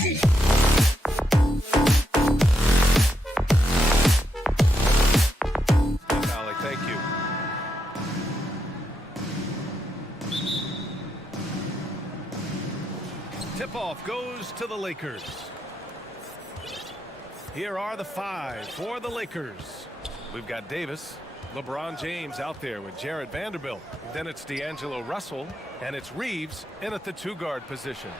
Valley, thank you. Tip-off goes to the Lakers. Here are the five for the Lakers. We've got Davis, LeBron James out there with Jared Vanderbilt. Then it's D'Angelo Russell, and it's Reeves in at the two-guard position.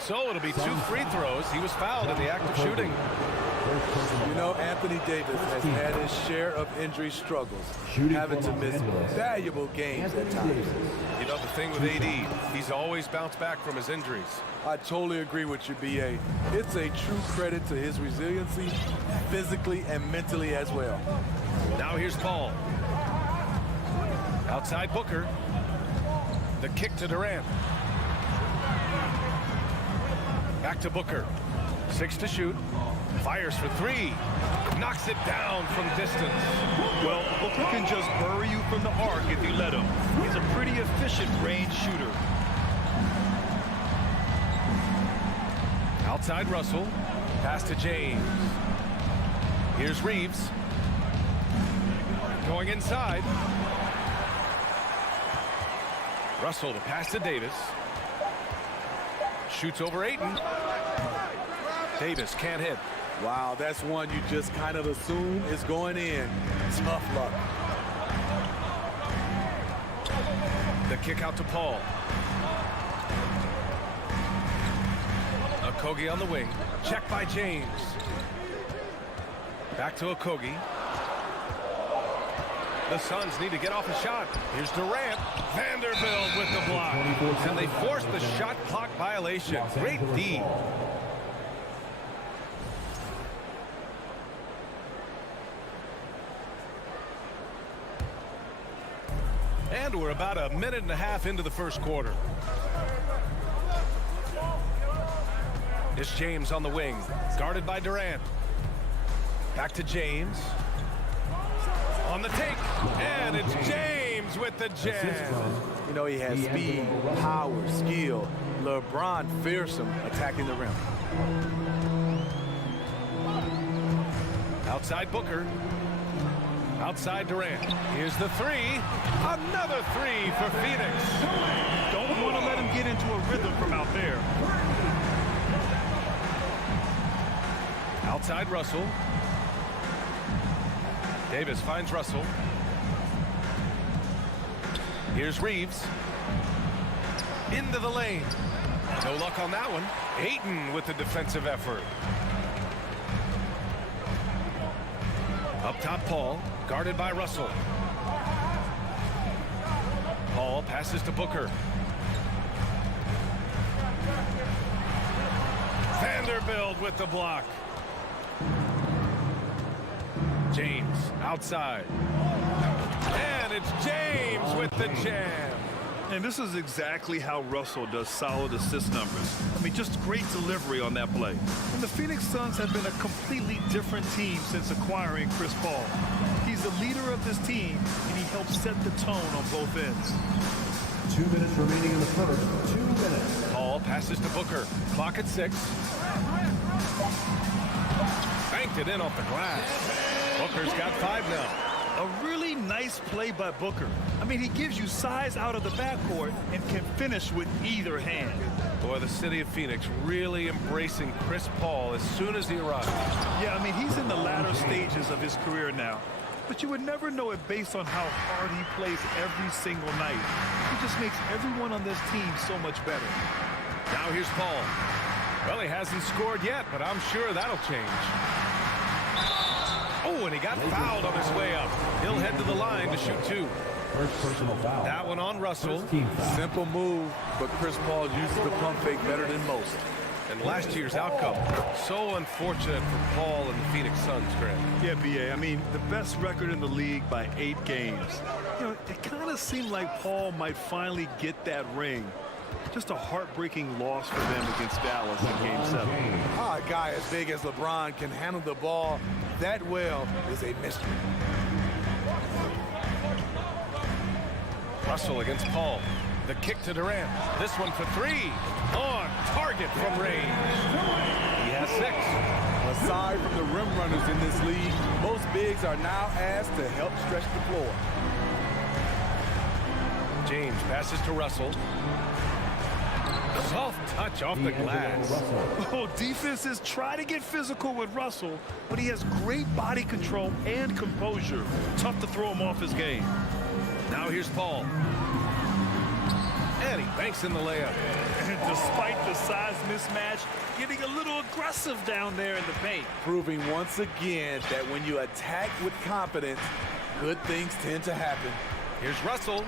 So it'll be 2 free throws. He was fouled in the act of shooting. You know, Anthony Davis has had his share of injury struggles, having to miss valuable games at times. You know, the thing with AD, he's always bounced back from his injuries. I totally agree with you, BA. It's a true credit to his resiliency, physically and mentally as well. Now here's Paul. Outside Booker. The kick to Durant. Back to Booker. 6 to shoot. Fires for 3. Knocks it down from distance. Well, Booker can just bury you from the arc if you let him. He's a pretty efficient range shooter. Outside Russell. Pass to James. Here's Reeves. Going inside. Russell to pass to Davis. Shoots over Ayton. Davis can't hit. Wow, that's one you just kind of assume is going in. Tough luck. The kick out to Paul. Okogie on the wing. Check by James. Back to Okogie. The Suns need to get off a shot. Here's Durant. Vanderbilt with the block. And they force the shot clock violation. Great D. And we're about a minute and a half into the first quarter. It's James on the wing, guarded by Durant. Back to James. On the take, and it's James with the jam. You know, he has speed, power, skill. LeBron fearsome attacking the rim. Outside Booker. Outside Durant. Here's the 3. Another 3 for Phoenix. Don't want to let him get into a rhythm from out there. Outside Russell. Davis finds Russell. Here's Reeves. Into the lane. No luck on that one. Ayton with the defensive effort. Up top, Paul, guarded by Russell. Paul passes to Booker. Vanderbilt with the block. James outside. And it's James with the jam. And this is exactly how Russell does solid assist numbers. I mean, just great delivery on that play. And the Phoenix Suns have been a completely different team since acquiring Chris Paul. He's the leader of this team, and he helps set the tone on both ends. 2 minutes remaining in the first. 2 minutes. Paul passes to Booker. Clock at 6. Banked it in off the glass. Booker's got 5 now. A really nice play by Booker. I mean, he gives you size out of the backcourt and can finish with either hand. Boy, the city of Phoenix really embracing Chris Paul as soon as he arrived. Yeah, I mean, he's in the latter stages of his career now. But you would never know it based on how hard he plays every single night. He just makes everyone on this team so much better. Now here's Paul. Well, he hasn't scored yet, but I'm sure that'll change. Oh, and he got fouled on his way up. He'll head to the line to shoot 2. First personal foul. That one on Russell. Simple move, but Chris Paul uses the pump fake better than most. And last year's outcome, so unfortunate for Paul and the Phoenix Suns, Greg. Yeah, B.A., I mean, the best record in the league by 8 games. You know, it kind of seemed like Paul might finally get that ring. Just a heartbreaking loss for them against Dallas in Game 7. A guy as big as LeBron can handle the ball that well is a mystery. Russell against Paul. The kick to Durant. This one for three. On target from range. He has 6. Aside from the rim runners in this league, most bigs are now asked to help stretch the floor. James passes to Russell. Soft touch off the glass. Oh, defenses try to get physical with Russell, but he has great body control and composure. Tough to throw him off his game. Now here's Paul. And he banks in the layup. And despite the size mismatch, getting a little aggressive down there in the paint. Proving once again that when you attack with confidence, good things tend to happen. Here's Russell.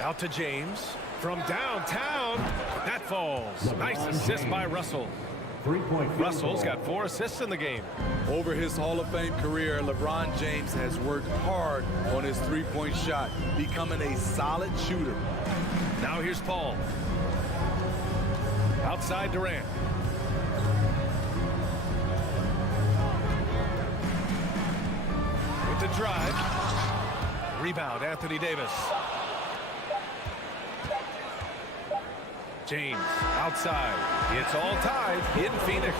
Out to James. From downtown, that falls. Nice assist by Russell. Russell's got 4 assists in the game. Over his Hall of Fame career, LeBron James has worked hard on his three-point shot, becoming a solid shooter. Now here's Paul. Outside Durant. With the drive. Rebound, Anthony Davis. James outside. It's all tied in Phoenix.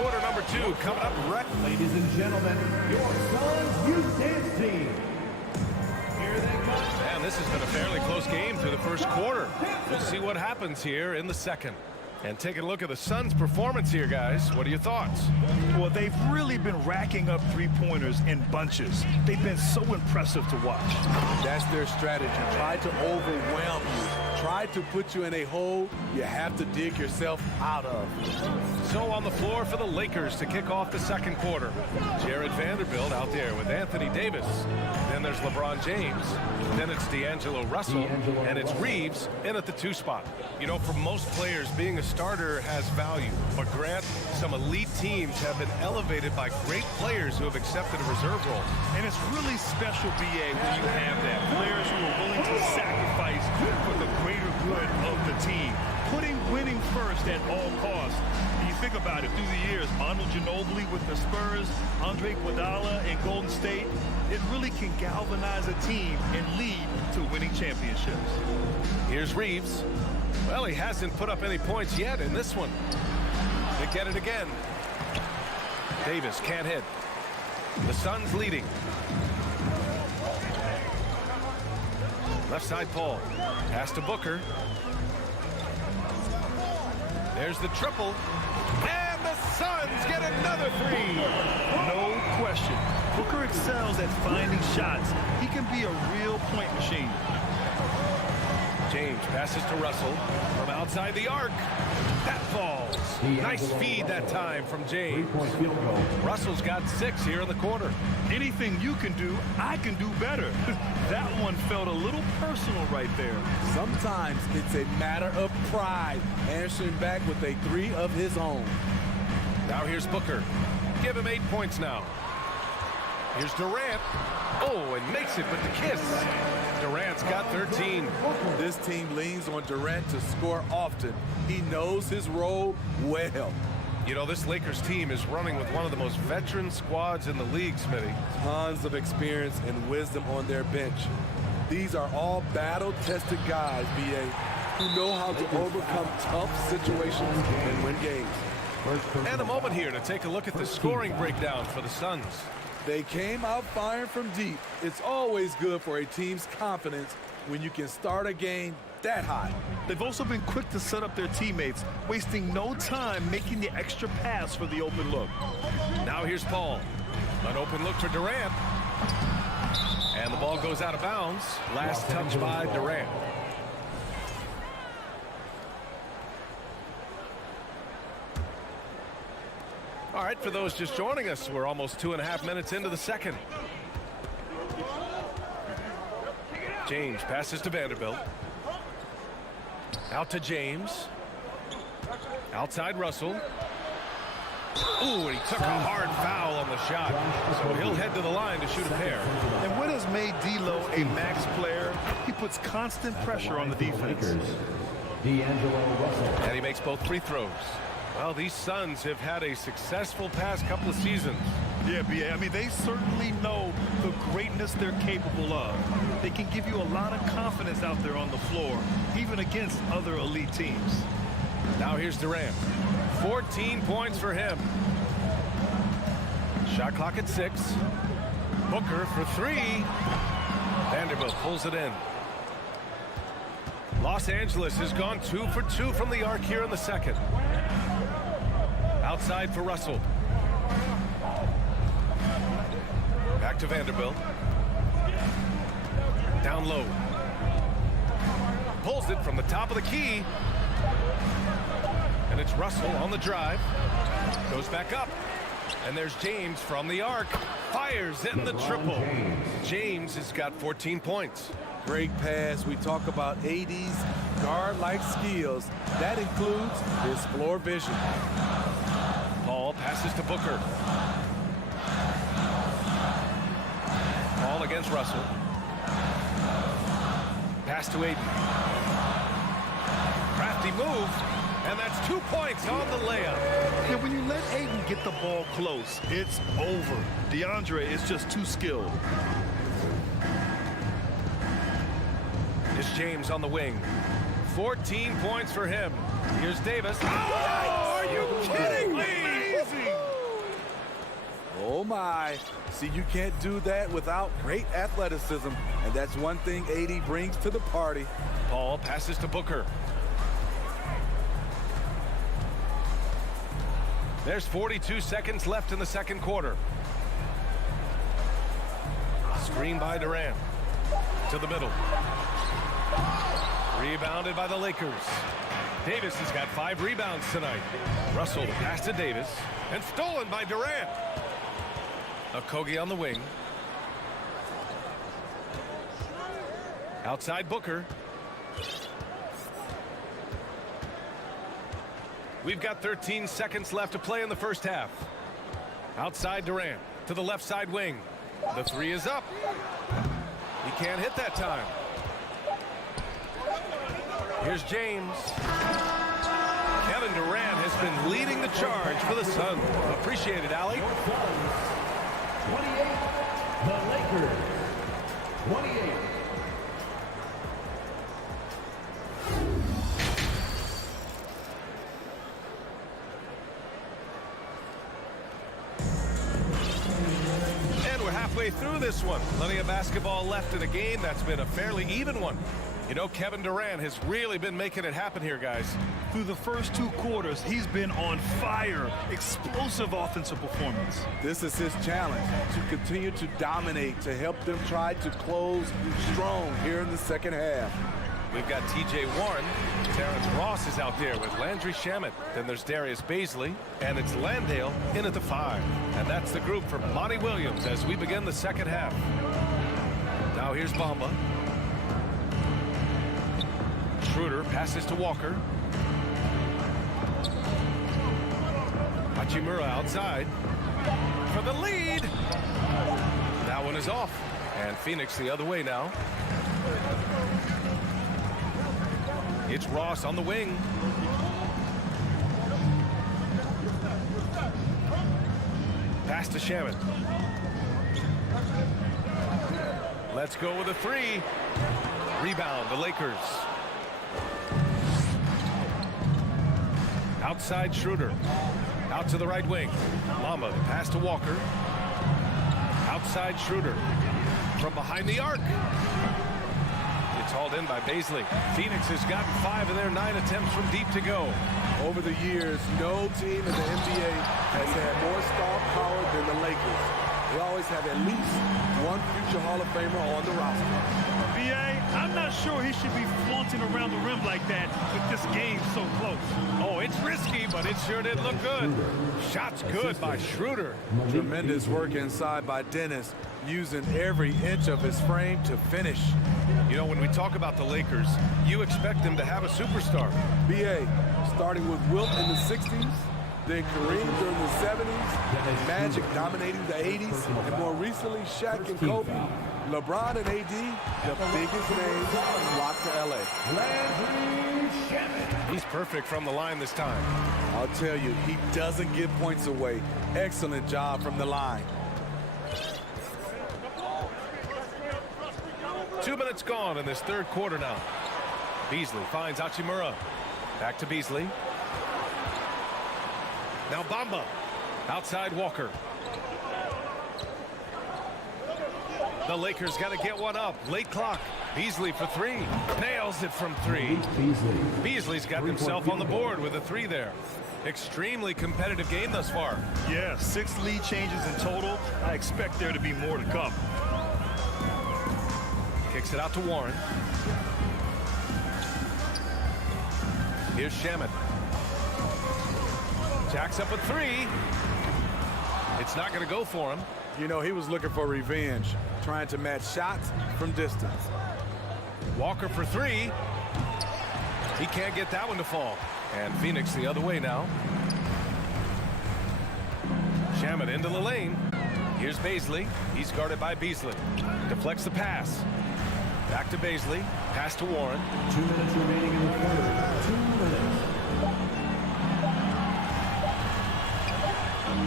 Quarter number 2 coming up right. Ladies and gentlemen, your Suns Youth Dance Team. Here they come. Man, this has been a fairly close game through the first quarter. We'll see what happens here in the second. And taking a look at the Suns' performance here, guys. What are your thoughts? Well, they've really been racking up three-pointers in bunches. They've been so impressive to watch. That's their strategy. Try to overwhelm you. Try to put you in a hole you have to dig yourself out of. So on the floor for the Lakers to kick off the second quarter. Jared Vanderbilt out there with Anthony Davis. Then there's LeBron James. Then it's D'Angelo Russell. And it's Reeves in at the 2 spot. You know, for most players, being a starter has value. But Grant, some elite teams have been elevated by great players who have accepted a reserve role. And it's really special, BA, when you have that. Players who are willing to sacrifice for the greater good of the team. Putting winning first at all costs. And you think about it, through the years, Arnold Ginobili with the Spurs, Andre Iguodala in Golden State, it really can galvanize a team and lead to winning championships. Here's Reeves. Well, he hasn't put up any points yet in this one. They get it again. Davis can't hit. The Suns leading. Left side Paul. Pass to Booker. There's the triple. And the Suns get another 3. No question. Booker excels at finding shots. He can be a real point machine. James passes to Russell from outside the arc. That falls. Nice feed that time from James. Russell's got 6 here in the quarter. Anything you can do, I can do better. That one felt a little personal right there. Sometimes it's a matter of pride, answering back with a 3 of his own. Now here's Booker. Give him 8 points now. Here's Durant. Oh, and makes it with the kiss. Durant's got 13. This team leans on Durant to score often. He knows his role well. You know, this Lakers team is running with one of the most veteran squads in the league, Smitty. Tons of experience and wisdom on their bench. These are all battle-tested guys, BA, who know how to overcome tough situations and win games. And a moment here to take a look at the scoring breakdown for the Suns. They came out firing from deep. It's always good for a team's confidence when you can start a game that high. They've also been quick to set up their teammates, wasting no time making the extra pass for the open look. Now here's Paul. An open look for Durant. And the ball goes out of bounds. Last touch by Durant. All right, for those just joining us, we're almost 2.5 minutes into the second. James passes to Vanderbilt. Out to James. Outside Russell. Ooh, and he took a hard foul on the shot. So he'll head to the line to shoot a pair. And what has made D'Lo a max player? He puts constant pressure on the defense. D'Angelo Russell. And he makes both free throws. Well, these Suns have had a successful past couple of seasons. Yeah, BA. I mean, they certainly know the greatness they're capable of. They can give you a lot of confidence out there on the floor, even against other elite teams. Now here's Durant. 14 points for him. Shot clock at 6. Booker for 3. Vanderbilt pulls it in. Los Angeles has gone 2 for 2 from the arc here in the second. Outside for Russell. Back to Vanderbilt. Down low. Pulls it from the top of the key. And it's Russell on the drive. Goes back up. And there's James from the arc. Fires in the triple. James has got 14 points. Great pass. We talk about AD's guard-like skills. That includes his floor vision. Paul passes to Booker. Paul against Russell. Pass to Aiden. Crafty move. And that's 2 points on the layup. Yeah, when you let Aiden get the ball close, it's over. DeAndre is just too skilled. It's James on the wing. 14 points for him. Here's Davis. Oh, are you kidding me? Amazing! Oh, my. See, you can't do that without great athleticism, and that's one thing AD brings to the party. Paul passes to Booker. There's 42 seconds left in the second quarter. Screen by Durant. To the middle. Rebounded by the Lakers. Davis has got 5 rebounds tonight. Russell the pass to Davis. And stolen by Durant. Okogie on the wing. Outside Booker. We've got 13 seconds left to play in the first half. Outside Durant to the left side wing. The 3 is up. He can't hit that time. Here's James. Kevin Durant has been leading the charge for the Suns. Appreciate it, Allie. 28, the Lakers. 28. And we're halfway through this one. Plenty of basketball left in a game that's been a fairly even one. You know, Kevin Durant has really been making it happen here, guys. Through the first 2 quarters, he's been on fire. Explosive offensive performance. This is his challenge, to continue to dominate, to help them try to close strong here in the second half. We've got T.J. Warren. Terrence Ross is out there with Landry Shamet. Then there's Darius Baisley. And it's Landale in at the 5. And that's the group for Monty Williams as we begin the second half. Now here's Bamba. Schroeder passes to Walker. Hachimura outside for the lead. That one is off. And Phoenix the other way now. It's Ross on the wing. Pass to Shaman. Let's go with a 3. Rebound, the Lakers. Outside Schroeder. Out to the right wing. Lama, pass to Walker. Outside Schroeder. From behind the arc. It's hauled in by Baisley. Phoenix has gotten 5 of their 9 attempts from deep to go. Over the years, no team in the NBA has had more star power than the Lakers. They always have at least one future Hall of Famer on the roster. BA, I'm not sure he should be flaunting around the rim like that with this game so close. Oh, it's risky, but it sure did look good. Shots good by Schroeder. Tremendous work inside by Dennis, using every inch of his frame to finish. You know, when we talk about the Lakers, you expect them to have a superstar. BA, starting with Wilt in the 60s, then Kareem during the 70s, Magic dominating the 80s, and more recently Shaq and Kobe, LeBron and AD, the biggest names rock to LA. Landry Shaman. He's perfect from the line this time. I'll tell you, he doesn't give points away. Excellent job from the line. 2 minutes gone in this third quarter now. Beasley finds Hachimura. Back to Beasley. Now Bamba. Outside Walker. The Lakers got to get one up. Late clock. Beasley for three. Nails it from three. Beasley's got himself on the board with a three there. Extremely competitive game thus far. Yeah, 6 lead changes in total. I expect there to be more to come. Kicks it out to Warren. Here's Shaman. Jacks up a three. It's not going to go for him. You know, he was looking for revenge, trying to match shots from distance. Walker for three. He can't get that one to fall. And Phoenix the other way now. Shaman into the lane. Here's Beasley. He's guarded by Beasley. Deflects the pass. Back to Beasley. Pass to Warren. 2 minutes remaining in the quarter. 2 minutes.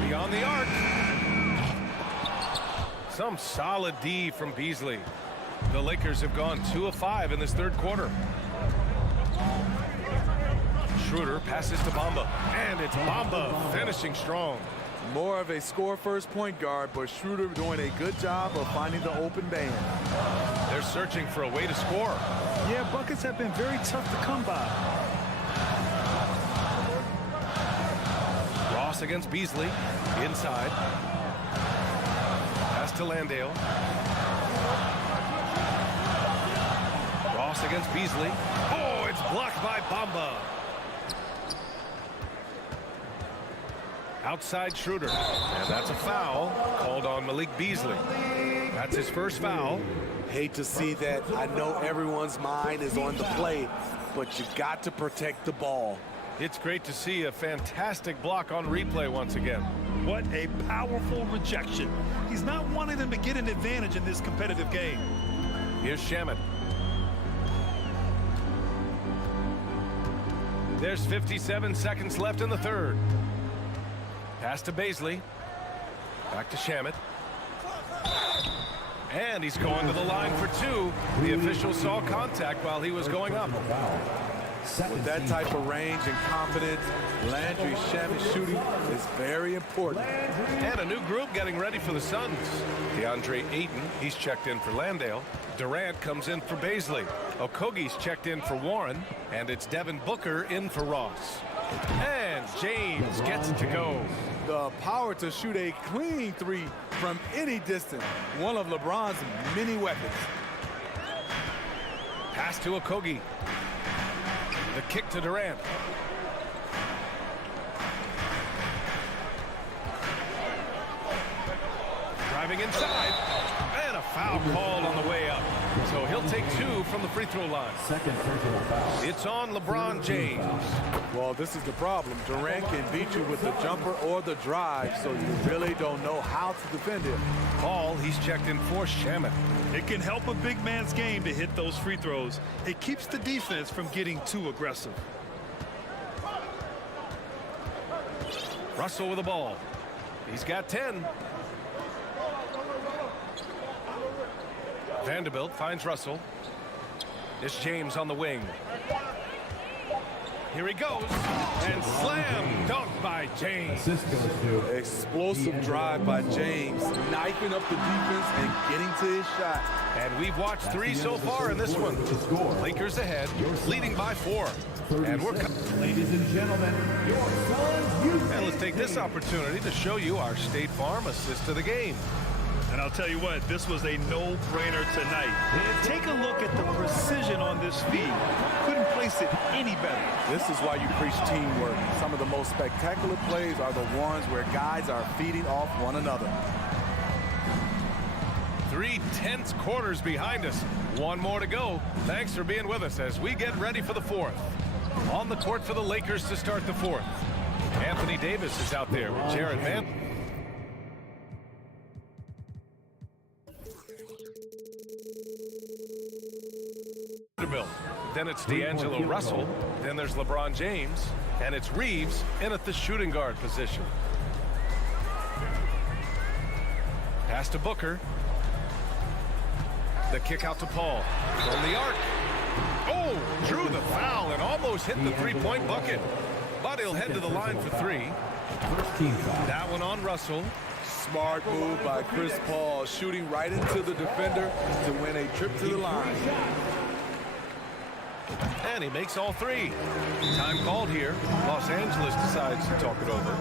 Beyond the arc. Some solid D from Beasley. The Lakers have gone 2 of 5 in this third quarter. Schroeder passes to Bamba. And it's Bamba finishing strong. More of a score-first point guard, but Schroeder doing a good job of finding the open man. They're searching for a way to score. Yeah, buckets have been very tough to come by. Ross against Beasley. Inside. Pass to Landale. Ross against Beasley. Oh, it's blocked by Bamba. Outside Schroeder. And that's a foul called on Malik Beasley. That's his first foul. Hate to see that. I know everyone's mind is on the play, but you got to protect the ball. It's great to see a fantastic block on replay once again. What a powerful rejection. He's not wanting them to get an advantage in this competitive game. Here's Shaman. There's 57 seconds left in the third. Pass to Beasley. Back to Shaman. And he's going to the line for two. The official saw contact while he was going up. With that type of range and confidence, Landry Shaman's shooting is very important. And a new group getting ready for the Suns. DeAndre Ayton, he's checked in for Landale. Durant comes in for Beasley. Okogie's checked in for Warren. And it's Devin Booker in for Ross. And James gets it to go. The power to shoot a clean three from any distance. One of LeBron's many weapons. Pass to Okogie. The kick to Durant. Driving inside. And a foul called on the way up. So he'll take 2 from the free throw line. Second personal foul. It's on LeBron James. Well, this is the problem. Durant can beat you with the jumper or the drive, so you really don't know how to defend him. Ball, he's checked in for Shaman. It can help a big man's game to hit those free throws. It keeps the defense from getting too aggressive. Russell with the ball. He's got 10. Vanderbilt finds Russell. It's James on the wing. Here he goes. And slam dunk by James. Assist goes to Explosive drive by James, knifing up the defense and getting to his shot. And we've watched 3 so far in this one. Lakers ahead, leading by 4. And we're Ladies and gentlemen, your Suns youth. and let's take this opportunity to show you our State Farm assist to the game. And I'll tell you what, this was a no-brainer tonight. Take a look at the precision on this feed. Couldn't place it any better. This is why you preach teamwork. Some of the most spectacular plays are the ones where guys are feeding off one another. 3 tense quarters behind us. 1 more to go. Thanks for being with us as we get ready for the 4th. On the court for the Lakers to start the 4th. Anthony Davis is out there with Jared Vanderbilt. Then it's D'Angelo Russell. Then there's LeBron James. And it's Reeves in at the shooting guard position. Pass to Booker. The kick out to Paul. From the arc. Oh, drew the foul and almost hit the three-point bucket. But he'll head to the line for three. That one on Russell. Smart move by Chris Paul, shooting right into the defender to win a trip to the line. And he makes all three. Time called here. Los Angeles decides to talk it over.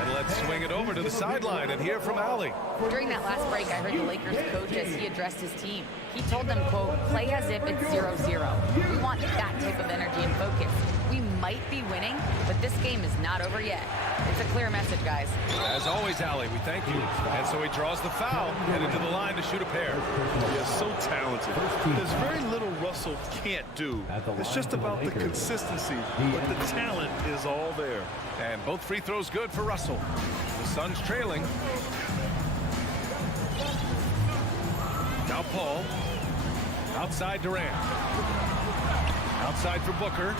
And let's swing it over to the sideline and hear from Allie. During that last break, I heard the Lakers coach as he addressed his team. He told them, quote, play as if it's 0-0. We want that type of energy and focus. We might be winning, but this game is not over yet. It's a clear message, guys. As always, Allie, we thank you. And so he draws the foul, headed to the line to shoot a pair. He is so talented. There's very little Russell can't do. It's just about the consistency, but the talent is all there. And both free throws good for Russell. The Suns trailing. Now Paul. Outside Durant. Outside for Booker.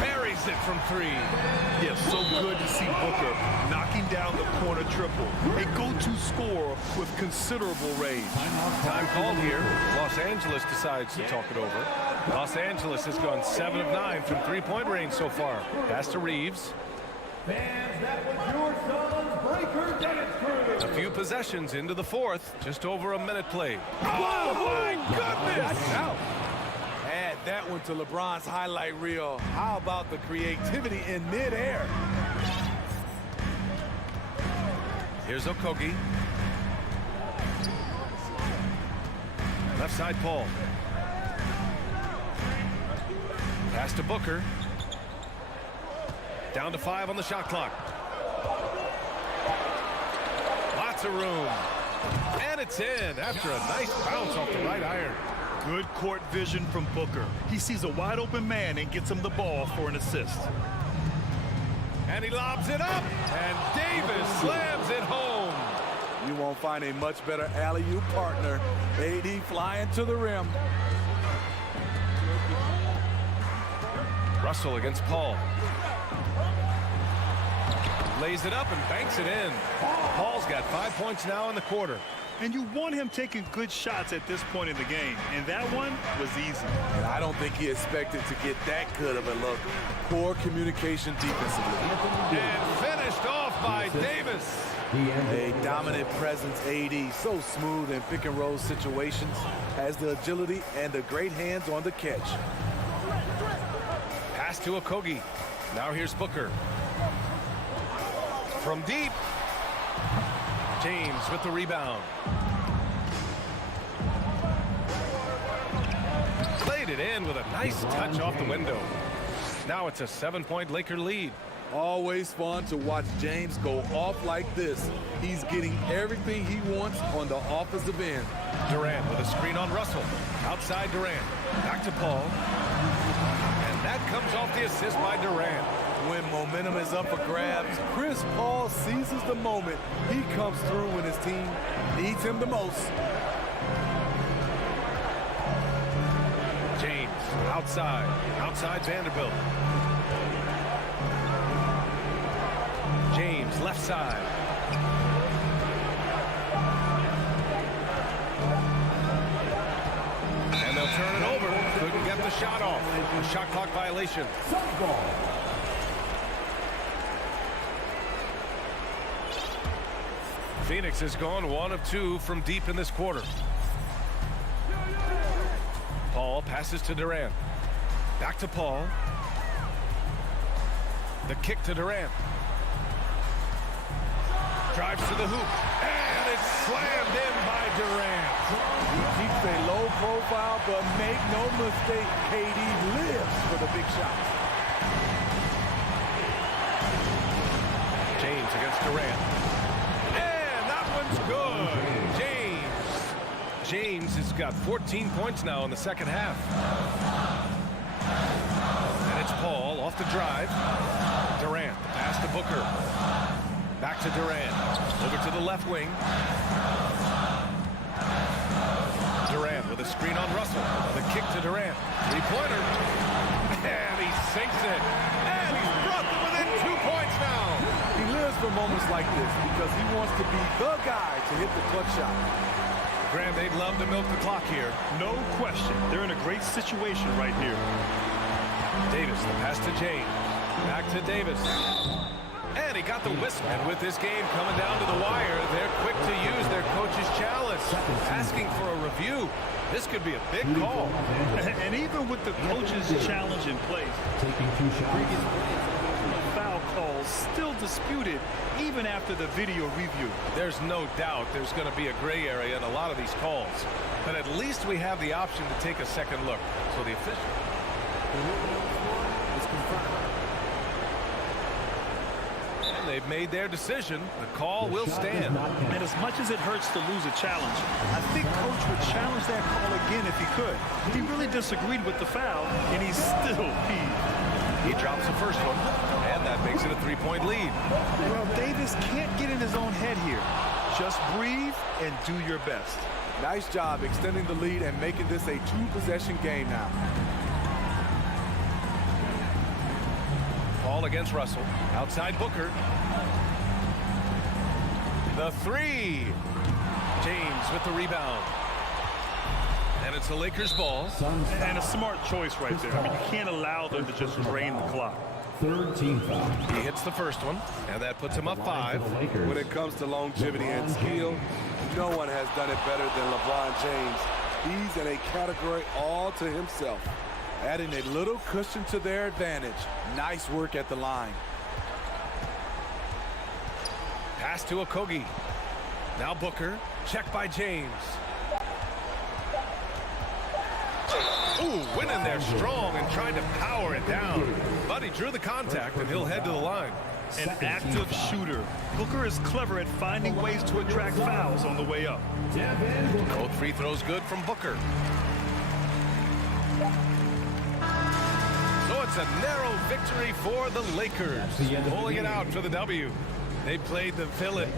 Buries it from three. Yes, so good to see Booker knocking down the corner triple. A go-to scorer with considerable range. Time called here. Los Angeles decides to talk it over. Los Angeles has gone 7 of 9 from three-point range so far. Pass to Reeves. Fans, that was your son's breaker dance crew. A few possessions into the fourth. Just over a minute played. Oh, my goodness! Add that one to LeBron's highlight reel. How about the creativity in midair? Here's Okogie. Left side Paul. Pass to Booker. Down to 5 on the shot clock. Lots of room. And it's in after a nice bounce off the right iron. Good court vision from Booker. He sees a wide open man and gets him the ball for an assist. And he lobs it up. And Davis slams it home. You won't find a much better alley-oop partner. AD flying to the rim. Russell against Paul. Lays it up and banks it in. Paul's got 5 points now in the quarter. And you want him taking good shots at this point in the game. And that one was easy. And I don't think he expected to get that good of a look. Poor communication defensively. And finished off by Davis. A dominant presence, AD. So smooth in pick and roll situations. Has the agility and the great hands on the catch. Pass to Okogie. Now here's Booker. From deep. James with the rebound. Played it in with a nice touch off the window. Now it's a 7-point Laker lead. Always fun to watch James go off like this. He's getting everything he wants on the offensive end. Durant with a screen on Russell. Outside Durant. Back to Paul. And that comes off the assist by Durant. When momentum is up for grabs, Chris Paul seizes the moment. He comes through when his team needs him the most. James outside Vanderbilt. James left side. And they'll turn it over. Couldn't get the shot off. A shot clock violation. Phoenix has gone 1 of 2 from deep in this quarter. Paul passes to Durant. Back to Paul. The kick to Durant. Drives to the hoop. And it's slammed in by Durant. He keeps a low profile, but make no mistake, KD lives for the big shots. James against Durant. And that one's good. James has got 14 points now in the second half. And it's Paul off the drive. Durant, the pass to Booker. Back to Durant. Over to the left wing. with a screen on Russell. The kick to Durant. Three-pointer. And he sinks it. And he's brought them within 2 points now. He lives for moments like this because he wants to be the guy to hit the clutch shot. Graham, they'd love to milk the clock here. No question. They're in a great situation right here. Davis, the pass to James. Back to Davis. And he got the whistle. And with this game coming down to the wire, they're quick to use their coach's challenge. Asking for a review. This could be a big call. And even with the coach's challenge in place, Taking 2 shots. foul calls still disputed even after the video review. There's no doubt there's going to be a gray area in a lot of these calls. But at least we have the option to take a second look. So the official is confirmed. And they've made their decision. The call will stand. And as much as it hurts to lose a challenge, I think Coach would challenge that call again if he could. He really disagreed with the foul, and he's still peeved. He drops the first one, and that makes it a 3-point lead. Well, Davis can't get in his own head here. Just breathe and do your best. Nice job extending the lead and making this a 2-possession game now. Ball against Russell. Outside Booker. The three. James with the rebound. And it's the Lakers' ball. And a smart choice right there. I mean, you can't allow them to just drain the clock. Third team foul. He hits the first one, and that puts him up 5. When it comes to longevity and skill, no one has done it better than LeBron James. He's in a category all to himself, adding a little cushion to their advantage. Nice work at the line. Pass to Okogie. Now Booker. Check by James. Ooh, went in there strong and tried to power it down. But he drew the contact, and he'll head to the line. An active shooter. Booker is clever at finding ways to attract fouls on the way up. Both free throws good from Booker. So it's a narrow victory for the Lakers. Pulling it out for the W. They played the villain.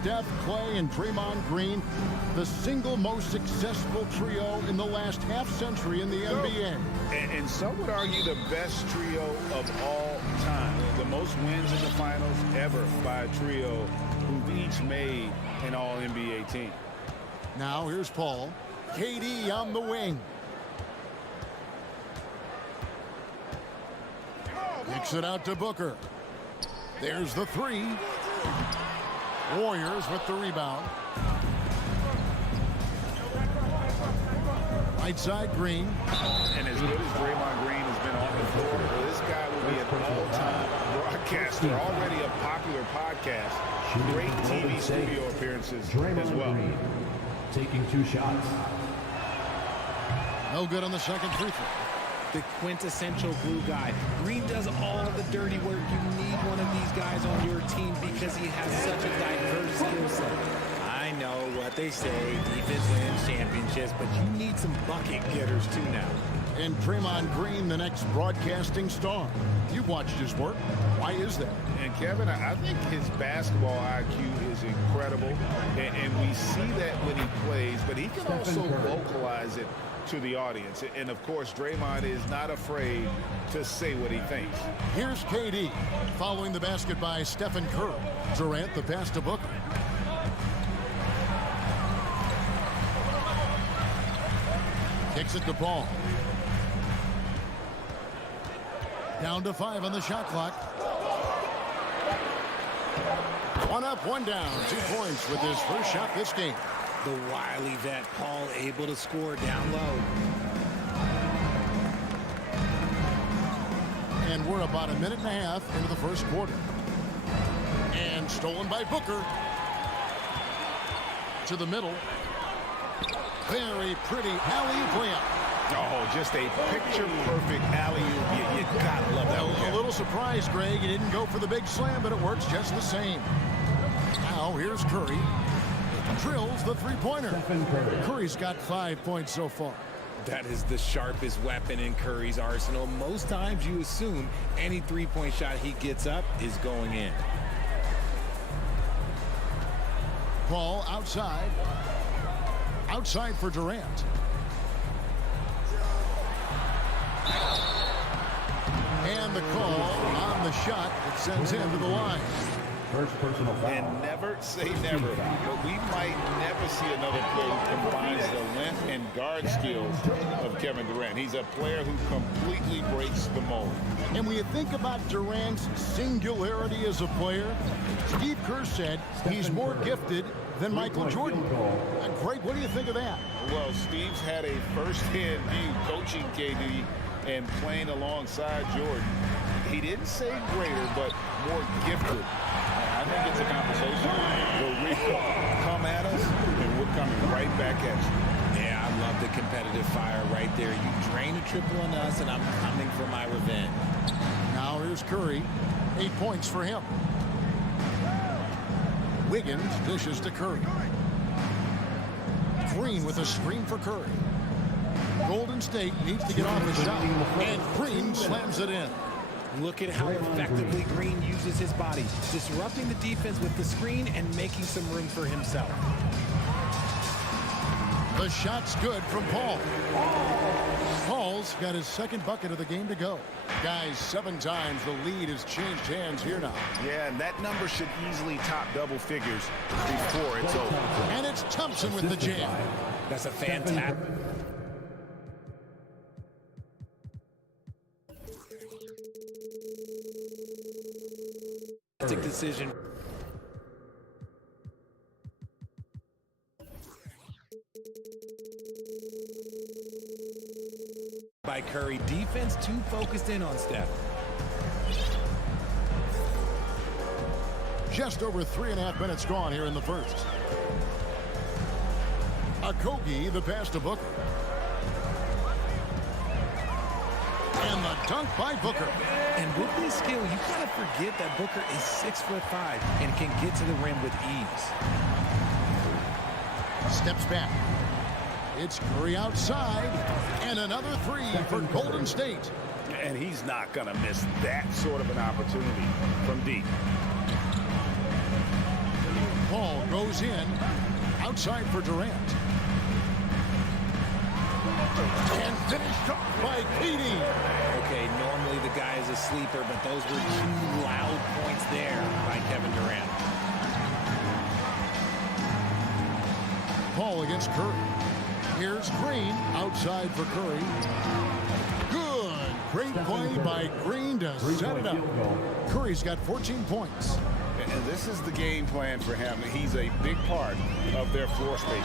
Steph, Clay, and Draymond Green, the single most successful trio in the last half-century in the NBA. And some would argue the best trio of all time. The most wins in the finals ever by a trio who've each made an All-NBA team. Now here's Paul. KD on the wing. Kicks it out to Booker. There's the three. Warriors with the rebound. Right side, Green. And as good as Draymond Green has been on the floor, this guy will be an all-time broadcaster, already a popular podcast. Great TV studio appearances as well. Green, taking 2 shots. No good on the second free throw. The quintessential glue guy. Green does all the dirty work. You need one of these guys on your team because he has such a diverse skill set. I know what they say, defense wins championships, but you need some bucket getters too now. And Draymond Green, the next broadcasting star. You've watched his work. Why is that? And Kevin, I think his basketball IQ is incredible, and we see that when he plays, but he can also vocalize it to the audience. And of course, Draymond is not afraid to say what he thinks. Here's KD following the basket by Stephen Curry. Durant the pass to Booker. Kicks it to Paul. Down to 5 on the shot clock. 1 up, 1 down. 2 points with his first shot this game. The wily vet Paul able to score down low. And we're about a minute and a half into the first quarter. And stolen by Booker. To the middle. Very pretty alley-oop layup. Oh, just a picture-perfect alley-oop. You gotta love that one. A little surprised, Greg. He didn't go for the big slam, but it works just the same. Now here's Curry. Drills the three-pointer. Curry's got 5 points so far. That is the sharpest weapon in Curry's arsenal. Most times you assume any three-point shot he gets up is going in. Paul outside. Outside for Durant. And the call on the shot that sends him to the line. First personal foul. And never say never, but we might never see another player who combines the length and guard skills of Kevin Durant. He's a player who completely breaks the mold. And when you think about Durant's singularity as a player, Steve Kerr said he's more gifted than Michael Jordan. Greg, what do you think of that? Well, Steve's had a first-hand view coaching KD and playing alongside Jordan. He didn't say greater, but more gifted. I think it's a conversation where we come at us, and we're coming right back at you. Yeah, I love the competitive fire right there. You drain a triple on us, and I'm coming for my revenge. Now here's Curry. 8 points for him. Wiggins dishes to Curry. Green with a screen for Curry. Golden State needs to get off the shot, and Green slams it in. Look at how effectively Green uses his body, disrupting the defense with the screen and making some room for himself. The shot's good from Paul. Paul's got his second bucket of the game to go. Guys, 7 times the lead has changed hands here now. Yeah, and that number should easily top double figures before it's over. And it's Thompson with the jam. That's a fantastic decision. By Curry, defense too focused in on Steph. Just over 3.5 minutes gone here in the first. Okogie, the pass to Booker. And the dunk by Booker. And with his skill, you gotta forget that Booker is 6'5" and can get to the rim with ease. Steps back. It's Curry outside. And another 3 for Golden State. And he's not going to miss that sort of an opportunity from deep. Ball goes in. Outside for Durant. And finished off by Katie. Okay, normally the guy is a sleeper, but those were two loud points there by Kevin Durant. Ball against Curry. Here's Green. Outside for Curry. Good. Great play by Green to set it up. Curry's got 14 points. And this is the game plan for him. He's a big part of their floor spacing.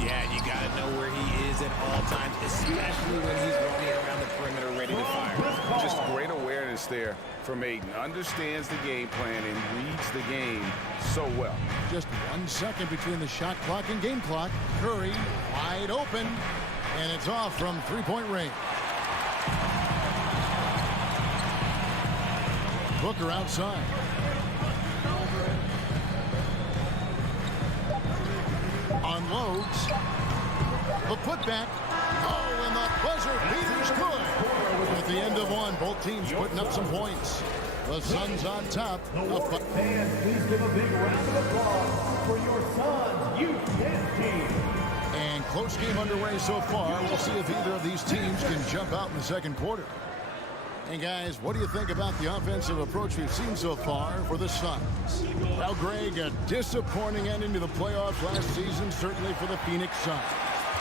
Yeah, you got to know where he is at all times, especially when he's running around the perimeter ready to fire. Just great awareness there from Aiden. Understands the game plan and reads the game so well. Just 1 second between the shot clock and game clock. Curry wide open, and it's off from three-point range. Booker outside. Unloads. The putback. Oh, and the buzzer beater's good. At the end of one, both teams putting up some points. The Suns on top. Fans, please give a big round of applause for your Suns Youth Dance Team. And close game underway so far. We'll see if either of these teams can jump out in the second quarter. And guys, what do you think about the offensive approach we've seen so far for the Suns? Now, Greg, a disappointing ending to the playoffs last season, certainly for the Phoenix Suns.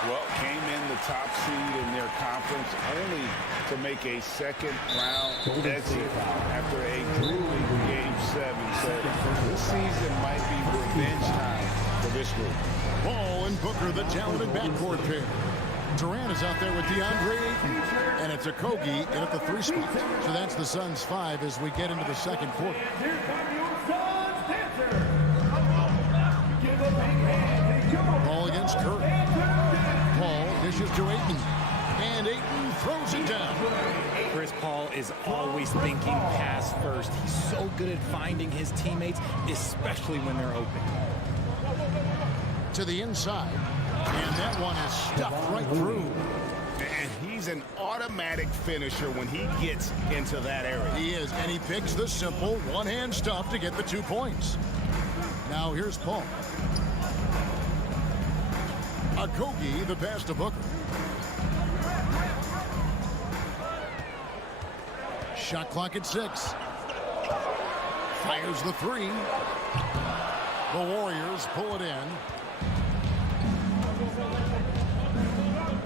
Well, came in the top seed in their conference only to make a second round exit after a grueling Game 7. So this season might be revenge time for this group. Ball and Booker, the talented backcourt pair. Durant is out there with DeAndre Ayton, and it's a Kogi in at the 3 spot. So that's the Suns 5 as we get into the second quarter. Here come your Suns dancers. Give a big hand to your Ball against Curry. Paul dishes to Ayton, and Ayton throws it down. Chris Paul is always thinking pass first. He's so good at finding his teammates, especially when they're open. To the inside, and that one is stuffed right through. And he's an automatic finisher when he gets into that area. He is, and he picks the simple one-hand stuff to get the 2 points. Now here's Paul. Kogi, the pass to Booker. Shot clock at 6. Fires the 3. The Warriors pull it in.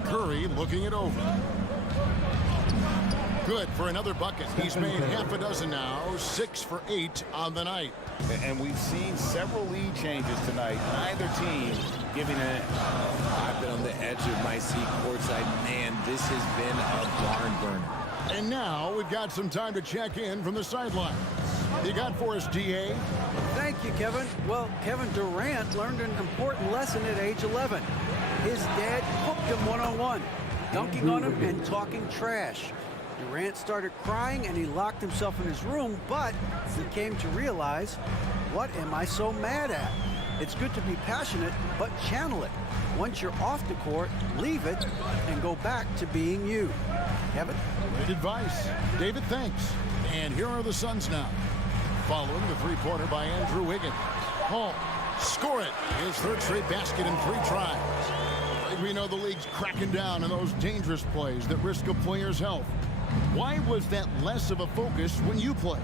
Curry looking it over. Good for another bucket. He's made half a dozen now, 6 for 8 on the night. And we've seen several lead changes tonight. Neither team giving an inch. I've been on the edge of my seat courtside. Man, this has been a barn burner. And now we've got some time to check in from the sideline. You got for us, DA? Thank you, Kevin. Well, Kevin Durant learned an important lesson at age 11. His dad hooked him one-on-one, dunking on him and talking trash. Durant started crying and he locked himself in his room, but he came to realize, what am I so mad at? It's good to be passionate, but channel it. Once you're off the court, leave it and go back to being you. Kevin? Great advice. David, thanks. And here are the Suns now. Following the three-pointer by Andrew Wiggins. Hall, score it. His third straight basket in 3 tries. We know the league's cracking down on those dangerous plays that risk a player's health. Why was that less of a focus when you play?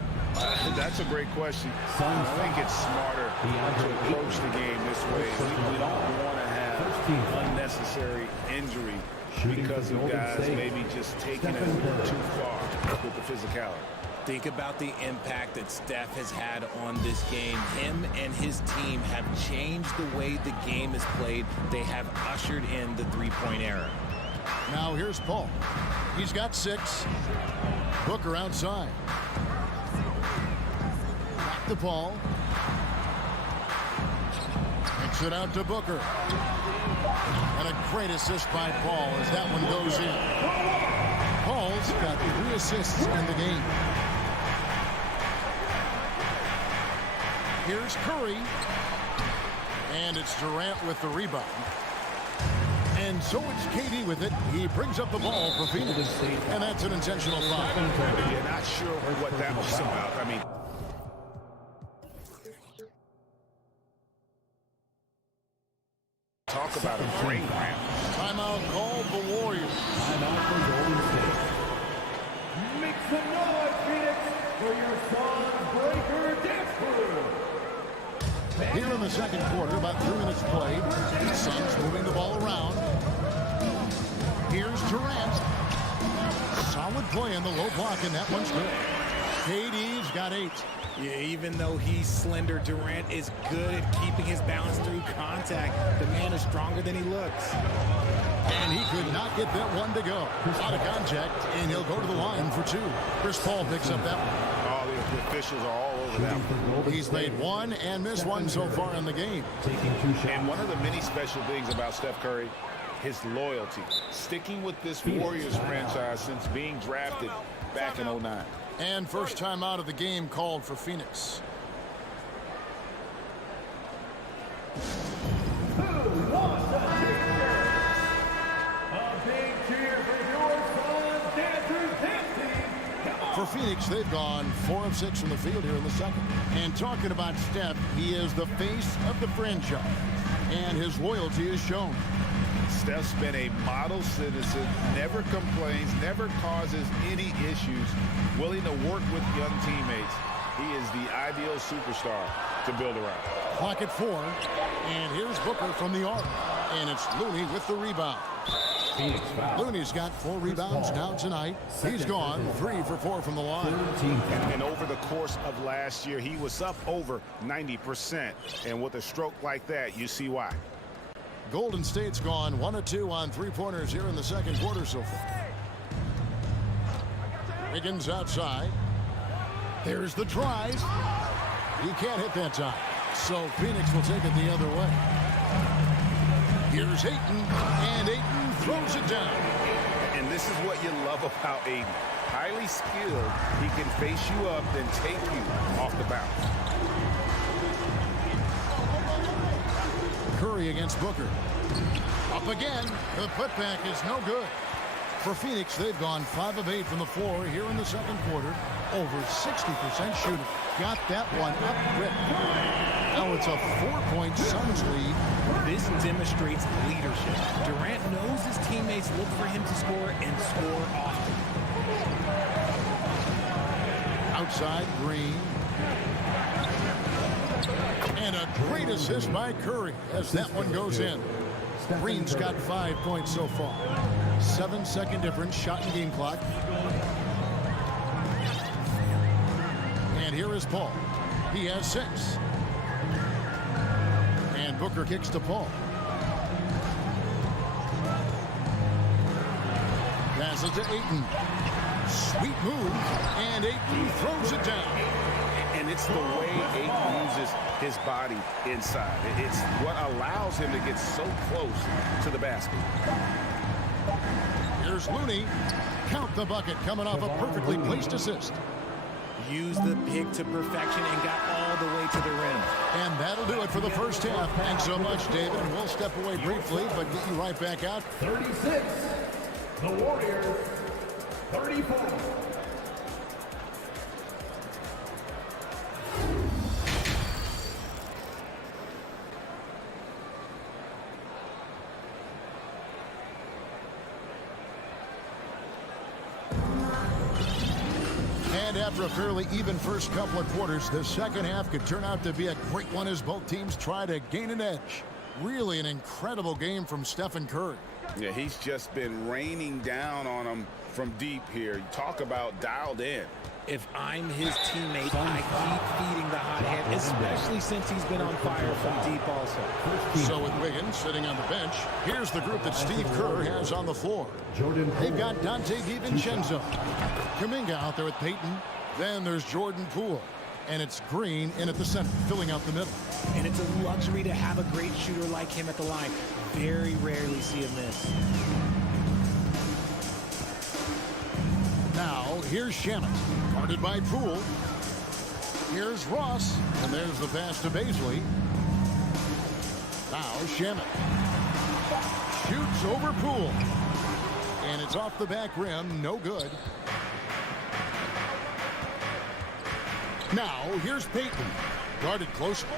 That's a great question. I think it's smarter to approach the game this way. We don't want to have unnecessary injury because of guys maybe just taking it too far with the physicality. Think about the impact that Steph has had on this game. Him and his team have changed the way the game is played. They have ushered in the three-point era. Now here's Paul. He's got 6. Booker outside. Back to Paul. Kicks it out to Booker. And a great assist by Paul as that one goes in. Paul's got 3 assists in the game. Here's Curry. And it's Durant with the rebound. And so it's KD with it. He brings up the ball for Phoenix. And that's an intentional foul. You're not sure what that was about. I mean, for your Suns Breaker Dance Crew. Here in the second quarter, about 3 minutes played. The Suns moving the ball around. Here's Durant. Solid play in the low block, and that one's good. KD's got 8. Yeah, even though he's slender, Durant is good at keeping his balance through contact. The man is stronger than he looks. And he could not get that one to go. Out of contact, and he'll go to the line for 2. Chris Paul picks up that one. All the officials are all over that one. He's made one and missed one so far in the game. And one of the many special things about Steph Curry, his loyalty. Sticking with this Warriors franchise since being drafted back in 09. And first time out of the game called for Phoenix. Who wants a cheer? A big cheer for your Suns Dancers Dance Team. Come on. For Phoenix, they've gone 4 of 6 from the field here in the second. And talking about Steph, he is the face of the franchise. And his loyalty is shown. Steph's been a model citizen, never complains, never causes any issues, willing to work with young teammates. He is the ideal superstar to build around. Clock at 4. And here's Booker from the arc. And it's Looney with the rebound. Looney's got 4 rebounds now tonight. He's gone 3 for 4 from the line. And over the course of last year, he was up over 90%. And with a stroke like that, you see why. Golden State's gone 1 of 2 on 3-pointers here in the second quarter so far. Wiggins outside. There's the drive. He can't hit that time. So Phoenix will take it the other way. Here's Ayton, and Ayton throws it down. And this is what you love about Ayton. Highly skilled. He can face you up, then take you off the bounce. Curry against Booker. Up again. The putback is no good. For Phoenix, they've gone 5 of 8 from the floor here in the second quarter. Over 60% shooting. Got that one up rip. Now it's a 4-point Suns lead. This demonstrates leadership. Durant knows his teammates look for him to score and score often. Outside, Green. And a great assist by Curry as that one goes in. Green's got 5 points so far. 7-second difference, shot and game clock. And here is Paul. He has 6. And Booker kicks to Paul. Passes to Ayton. Sweet move. And Ayton throws it down. And it's the way Ayton uses his body inside. It's what allows him to get so close to the basket. Here's Looney. Count the bucket coming off a perfectly placed assist. Used the pick to perfection and got all the way to the rim. And that'll do it for the first half. Thanks so much, David. We'll step away briefly, but get you right back out. 36. The Warriors. 34. And after a fairly even first couple of quarters, the second half could turn out to be a great one as both teams try to gain an edge. Really an incredible game from Stephen Curry. Yeah, he's just been raining down on them from deep here. You talk about dialed in. If I'm his teammate, I keep feeding the hot hand, especially since he's been on fire from deep also. So with Wiggins sitting on the bench, here's the group that Steve Kerr has on the floor. They've got Dante DiVincenzo. Kuminga out there with Peyton. Then there's Jordan Poole. And it's Green in at the center, filling out the middle. And it's a luxury to have a great shooter like him at the line. Very rarely see him miss. Now, here's Shannon, guarded by Poole. Here's Ross, and there's the pass to Baisley. Now, Shannon shoots over Poole. And it's off the back rim, no good. Now, here's Peyton, guarded closely.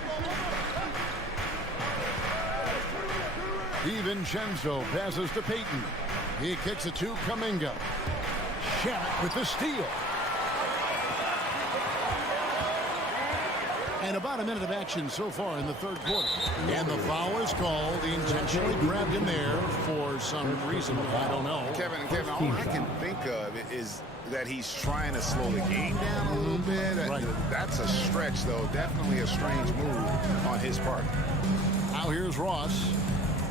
DiVincenzo passes to Peyton. He kicks it to Kuminga. Shannon with the steal. About a minute of action so far in the third quarter. And the foul is called. He intentionally grabbed him there for some reason. I don't know. Kevin, all I can think of is that he's trying to slow the game down a little bit. Right. That's a stretch, though. Definitely a strange move on his part. Now here's Ross.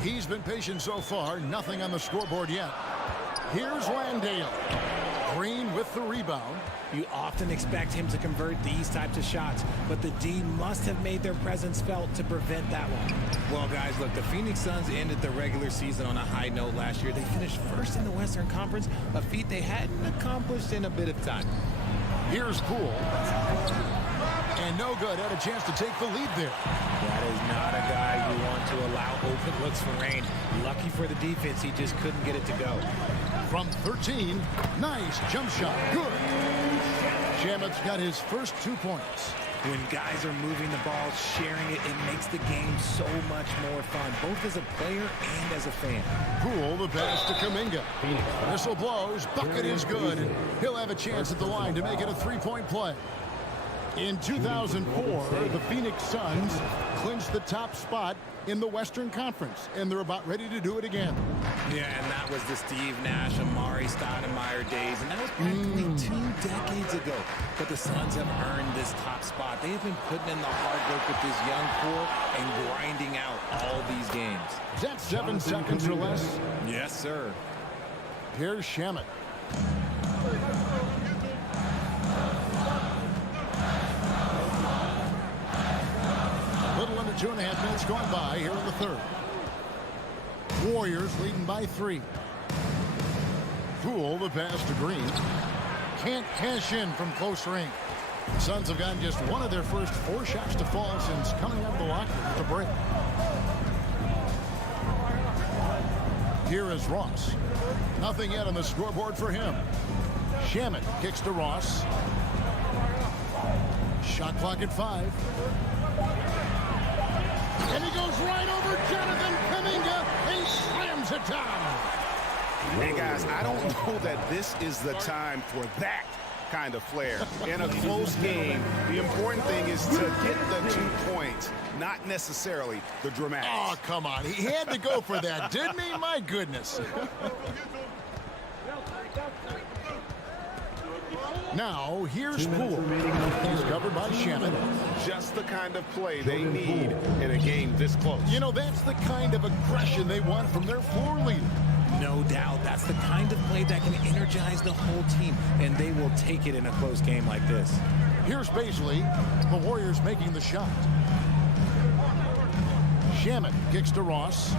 He's been patient so far. Nothing on the scoreboard yet. Here's Landale. Green with the rebound. You often expect him to convert these types of shots, but the D must have made their presence felt to prevent that one. Well, guys, look, the Phoenix Suns ended the regular season on a high note last year. They finished first in the Western Conference, a feat they hadn't accomplished in a bit of time. Here's Poole. And no good. Had a chance to take the lead there. That is not a guy you want to allow open looks for rain. Lucky for the defense, he just couldn't get it to go. From 13, nice jump shot. Good. Shamet's got his first 2 points. When guys are moving the ball, sharing it, it makes the game so much more fun, both as a player and as a fan. Poole, the pass to Kuminga. Whistle blows. Bucket is good. He'll have a chance at the line to make it a three-point play. In 2004, the Phoenix Suns clinched the top spot in the Western Conference, and they're about ready to do it again. Yeah, and that was the Steve Nash, Amari Stoudemire days, and that was practically 2 decades ago. But the Suns have earned this top spot. They have been putting in the hard work with this young core and grinding out all these games. Is that 7 seconds or less? Yes, sir. Here's Shamet. Little under 2.5 minutes going by here in the third. Warriors leading by 3. Poole, the pass to Green. Can't cash in from close range. The Suns have gotten just one of their first 4 shots to fall since coming out of the locker at the break. Here is Ross. Nothing yet on the scoreboard for him. Shamet kicks to Ross. Shot clock at 5. And he goes right over Jonathan Kuminga and slams it down. Hey, guys, I don't know that this is the time for that kind of flair. In a close game, the important thing is to get the 2 points, not necessarily the dramatics. Oh, come on. He had to go for that, didn't he? My goodness. Now, here's Poole. He's covered by Shamet. Just the kind of play they need in a game this close. You know, that's the kind of aggression they want from their floor leader. No doubt. That's the kind of play that can energize the whole team, and they will take it in a close game like this. Here's Baisley. The Warriors making the shot. Shamet kicks to Ross.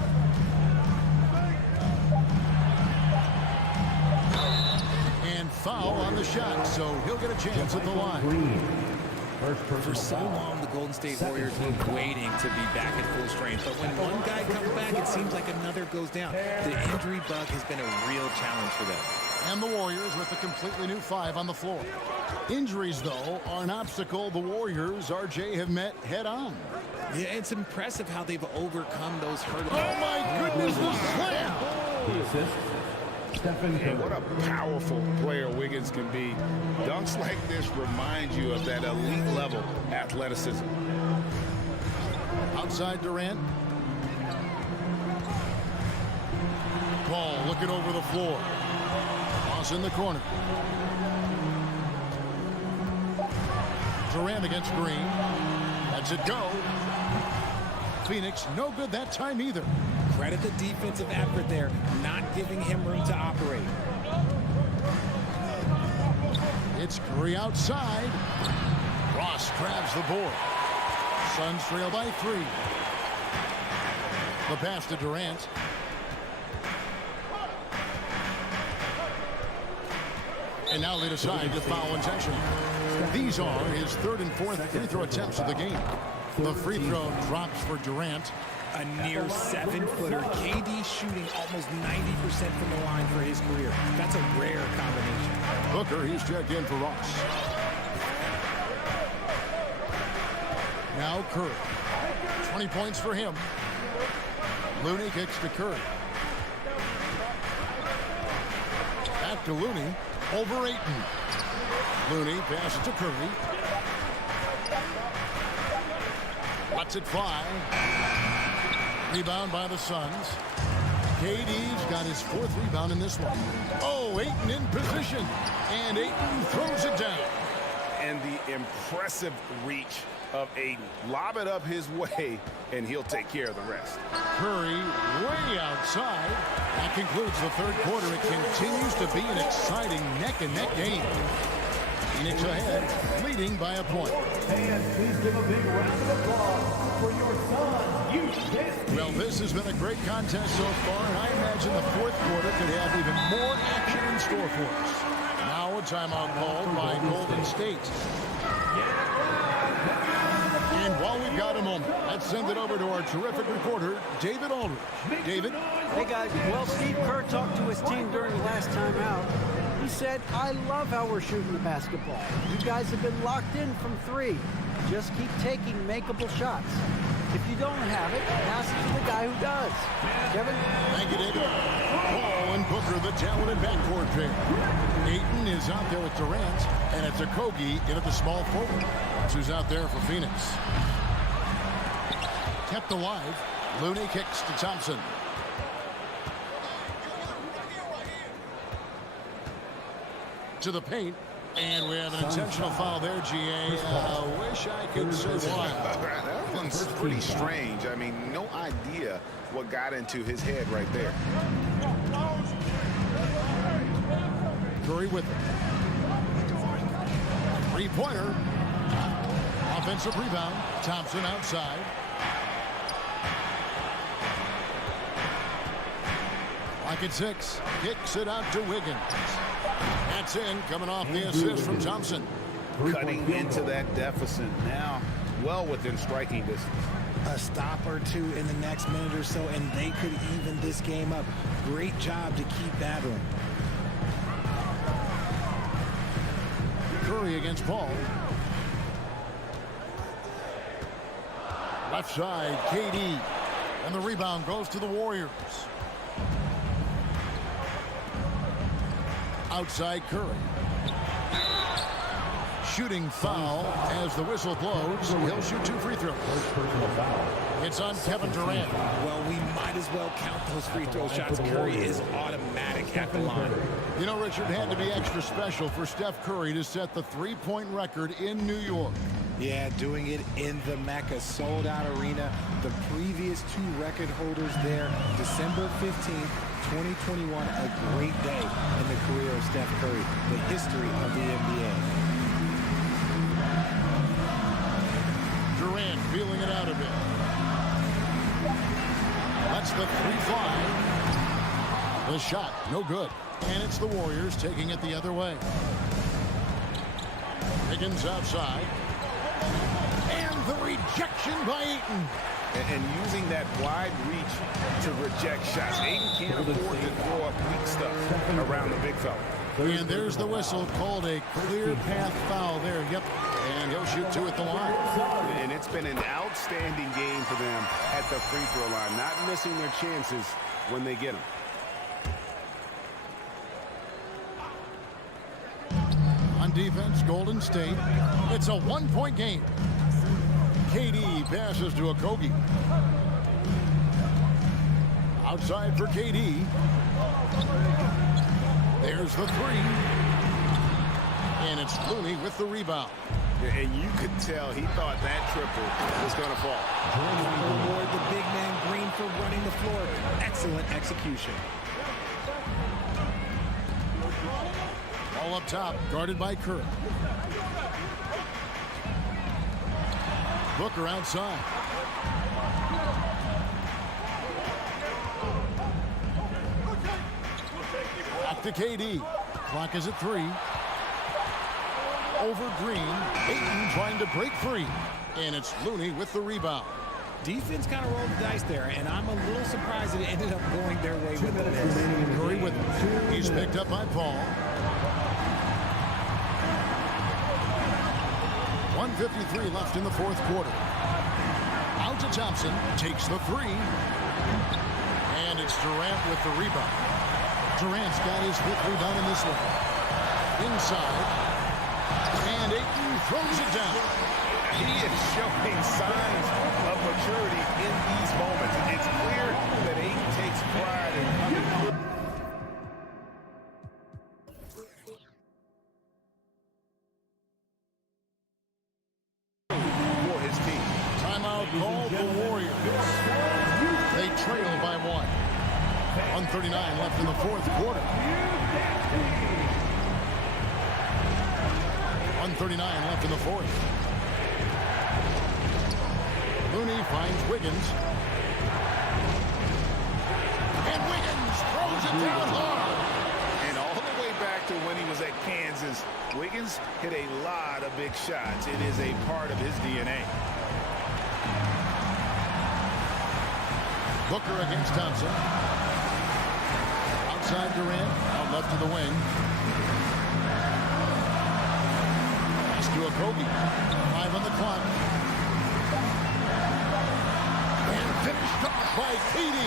And foul on the shot, so he'll get a chance at the line. For so long, the Golden State Warriors were waiting to be back at full strength, but when one guy comes back, it seems like another goes down. The injury bug has been a real challenge for them. And the Warriors with a completely new 5 on the floor. Injuries, though, are an obstacle the Warriors, RJ, have met head-on. Yeah, it's impressive how they've overcome those hurdles. Oh, my goodness, the slam! The assist, Stephen And what a powerful player Wiggins can be. Dunks like this remind you of that elite level athleticism. Outside Durant. Ball looking over the floor. Toss in the corner. Durant against Green. Lets it go. Phoenix no good that time either. Credit the defensive effort there, not giving him room to operate. It's Curry outside. Ross grabs the board. Suns trail by 3. The pass to Durant. And now they decide to foul intentionally. These are his 3rd and 4th free throw attempts of the game. The free throw drops for Durant. A near 7-footer, KD shooting almost 90% from the line for his career. That's a rare combination. Booker, he's checked in for Ross. Now Curry. 20 points for him. Looney kicks to Curry. Back to Looney. Over Ayton. Looney passes to Curry. Lets it fly. Rebound by the Suns. KD's got his 4th rebound in this one. Oh, Ayton in position. And Ayton throws it down. And the impressive reach of Ayton. Lob it up his way, and he'll take care of the rest. Curry way outside. That concludes the 3rd quarter. It continues to be an exciting neck-and-neck game. Phoenix ahead, leading by a point. And please give a big round of applause for your son, Well, this has been a great contest so far, and I imagine the 4th quarter could have even more action in store for us. Now a timeout called by Golden State. And while we've got a moment, let's send it over to our terrific reporter, David Aldridge. David? Hey, guys. Well, Steve Kerr talked to his team during the last time out. He said, I love how we're shooting the basketball. You guys have been locked in from 3. Just keep taking makeable shots. If you don't have it, pass it to the guy who does. Kevin? Thank you, David. Paul and Booker, the talented backcourt pair. Ayton is out there with Durant, and it's Okogie in at the small forward. That's who's out there for Phoenix. Kept alive. Looney kicks to Thompson. To the paint. And we have an intentional foul there, GA. Wish I could say why. That one's pretty strange. I mean, no idea what got into his head right there. Curry with it. 3-pointer. Offensive rebound. Thompson outside. Lock at 6. Kicks it out to Wiggins. That's in, coming off the assist from Thompson. Cutting into that deficit now, well within striking distance. A stop or two in the next minute or so, and they could even this game up. Great job to keep battling. Curry against Paul. Left side, KD. And the rebound goes to the Warriors. Outside Curry. Shooting foul as the whistle blows. He'll shoot 2 free throws. It's on Kevin Durant. Well, we might as well count those free throw shots. Curry is automatic at the line. You know, Richard, had to be extra special for Steph Curry to set the 3-point record in New York. Yeah, doing it in the Mecca sold-out arena. The previous 2 record holders there, December 15th, 2021, a great day in the career of Steph Curry, the history of the NBA. Durant feeling it out a bit. That's the 3 fly. The shot, no good. And it's the Warriors taking it the other way. Higgins outside. And the rejection by Ayton. And using that wide reach to reject shots. Ayton can't afford to throw up weak stuff around the big fella. And there's the whistle called a clear path foul there. Yep. And he'll shoot 2 at the line. And it's been an outstanding game for them at the free throw line. Not missing their chances when they get them. On defense, Golden State. It's a 1-point game. KD passes to Okogie. Outside for KD. There's the 3. And it's Looney with the rebound. And you could tell he thought that triple was going to fall. Reward the big man Green for running the floor. Excellent execution. All up top, guarded by Curry. Booker outside. Back to KD. Clock is at 3. Over Green. Ayton trying to break free. And it's Looney with the rebound. Defense kind of rolled the dice there, and I'm a little surprised that it ended up going their way with the miss. Curry with it. He's picked up by Paul. 1:53 left in the 4th quarter. Out to Thompson. Takes the 3. And it's Durant with the rebound. Durant's got his 5th rebound in this one. Inside. And Ayton throws it down. He is showing signs of maturity in these moments. It's clear that Ayton takes pride in coming through. For his team. Timeout called the Warriors. They trail by 1. 1:39 left in the fourth quarter. 1:39 left in the fourth. Looney finds Wiggins. And Wiggins throws it down hard. And all the way back to when he was at Kansas, Wiggins hit a lot of big shots. It is a part of his DNA. Booker against Thompson. Outside Durant, out left to the wing. Pass to Okogie. 5 on the clock. And finished off by KD.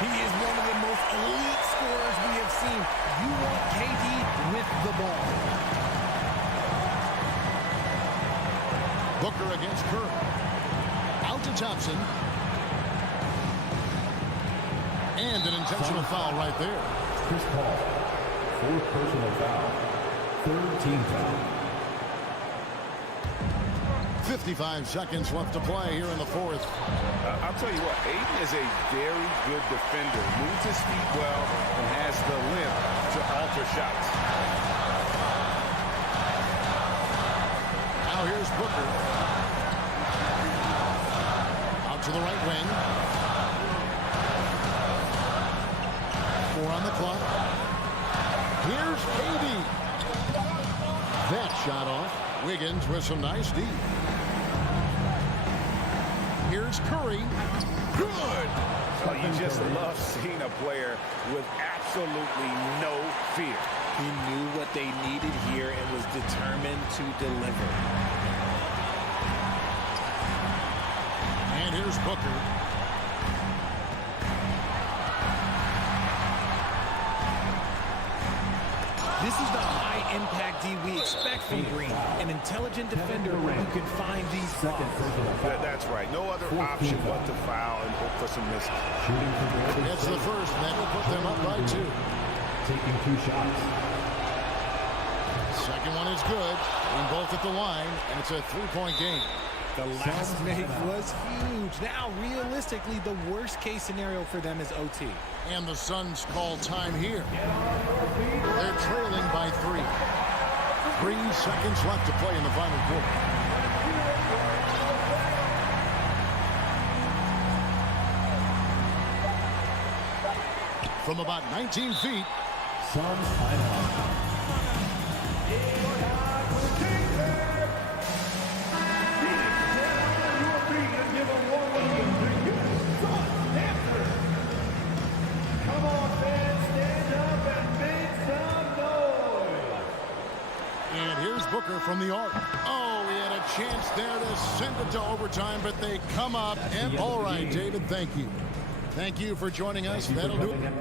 He is one of the most elite scorers we have seen. You want KD with the ball. Booker against Curry. Out to Thompson. And an intentional foul right there. Chris Paul, 4th personal foul, 3rd team foul. 55 seconds left to play here in the fourth. I'll tell you what, Ayton is a very good defender. Moves his feet well and has the length to alter shots. Now here's Booker. Out to the right wing. 4 on the clock. Here's KD. That shot off. Wiggins with some nice D. Here's Curry. Good. Oh, you just love seeing a player with absolutely no fear. He knew what they needed here and was determined to deliver. And here's Booker. This is the high-impact D we expect from Green, an intelligent defender who can find these spots. That's right. No other option but to foul and hope for some misses. It's the first, and that will put them up by 2. Taking 2 shots. Second one is good. In both at the line, and it's a 3-point game. The last make was huge. Now, realistically, the worst-case scenario for them is OT. And the Suns call time here. They're trailing by 3. 3 seconds left to play in the final quarter. From about 19 feet. Suns timeout. Booker from the arc. Oh, he had a chance there to send it to overtime, but they come up. And all right, David, thank you. Thank you for joining us. That'll do it.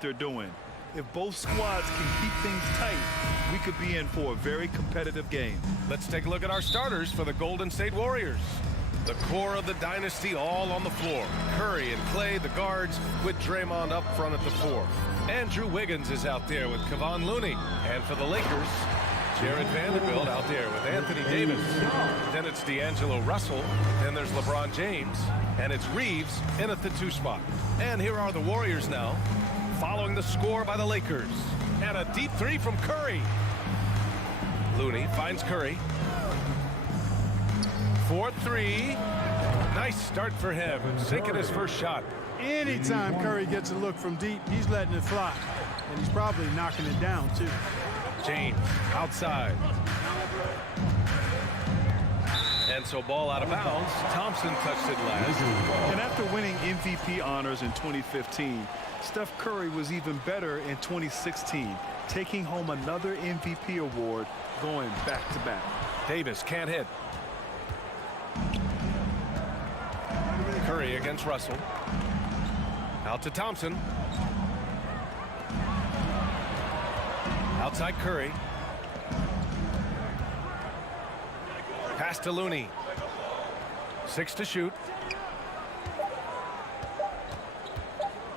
what they're doing. If both squads can keep things tight, we could be in for a very competitive game. Let's take a look at our starters for the Golden State Warriors. The core of the dynasty all on the floor. Curry and Clay, the guards, with Draymond up front at the 4. Andrew Wiggins is out there with Kevon Looney. And for the Lakers, Jared Vanderbilt out there with Anthony Davis. Then it's D'Angelo Russell. Then there's LeBron James. And it's Reeves in at the 2 spot. And here are the Warriors now, following the score by the Lakers. And a deep 3 from Curry. Looney finds Curry. 4-3. Nice start for him, sinking his first shot. Anytime Curry gets a look from deep, he's letting it fly. And he's probably knocking it down, too. James outside. And so ball out of bounds. Thompson touched it last. And after winning MVP honors in 2015, Steph Curry was even better in 2016, taking home another MVP award, going back-to-back. Davis can't hit. Curry against Russell. Out to Thompson. Outside Curry. Pass to Looney. 6 to shoot.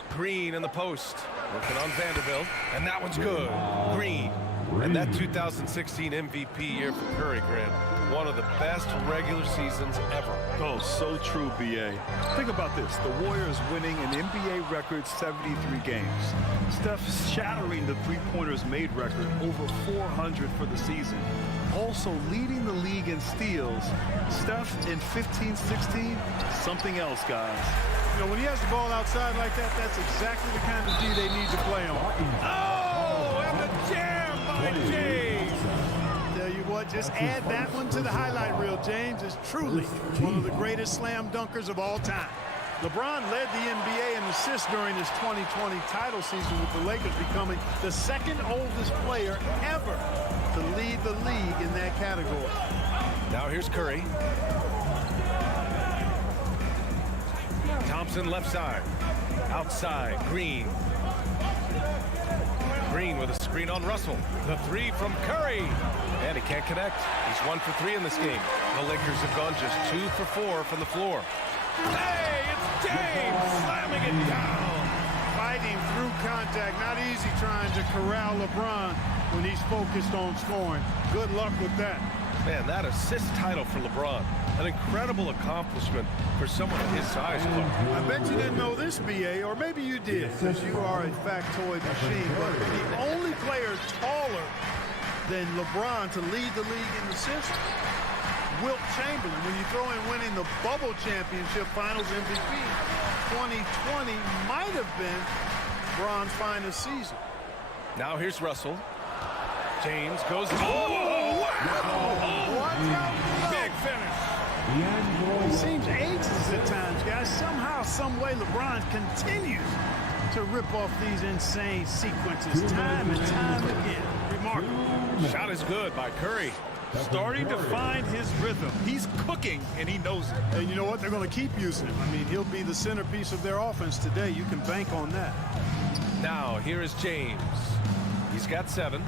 Green in the post. Working on Vanderbilt. And that one's good. Green. And that 2016 MVP year for Curry, Grant. One of the best regular seasons ever. Oh, so true, B.A. Think about this. The Warriors winning an NBA record 73 games. Steph shattering the three-pointers made record, over 400 for the season. Also leading the league in steals. Steph in 15-16, something else, guys. You know, when he has the ball outside like that, that's exactly the kind of D they need to play on. Oh, and the jam by James. Tell you what, just add that one to the highlight reel. James is truly one of the greatest slam dunkers of all time. LeBron led the NBA in assists during his 2020 title season, with the Lakers becoming the second oldest player ever to lead the league in that category. Now here's Curry. Thompson left side. Outside, Green. Green with a screen on Russell. The 3 from Curry. And he can't connect. He's 1 for 3 in this game. The Lakers have gone just 2 for 4 from the floor. Hey, it's James slamming it down. Fighting through contact. Not easy trying to corral LeBron when he's focused on scoring. Good luck with that. Man, that assist title for LeBron. An incredible accomplishment for someone of his size. I bet you didn't know this, B.A., or maybe you did, because you are a factoid machine, but the only player taller than LeBron to lead the league in assists, Wilt Chamberlain. When you throw in winning the Bubble Championship Finals MVP, 2020 might have been LeBron's finest season. Now here's Russell. James goes. Oh, wow! Big finish. It seems ageless at times, guys. Somehow, some way, LeBron continues to rip off these insane sequences time and time again. Remarkable. Shot is good by Curry. Starting to find his rhythm. He's cooking, and he knows it. And you know what? They're going to keep using him. I mean, he'll be the centerpiece of their offense today. You can bank on that. Now, here is James. He's got 7.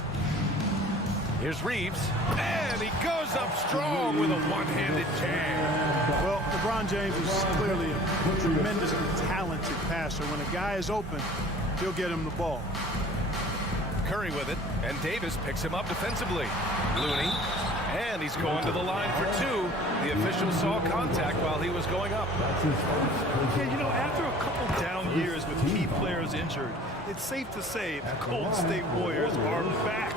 Here's Reeves, and he goes up strong with a one-handed jam. Well, LeBron James is clearly a tremendously talented passer. When a guy is open, he'll get him the ball. Curry with it, and Davis picks him up defensively. Looney, and he's going to the line for 2. The official saw contact while he was going up. Yeah, you know, after a couple down years with key players injured, it's safe to say the Golden State Warriors are back.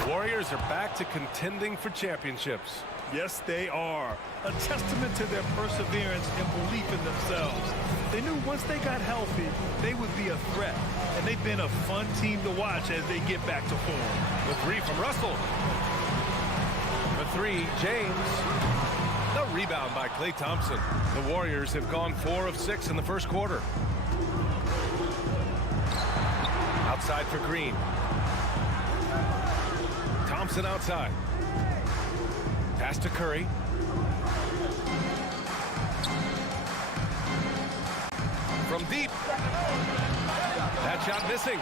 The Warriors are back to contending for championships. Yes, they are. A testament to their perseverance and belief in themselves. They knew once they got healthy, they would be a threat. And they've been a fun team to watch as they get back to form. The 3 from Russell. The 3, James. The rebound by Klay Thompson. The Warriors have gone 4 of 6 in the first quarter. Outside for Green. Thompson outside. Pass to Curry. From deep. That shot missing.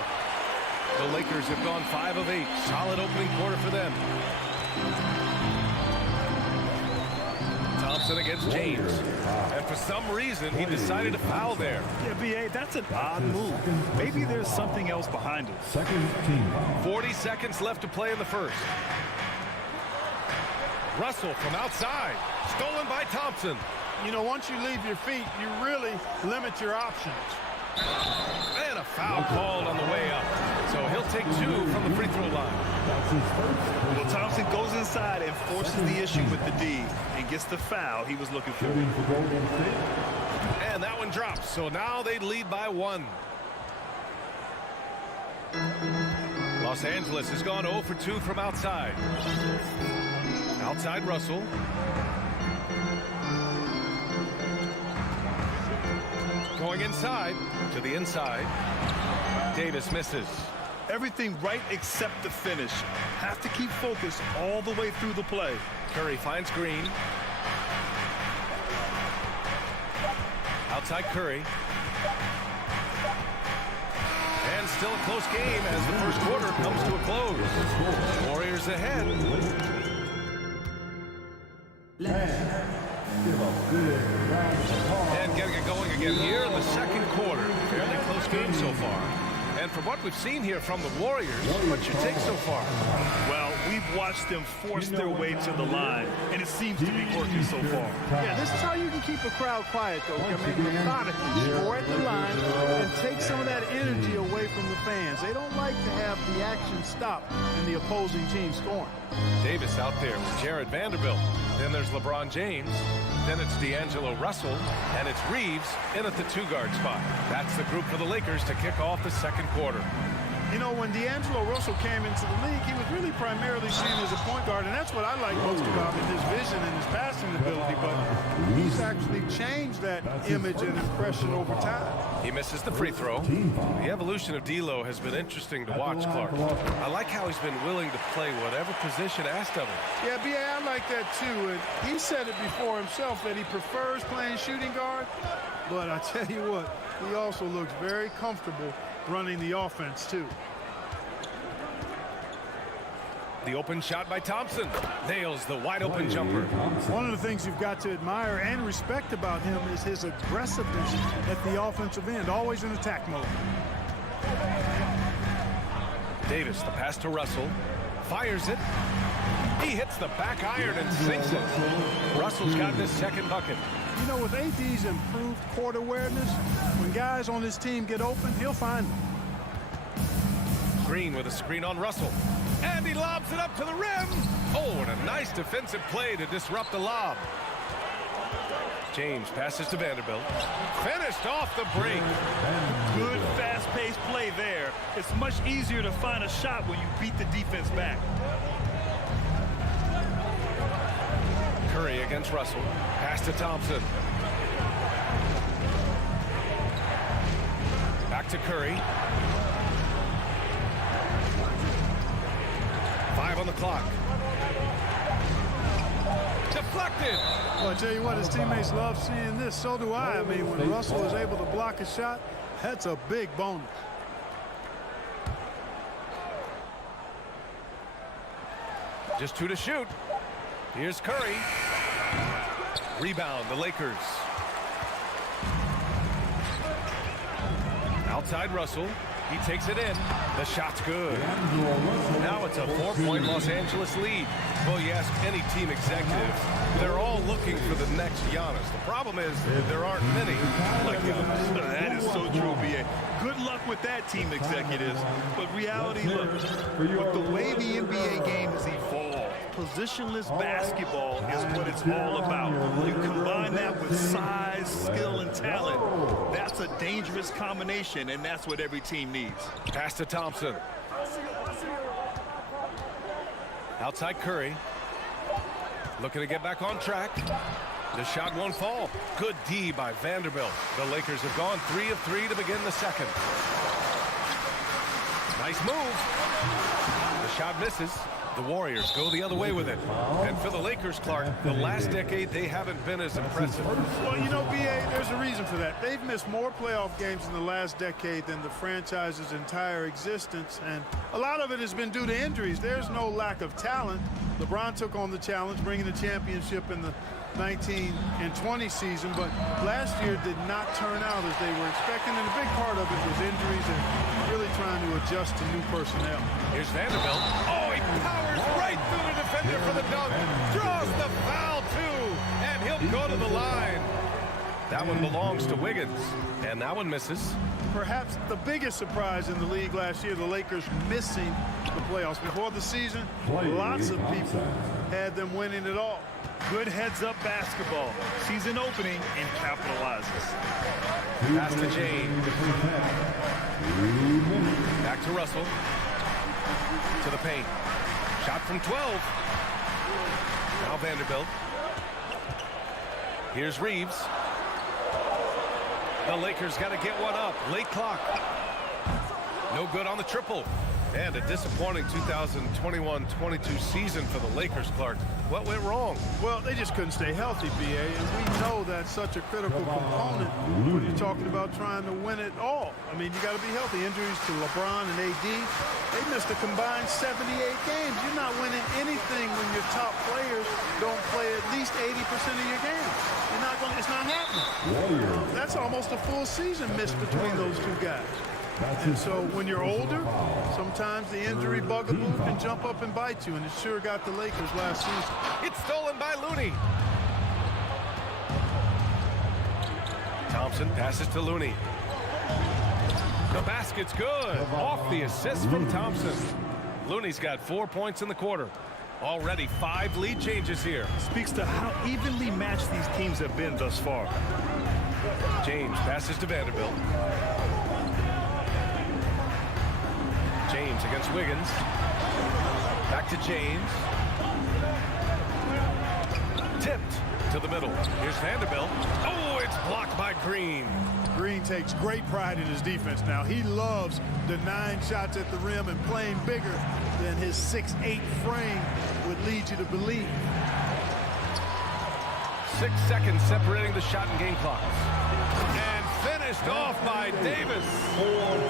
The Lakers have gone 5 of 8. Solid opening quarter for them. Thompson against James. And for some reason, he decided to foul there. Yeah, B.A., that's an odd move. Maybe there's something else behind it. 40 seconds left to play in the first. Russell from outside. Stolen by Thompson. You know, once you leave your feet, you really limit your options. And a foul called on the way up. So he'll take 2 from the free throw line. Well, Thompson goes inside and forces the issue with the D and gets the foul he was looking for. And that one drops. So now they lead by 1. Los Angeles has gone 0 for 2 from outside. Outside Russell. Going inside to the inside. Davis misses. Everything right except the finish. Have to keep focused all the way through the play. Curry finds Green. Outside Curry. And still a close game as the first quarter comes to a close. Warriors ahead. And getting it going again here in the second quarter. Fairly close game so far. And from what we've seen here from the Warriors, what's your take so far? Well, we've watched them force their way to the line, and it seems to be working so far. Yeah, this is how you can keep a crowd quiet, though. I mean, methodically, score at the line and take some of that energy away from the fans. They don't like to have the action stop and the opposing team scoring. Davis out there with Jared Vanderbilt. Then there's LeBron James. Then it's D'Angelo Russell. And it's Reeves in at the 2-guard spot. That's the group for the Lakers to kick off the second quarter. You know, when D'Angelo Russell came into the league, he was really primarily seen as a point guard, and that's what I like most about him, his vision and his passing ability, but he's actually changed that image and impression over time. He misses the free throw. The evolution of D'Lo has been interesting to watch, Clark. I like how he's been willing to play whatever position asked of him. Yeah, B.A., I like that too, and he said it before himself that he prefers playing shooting guard, but I tell you what, he also looks very comfortable running the offense too. The open shot by Thompson. Nails the wide open jumper. One of the things you've got to admire and respect about him is his aggressiveness at the offensive end, always in attack mode. Davis, the pass to Russell. Fires it. He hits the back iron and sinks it. Russell's got his second bucket. You know, with AD's improved court awareness, when guys on his team get open, he'll find them. Green with a screen on Russell. And he lobs it up to the rim. Oh, and a nice defensive play to disrupt the lob. James passes to Vanderbilt. Finished off the break. Good fast-paced play there. It's much easier to find a shot when you beat the defense back. Curry against Russell. Pass to Thompson. Back to Curry. 5 on the clock. Deflected. Well, I tell you what, his teammates love seeing this. So do I. I mean, when Russell is able to block a shot, that's a big bonus. Just 2 to shoot. Here's Curry. Rebound, the Lakers. Outside Russell. He takes it in. The shot's good. Now it's a 4-point Los Angeles lead. Well, you ask any team executive, they're all looking for the next Giannis. The problem is there aren't many like Giannis. That is so true, B.A. Good luck with that, team executives. But reality, look, with the way the NBA game has evolved, positionless basketball is what it's all about. You combine that with size, skill, and talent. That's a dangerous combination, and that's what every team needs. Pass to Thompson. Outside Curry. Looking to get back on track. The shot won't fall. Good D by Vanderbilt. The Lakers have gone 3 of 3 to begin the second. Nice move. The shot misses. The Warriors go the other way with it. And for the Lakers, Clark, the last decade, they haven't been as impressive. Well, you know, B.A., there's a reason for that. They've missed more playoff games in the last decade than the franchise's entire existence, and a lot of it has been due to injuries. There's no lack of talent. LeBron took on the challenge, bringing the championship in the 19 and 20 season, but last year did not turn out as they were expecting, and a big part of it was injuries and really trying to adjust to new personnel. Here's Vanderbilt. Oh, he powers right through the defender for the dunk. Draws the foul, too, and he'll go to the line. That one belongs to Wiggins, and that one misses. Perhaps the biggest surprise in the league last year, the Lakers missing the playoffs. Before the season, lots of people had them winning it all. Good heads-up basketball. Season opening and capitalizes. Pass to James. Back to Russell. To the paint. Shot from 12. Now Vanderbilt. Here's Reeves. The Lakers got to get one up. Late clock. No good on the triple. And a disappointing 2021-22 season for the Lakers, Clark. What went wrong? Well, they just couldn't stay healthy, B.A., and we know that's such a critical component when you're talking about trying to win it all. I mean, you got to be healthy. Injuries to LeBron and AD, they missed a combined 78 games. You're not winning anything when your top players don't play at least 80% of your games. It's not happening. That's almost a full season missed between those two guys. And so when you're older, sometimes the injury bugaboo can jump up and bite you, and it sure got the Lakers last season. It's stolen by Looney. Thompson passes to Looney. The basket's good. Off the assist from Thompson. Looney's got 4 points in the quarter. Already 5 lead changes here. Speaks to how evenly matched these teams have been thus far. James passes to Vanderbilt. James against Wiggins. Back to James. Tipped to the middle. Here's Vanderbilt. Oh, it's blocked by Green. Green takes great pride in his defense now. He loves denying shots at the rim and playing bigger than his 6'8" frame would lead you to believe. 6 seconds separating the shot and game clock. And finished off by Davis.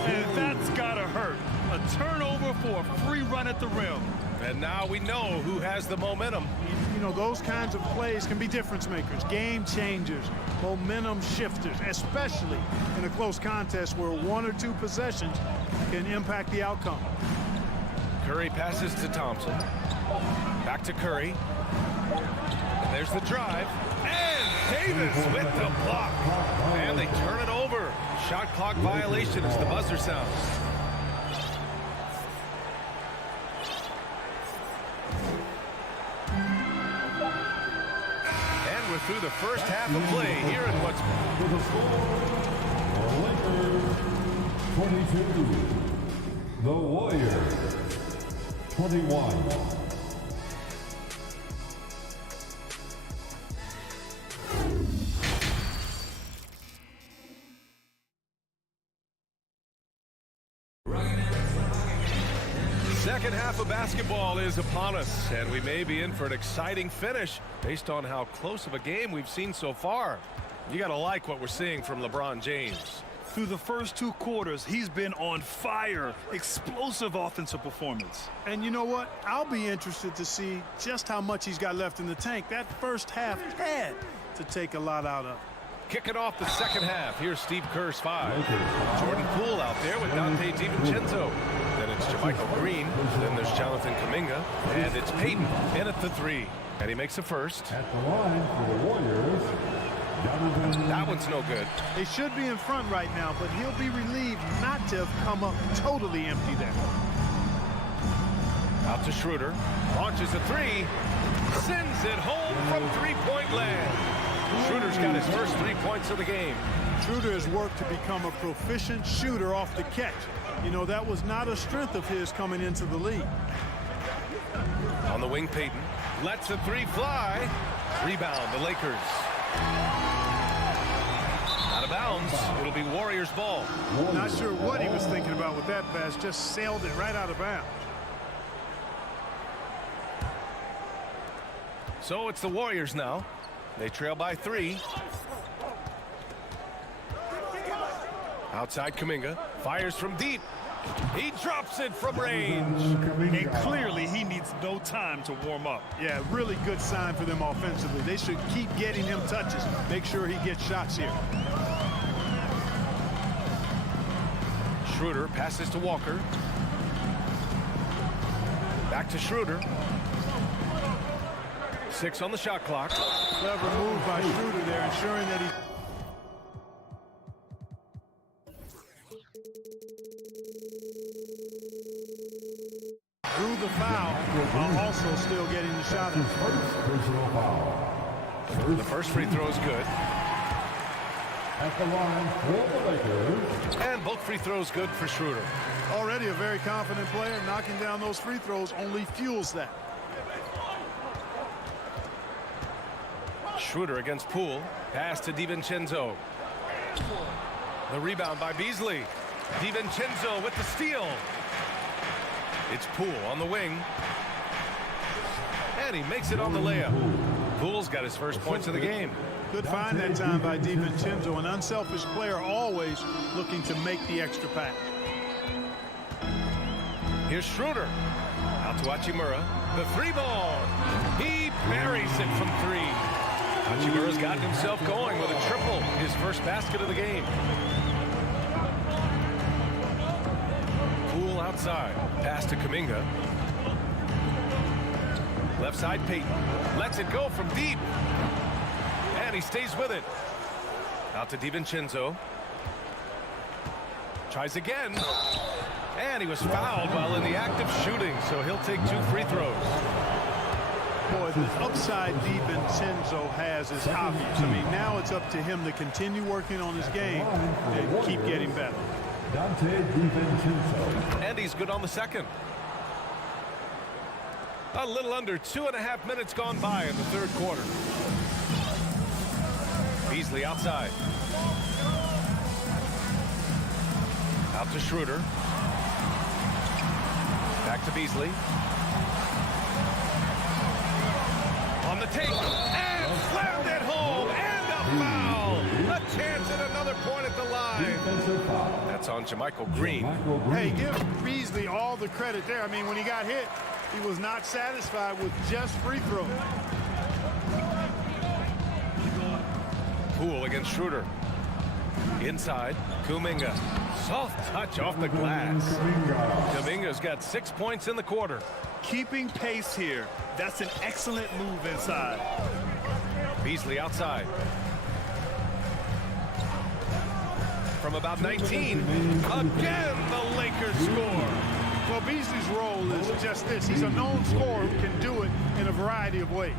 And that's gotta hurt. A turnover for a free run at the rim. And now we know who has the momentum. You know, those kinds of plays can be difference makers, game changers, momentum shifters, especially in a close contest where 1 or 2 possessions can impact the outcome. Curry passes to Thompson. Back to Curry. And there's the drive. And Davis with the block. And they turn it over. Shot clock violation as the buzzer sounds. And we're through the first half of play here in what's... Lakers 22. The Warriors 21. Second half of basketball is upon us, and we may be in for an exciting finish based on how close of a game we've seen so far. You got to like what we're seeing from LeBron James. Through the first 2 quarters, he's been on fire. Explosive offensive performance. And you know what? I'll be interested to see just how much he's got left in the tank. That first half had to take a lot out of. Kicking off the second half, here's Steve Kerr's 5. Jordan Poole out there with Dante DiVincenzo. Then it's Jermichael Green. Then there's Jonathan Kuminga. And it's Payton in at the 3. And he makes a first. At the line for the Warriors, that one's no good. They should be in front right now, but he'll be relieved not to have come up totally empty there. Out to Schroeder. Launches a 3. Sends it home from 3-point land. Schroeder's got his first 3 points of the game. Schroeder has worked to become a proficient shooter off the catch. You know, that was not a strength of his coming into the league. On the wing, Payton lets a 3 fly. Rebound, the Lakers. Out of bounds. It'll be Warriors ball. Not sure what he was thinking about with that pass. Just sailed it right out of bounds. So it's the Warriors now. They trail by 3. Outside Kuminga. Fires from deep. He drops it from range. And clearly he needs no time to warm up. Yeah, really good sign for them offensively. They should keep getting him touches. Make sure he gets shots here. Schroeder passes to Walker. Back to Schroeder. 6 on the shot clock. Clever move by Schroeder there, ensuring that he... drew the foul while also still getting the shot. The first free throw is good. At the line for the Lakers. And both free throws good for Schroeder. Already a very confident player. Knocking down those free throws only fuels that. Schroeder against Poole. Pass to DiVincenzo. The rebound by Beasley. DiVincenzo with the steal. It's Poole on the wing. And he makes it on the layup. Poole's got his first points of the game. Good find that time by DiVincenzo. An unselfish player, always looking to make the extra pass. Here's Schroeder. Out to Hachimura. The 3-ball. He buries it from 3. Hachimura's gotten himself going with a triple. His first basket of the game. Poole outside. Pass to Kuminga. Left side Payton. Lets it go from deep. And he stays with it. Out to DiVincenzo. Tries again. And he was fouled while in the act of shooting, so he'll take 2 free throws. Boy, the upside DiVincenzo has is obvious. I mean, now it's up to him to continue working on his game and keep getting better. And he's good on the second. A little under 2.5 minutes gone by in the third quarter. Beasley outside. Out to Schroeder. Back to Beasley. On the take. And slammed it home. And a foul. A chance at another point at the line. That's on Jermichael Green. Hey, give Beasley all the credit there. I mean, when he got hit, he was not satisfied with just free throws. Poole against Schroeder. Inside, Kuminga. Soft touch off the glass. Kuminga's got 6 points in the quarter. Keeping pace here. That's an excellent move inside. Beasley outside. From about 19. Again, the Lakers score. Well, Beasley's role is just this. He's a known scorer who can do it in a variety of ways.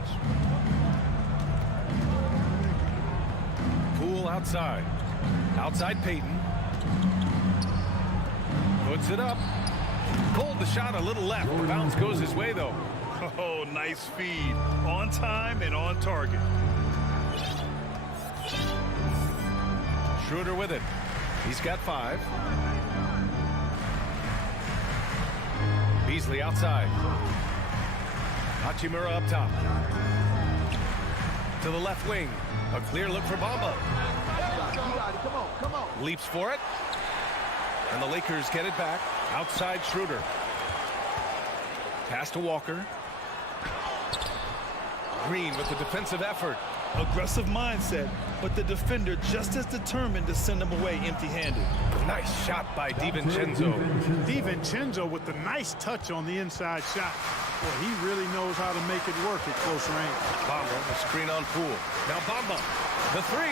Poole outside. Outside Payton. Puts it up. Pulled the shot a little left. The bounce goes his way, though. Oh, nice feed. On time and on target. Schroeder with it. He's got 5. Beasley outside. Hachimura up top. To the left wing. A clear look for Bamba. Come on. Leaps for it. And the Lakers get it back. Outside Schroeder. Pass to Walker. Green with the defensive effort. Aggressive mindset, but the defender just as determined to send him away empty-handed. Nice shot by DiVincenzo. DiVincenzo with the nice touch on the inside shot. Boy, he really knows how to make it work at close range. Bamba, the screen on Poole. Now Bamba, the 3.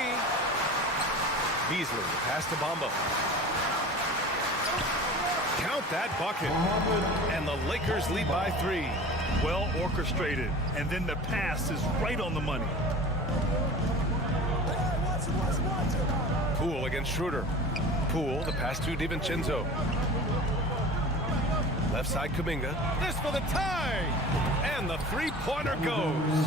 Beasley, pass to Bamba. Count that bucket. And the Lakers lead by 3. Well orchestrated, and then the pass is right on the money. Poole against Schroeder. Poole, the pass to DiVincenzo. Left side Kuminga. This for the tie! And the 3-pointer goes.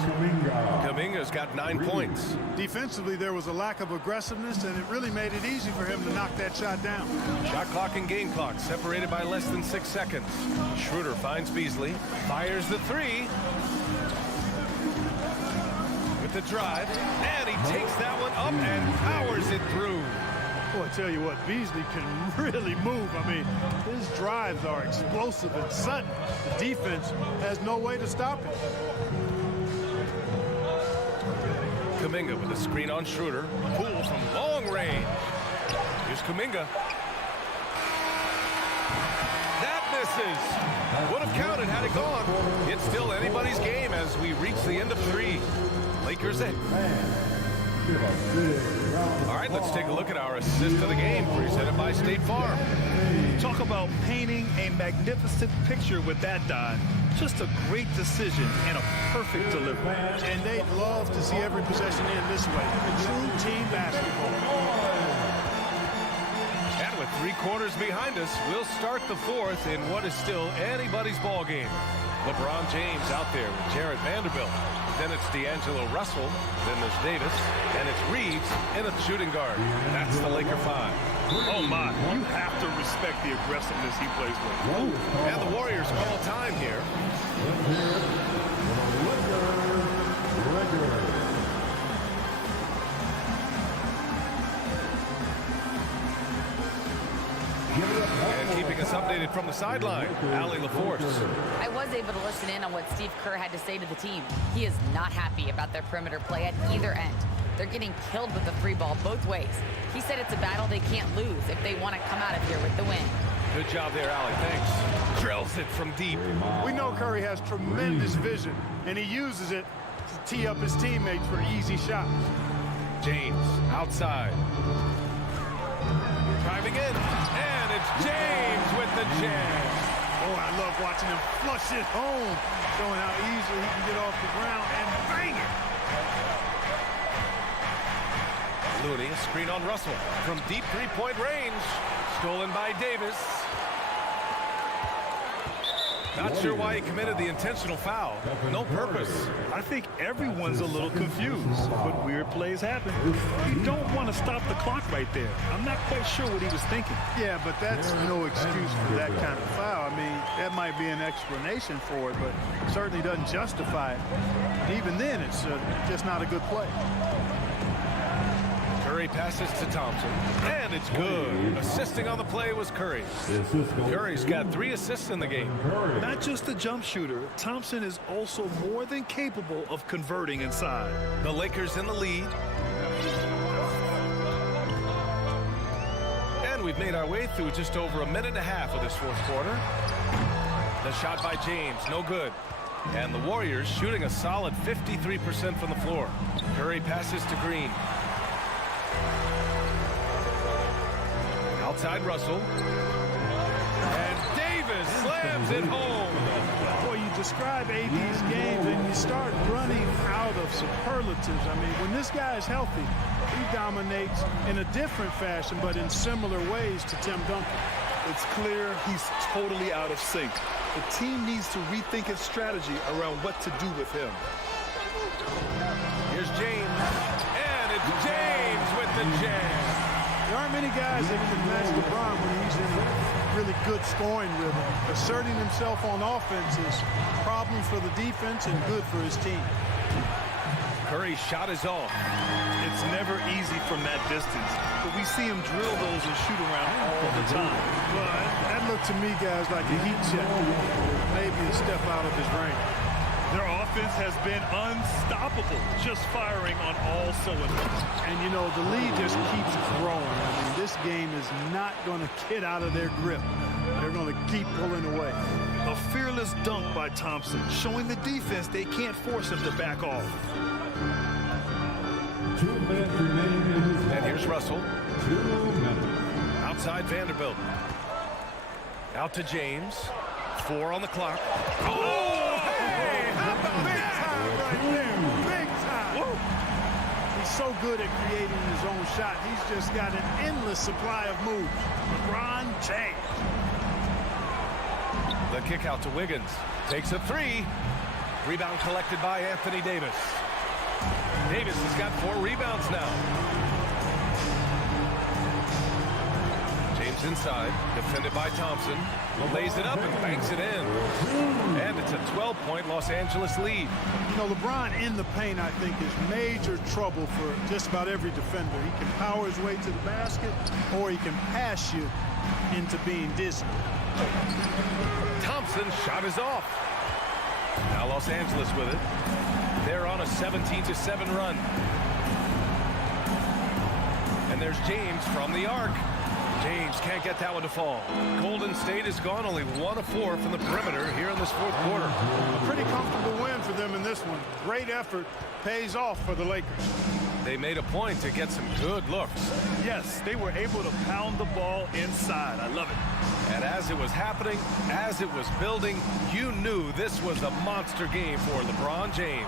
Kuminga's got 9 points. Defensively, there was a lack of aggressiveness, and it really made it easy for him to knock that shot down. Shot clock and game clock separated by less than 6 seconds. Schroeder finds Beasley. Fires the 3. drive, and he takes that one up and powers it through. Boy, I tell you what, Beasley can really move. I mean, his drives are explosive and sudden. The defense has no way to stop him. Kuminga with a screen on Schroeder. Poole from long range. Here's Kuminga. That misses. Would have counted had it gone. It's still anybody's game as we reach the end of 3. Lakers in. All right, let's take a look at our assist of the game presented by State Farm. Talk about painting a magnificent picture with that dive. Just a great decision and a perfect delivery. And they'd love to see every possession end this way. True team basketball. And with 3 quarters behind us, we'll start the 4th in what is still anybody's ball game. LeBron James out there with Jared Vanderbilt. Then it's D'Angelo Russell. Then there's Davis. And it's Reeves in a shooting guard. That's the Laker 5. Oh, my. You have to respect the aggressiveness he plays with. And the Warriors call time here. And keeping us updated from the sideline, Allie LaForce. I was able to listen in on what Steve Kerr had to say to the team. He is not happy about their perimeter play at either end. They're getting killed with the 3 ball both ways. He said it's a battle they can't lose if they want to come out of here with the win. Good job there, Allie. Thanks. Drills it from deep. We know Curry has tremendous vision, and he uses it to tee up his teammates for easy shots. James outside. Driving in, and it's James with the jam. Oh, I love watching him flush it home, showing how easily he can get off the ground and bang it. Looney, a screen on Russell from deep 3-point range. Stolen by Davis. Not sure why he committed the intentional foul. No purpose. I think everyone's a little confused, but weird plays happen. You don't want to stop the clock right there. I'm not quite sure what he was thinking. Yeah, but that's no excuse for that kind of foul. I mean, that might be an explanation for it, but it certainly doesn't justify it. And even then, it's just not a good play. Curry passes to Thompson, and it's good. Assisting on the play was Curry. Curry's got 3 assists in the game. Not just a jump shooter, Thompson is also more than capable of converting inside. The Lakers in the lead. And we've made our way through just over a minute and a half of this 4th quarter. The shot by James, no good. And the Warriors shooting a solid 53% from the floor. Curry passes to Green. Outside Russell. And Davis slams it home. Boy, you describe AD's games and you start running out of superlatives. I mean, when this guy is healthy, he dominates in a different fashion, but in similar ways to Tim Duncan. It's clear he's totally out of sync. The team needs to rethink its strategy around what to do with him. Here's James. And it's James with the jam. There aren't many guys that can match LeBron when he's in a really good scoring rhythm. Asserting himself on offense is problems for the defense and good for his team. Curry's shot is off. It's never easy from that distance, but we see him drill those and shoot around all the time. Well, that looked to me, guys, like a heat check. Maybe a step out of his range. Their offense has been unstoppable, just firing on all cylinders. And, you know, the lead just keeps growing. I mean, this game is not going to get out of their grip. They're going to keep pulling away. A fearless dunk by Thompson, showing the defense they can't force him to back off. 2 minutes remaining in this And here's Russell. 2 minutes. Outside Vanderbilt. Out to James. 4 on the clock. Oh! Hey, how about big time right there? Big time. Woo. He's so good at creating his own shot. He's just got an endless supply of moves. LeBron James. The kick out to Wiggins. Takes a 3. Rebound collected by Anthony Davis. Davis has got 4 rebounds now. James inside, defended by Thompson. Lays it up and banks it in. And it's a 12-point Los Angeles lead. You know, LeBron in the paint, I think, is major trouble for just about every defender. He can power his way to the basket, or he can pass you into being dizzy. Thompson's shot is off. Now Los Angeles with it. They're on a 17-7 run. And there's James from the arc. James can't get that one to fall. Golden State has gone only 1 of 4 from the perimeter here in this fourth quarter. A pretty comfortable win for them in this one. Great effort pays off for the Lakers. They made a point to get some good looks. Yes, they were able to pound the ball inside. I love it. And as it was happening, as it was building, you knew this was a monster game for LeBron James.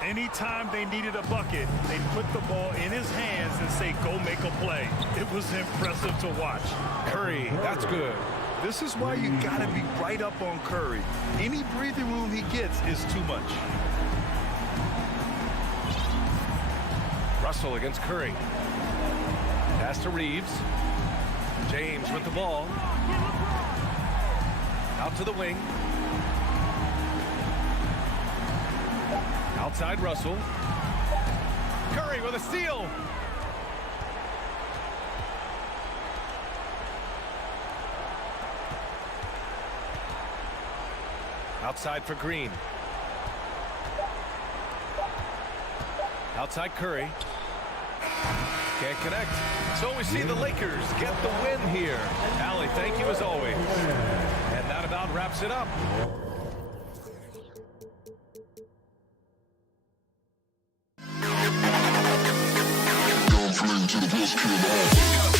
Anytime they needed a bucket, they put the ball in his hands and say, go make a play. It was impressive to watch. Curry, that's good. This is why you got to be right up on Curry. Any breathing room he gets is too much. Russell against Curry. Pass to Reeves. James with the ball. Out to the wing. Outside Russell. Curry with a steal. Outside for Green. Outside Curry. Can't connect. So we see the Lakers get the win here. Allie, thank you as always. And that about wraps it up. To the best kid in the hall.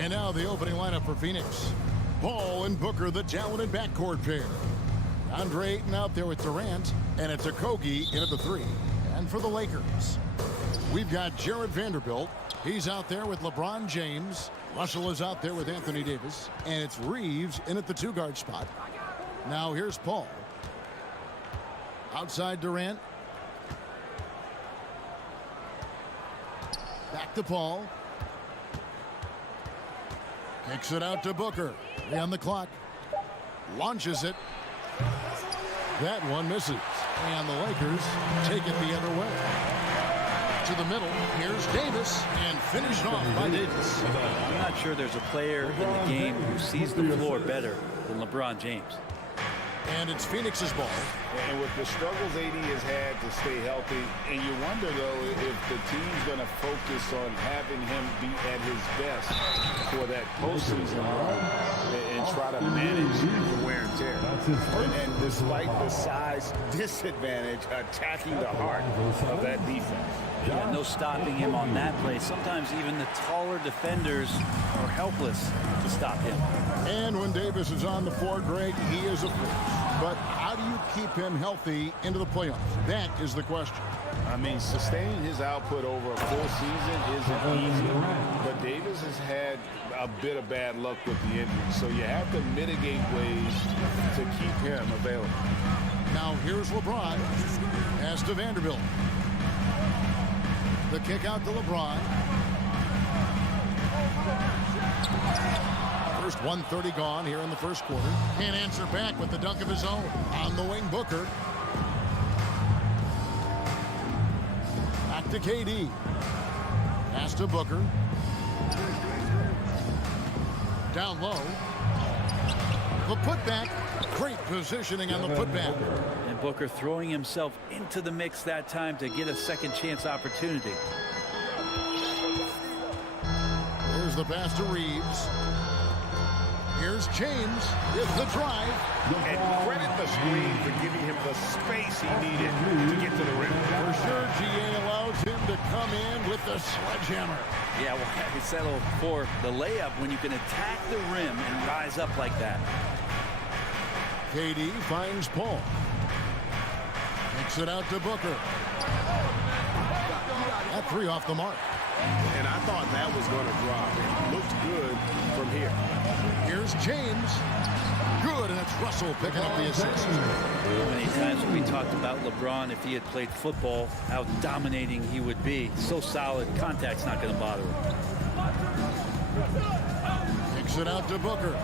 And now the opening lineup for Phoenix. Paul and Booker, the talented backcourt pair. Andre Ayton out there with Durant, and it's Okogie in at the 3. And for the Lakers, we've got Jared Vanderbilt. He's out there with LeBron James. Russell is out there with Anthony Davis. And it's Reeves in at the 2-guard spot. Now here's Paul. Outside Durant. Back to Paul. Kicks it out to Booker. 3 on the clock. Launches it. That one misses. And the Lakers take it the other way. To the middle. Here's Davis. And finished off by Davis. I'm not sure there's a player in the game who sees the floor better than LeBron James. And it's Phoenix's ball. And with the struggles AD has had to stay healthy, and you wonder, though, if the team's going to focus on having him be at his best for that postseason run and try to manage the wear and tear. And despite the size disadvantage, attacking the heart of that defense. Yeah, no stopping him on that play. Sometimes even the taller defenders are helpless to stop him. And when Davis is on the floor, Greg, he is a force. But how do you keep him healthy into the playoffs? That is the question. I mean, sustaining his output over a full season isn't easy. But Davis has had a bit of bad luck with the injury. So you have to mitigate ways to keep him available. Now here's LeBron. Pass to Vanderbilt. The kick out to LeBron. First 1:30 gone here in the first quarter. Can't answer back with the dunk of his own. On the wing, Booker. Back to KD. Pass to Booker. Down low. The putback. Great positioning on the putback. And Booker throwing himself into the mix that time to get a second chance opportunity. Here's the pass to Reeves. Here's James with the drive. And credit the screen for giving him the space he needed to get to the rim. For sure, GA allows him to come in with the sledgehammer. Yeah, well, I settle for the layup when you can attack the rim and rise up like that. KD finds Paul. Kicks it out to Booker. That three off the mark. And I thought that was going to drop. It looked good from here. Here's James. Good, and it's Russell picking up the assist. How many times have we talked about LeBron, if he had played football, how dominating he would be. So solid, contact's not going to bother him. Kicks it out to Booker.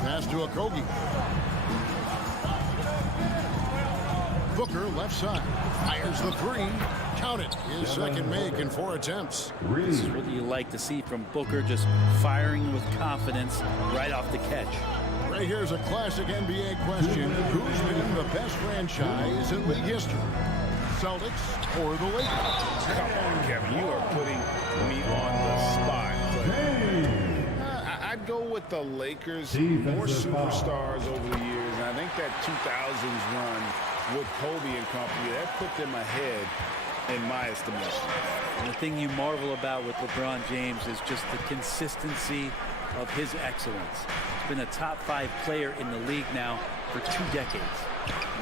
Pass to Okogie. Booker left side. Fires the three. Count it. His second make in 4 attempts. This is what you like to see from Booker, just firing with confidence right off the catch. Right here's a classic NBA question. Who's been the best franchise in league history? Celtics or the Lakers? Come on, Kevin. You are putting me on the spot. I'd go with the Lakers. More superstars over the years. And I think that 2000s run with Kobe and company, that put them ahead in my estimation. And the thing you marvel about with LeBron James is just the consistency of his excellence. He's been a top 5 player in the league now for 2 decades.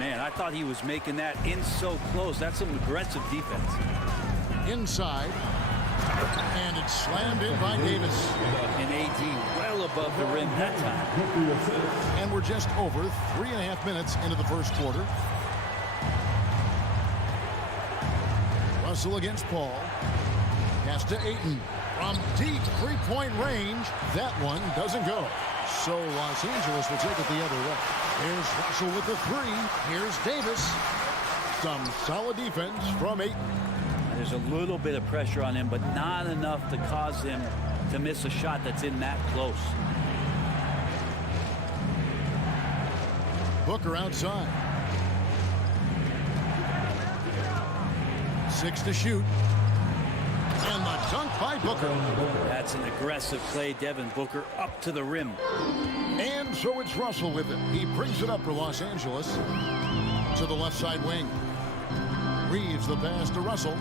Man, I thought he was making that in so close. That's some aggressive defense. Inside. And it's slammed in by Davis. And AD well above the rim that time. And we're just over 3.5 minutes into the first quarter. Russell against Paul. Pass to Ayton. From deep three-point range. That one doesn't go. So Los Angeles will take it the other way. Here's Russell with the three. Here's Davis. Some solid defense from Ayton. There's a little bit of pressure on him, but not enough to cause him to miss a shot that's in that close. Booker outside. 6 to shoot. And the dunk by Booker. That's an aggressive play. Devin Booker up to the rim. And so it's Russell with it. He brings it up for Los Angeles. To the left side wing. Reeves the pass to Russell.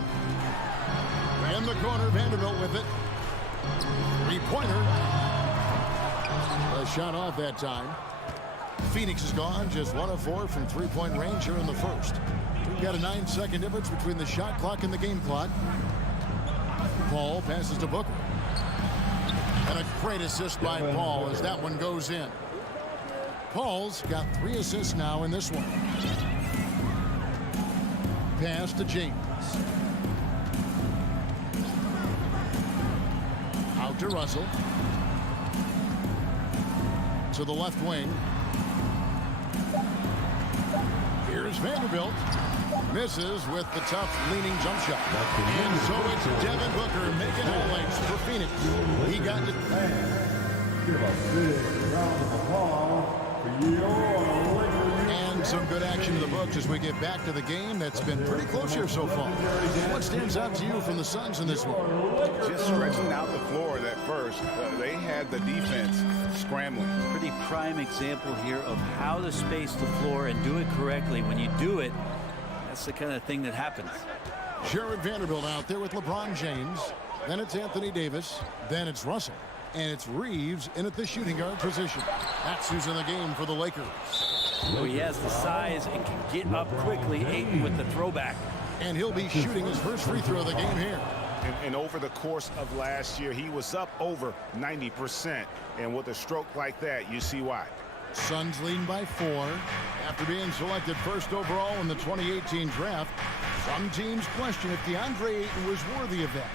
In the corner, Vanderbilt with it. Three-pointer. A shot off that time. Phoenix is gone. Just 1 of 4 from three-point range here in the first. We've got a 9-second difference between the shot clock and the game clock. Paul passes to Booker. And a great assist by Paul as that one goes in. Paul's got 3 assists now in this one. Pass to James. Out to Russell. To the left wing. Here's Vanderbilt. Misses with the tough leaning jump shot. And so it's Devin Booker making highlights for Phoenix. He got it. Give a big round of applause for you. And some good action in the books as we get back to the game that's been pretty close here so far. What stands out to you from the Suns in this one? Just stretching out the floor at first. They had the defense scrambling. Pretty prime example here of how to space the floor and do it correctly. When you do it, that's the kind of thing that happens. Jared Vanderbilt out there with LeBron James. Then it's Anthony Davis. Then it's Russell. And it's Reeves in at the shooting guard position. That's who's in the game for the Lakers. So he has the size and can get up quickly. Ayton with the throwback. And he'll be shooting his first free throw of the game here. And over the course of last year, he was up over 90%. And with a stroke like that, you see why. Suns leading by 4 after being selected first overall in the 2018 draft. Some teams question if DeAndre Ayton was worthy of that.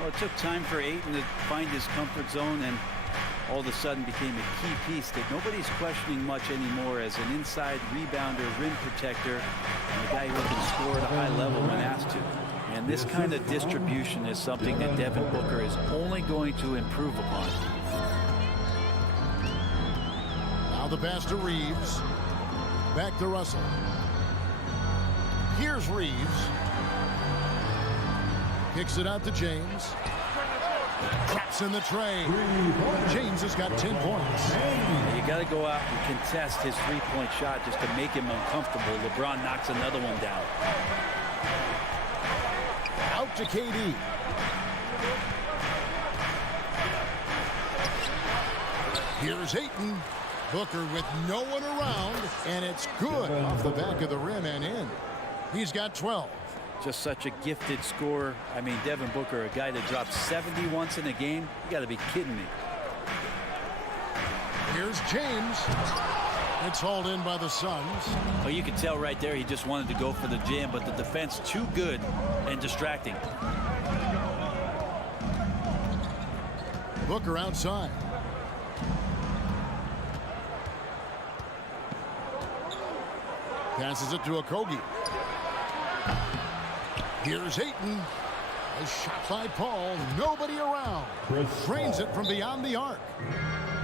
Well, it took time for Ayton to find his comfort zone and all of a sudden became a key piece that nobody's questioning much anymore as an inside rebounder, rim protector, and a guy who can score at a high level when asked to. And this kind of distribution is something that Devin Booker is only going to improve upon. Now the pass to Reeves. Back to Russell. Here's Reeves. Kicks it out to James. Drops in the tray. James has got 10 points. You got to go out and contest his three-point shot just to make him uncomfortable. LeBron knocks another one down. Out to KD. Here's Ayton. Booker with no one around, and it's good off the back of the rim and in. He's got 12. Just such a gifted scorer. I mean, Devin Booker, a guy that drops 70 once in a game. You got to be kidding me. Here's James. It's hauled in by the Suns. Well, you can tell right there he just wanted to go for the jam, but the defense too good and distracting. Booker outside. Passes it to Okogie. Here's Ayton. A shot by Paul. Nobody around. Drains it from beyond the arc.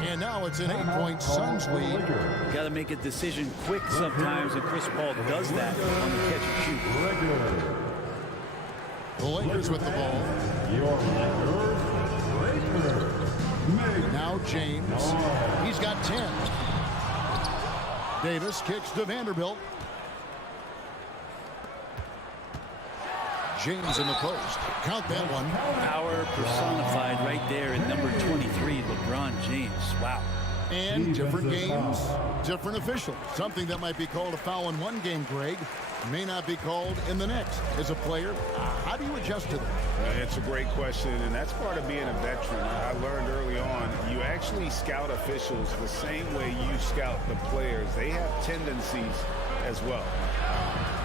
And now it's an 8-point Suns lead. Got to make a decision quick sometimes, and Chris Paul does that on the catch and shoot. The Lakers with the ball. Now James. He's got 10. Davis kicks to Vanderbilt. James in the post. Count that one. Power personified right there in number 23, LeBron James. Wow. And different games, different officials. Something that might be called a foul in one game, Greg, may not be called in the next. As a player, how do you adjust to that? It's a great question, and that's part of being a veteran. I learned early on, you actually scout officials the same way you scout the players. They have tendencies as well.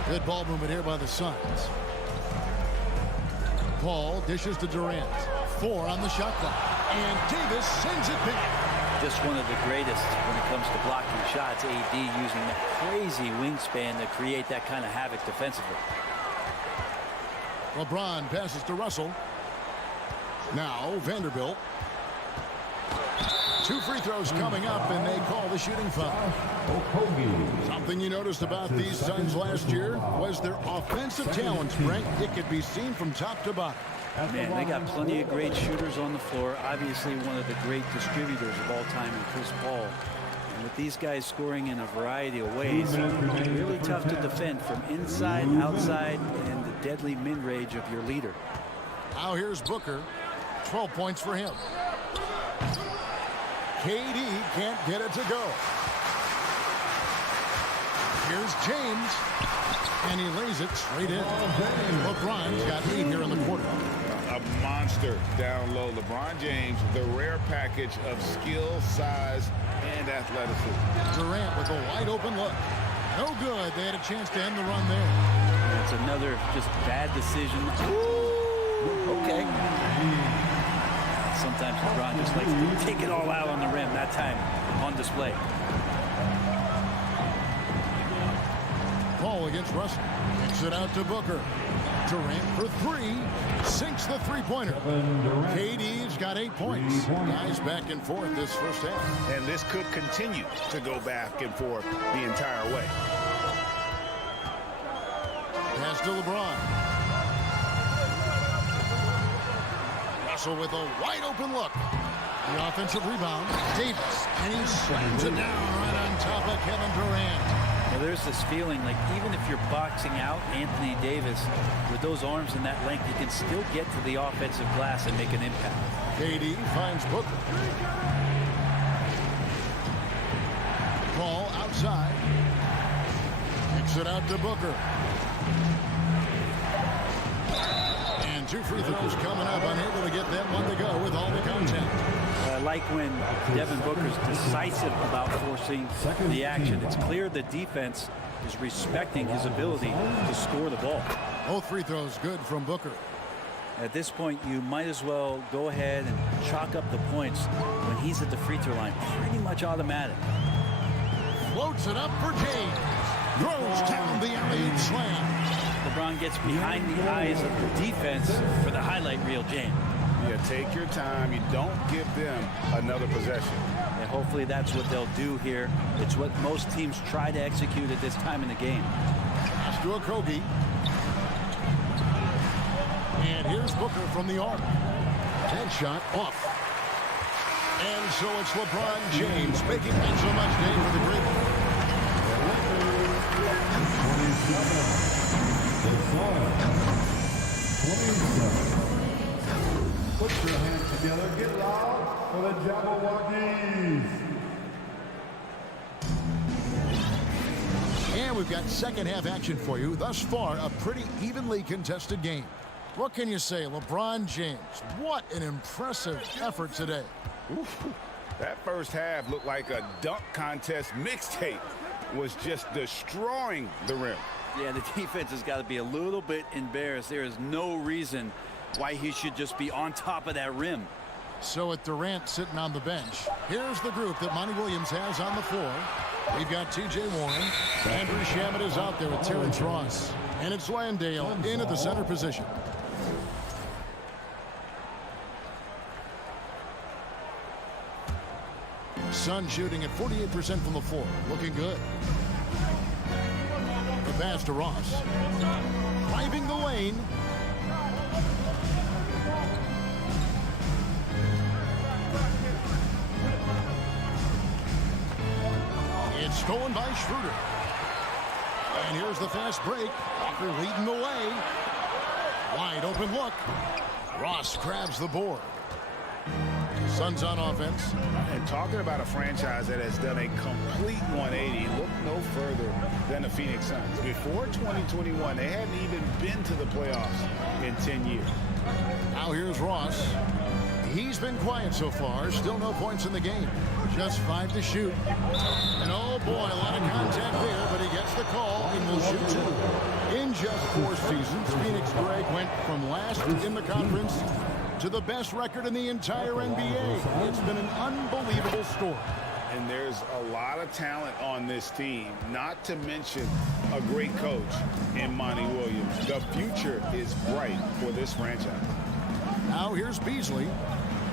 Good ball movement here by the Suns. Paul dishes to Durant. 4 on the shot clock. And Davis sends it back. Just one of the greatest when it comes to blocking shots. AD using that crazy wingspan to create that kind of havoc defensively. LeBron passes to Russell. Now Vanderbilt. 2 free throws coming up, and they call the shooting foul. Something you noticed about these Suns last year was their offensive talent strength. It could be seen from top to bottom. Man, they got plenty of great shooters on the floor. Obviously, one of the great distributors of all time in Chris Paul. And with these guys scoring in a variety of ways, really tough to defend from inside, outside, and the deadly mid-range of your leader. Now here's Booker. 12 points for him. KD can't get it to go. Here's James. And he lays it straight in. LeBron's got 8 here in the quarter. A monster down low. LeBron James, the rare package of skill, size, and athleticism. Durant with a wide open look. No good. They had a chance to end the run there. That's another just bad decision. Ooh, okay. Sometimes LeBron just likes to take it all out on the rim. That time on display. Paul against Russell. Kicks it out to Booker. Durant for 3. Sinks the three-pointer. KD's got 8 points. Guys back and forth this first half. And this could continue to go back and forth the entire way. Pass to LeBron. Russell with a wide open look. The offensive rebound. Davis. And he slams it down right on top of Kevin Durant. Well, there's this feeling like even if you're boxing out Anthony Davis with those arms and that length, you can still get to the offensive glass and make an impact. KD finds Booker. Paul outside. Kicks it out to Booker. And And 2 free throws coming up, unable to get that one to go with all the contact. I like when Devin Booker's decisive about forcing the action. It's clear the defense is respecting his ability to score the ball. Both free throws good from Booker. At this point, you might as well go ahead and chalk up the points when he's at the free throw line. Pretty much automatic. Floats it up for James. Throws down the alley slam. LeBron gets behind the eyes of the defense for the highlight reel, James. Yeah, take your time. You don't give them another possession. And hopefully that's what they'll do here. It's what most teams try to execute at this time in the game. Pass to Okogie. And here's Booker from the arc. Headshot off. And so it's LeBron James making thanks so much, Dave, for the great. Put your hands together. Get loud for the Jabberwockies. And we've got second half action for you. Thus far, a pretty evenly contested game. What can you say, LeBron James? What an impressive effort today. Oof. That first half looked like a dunk contest mixtape. Was just destroying the rim. Yeah, the defense has got to be a little bit embarrassed. There is no reason why he should just be on top of that rim. So with Durant sitting on the bench, here's the group that Monty Williams has on the floor. We've got T.J. Warren. Andrew Shamet is out there with Terrence Ross. And it's Landale in at the center position. Sun shooting at 48% from the floor. Looking good. The pass to Ross. Driving the lane. It's stolen by Schroeder. And here's the fast break. Walker leading the way. Wide open look. Ross grabs the board. Suns on offense. And talking about a franchise that has done a complete 180, look no further than the Phoenix Suns. Before 2021, they hadn't even been to the playoffs in 10 years. Now here's Ross. He's been quiet so far. Still no points in the game. Just 5 to shoot. And oh boy, a lot of contact there, but he gets the call and will shoot 2. In just 4 seasons, Phoenix Greg went from last in the conference to the best record in the entire NBA. It's been an unbelievable story. And there's a lot of talent on this team, not to mention a great coach in Monty Williams. The future is bright for this franchise. Now here's Beasley,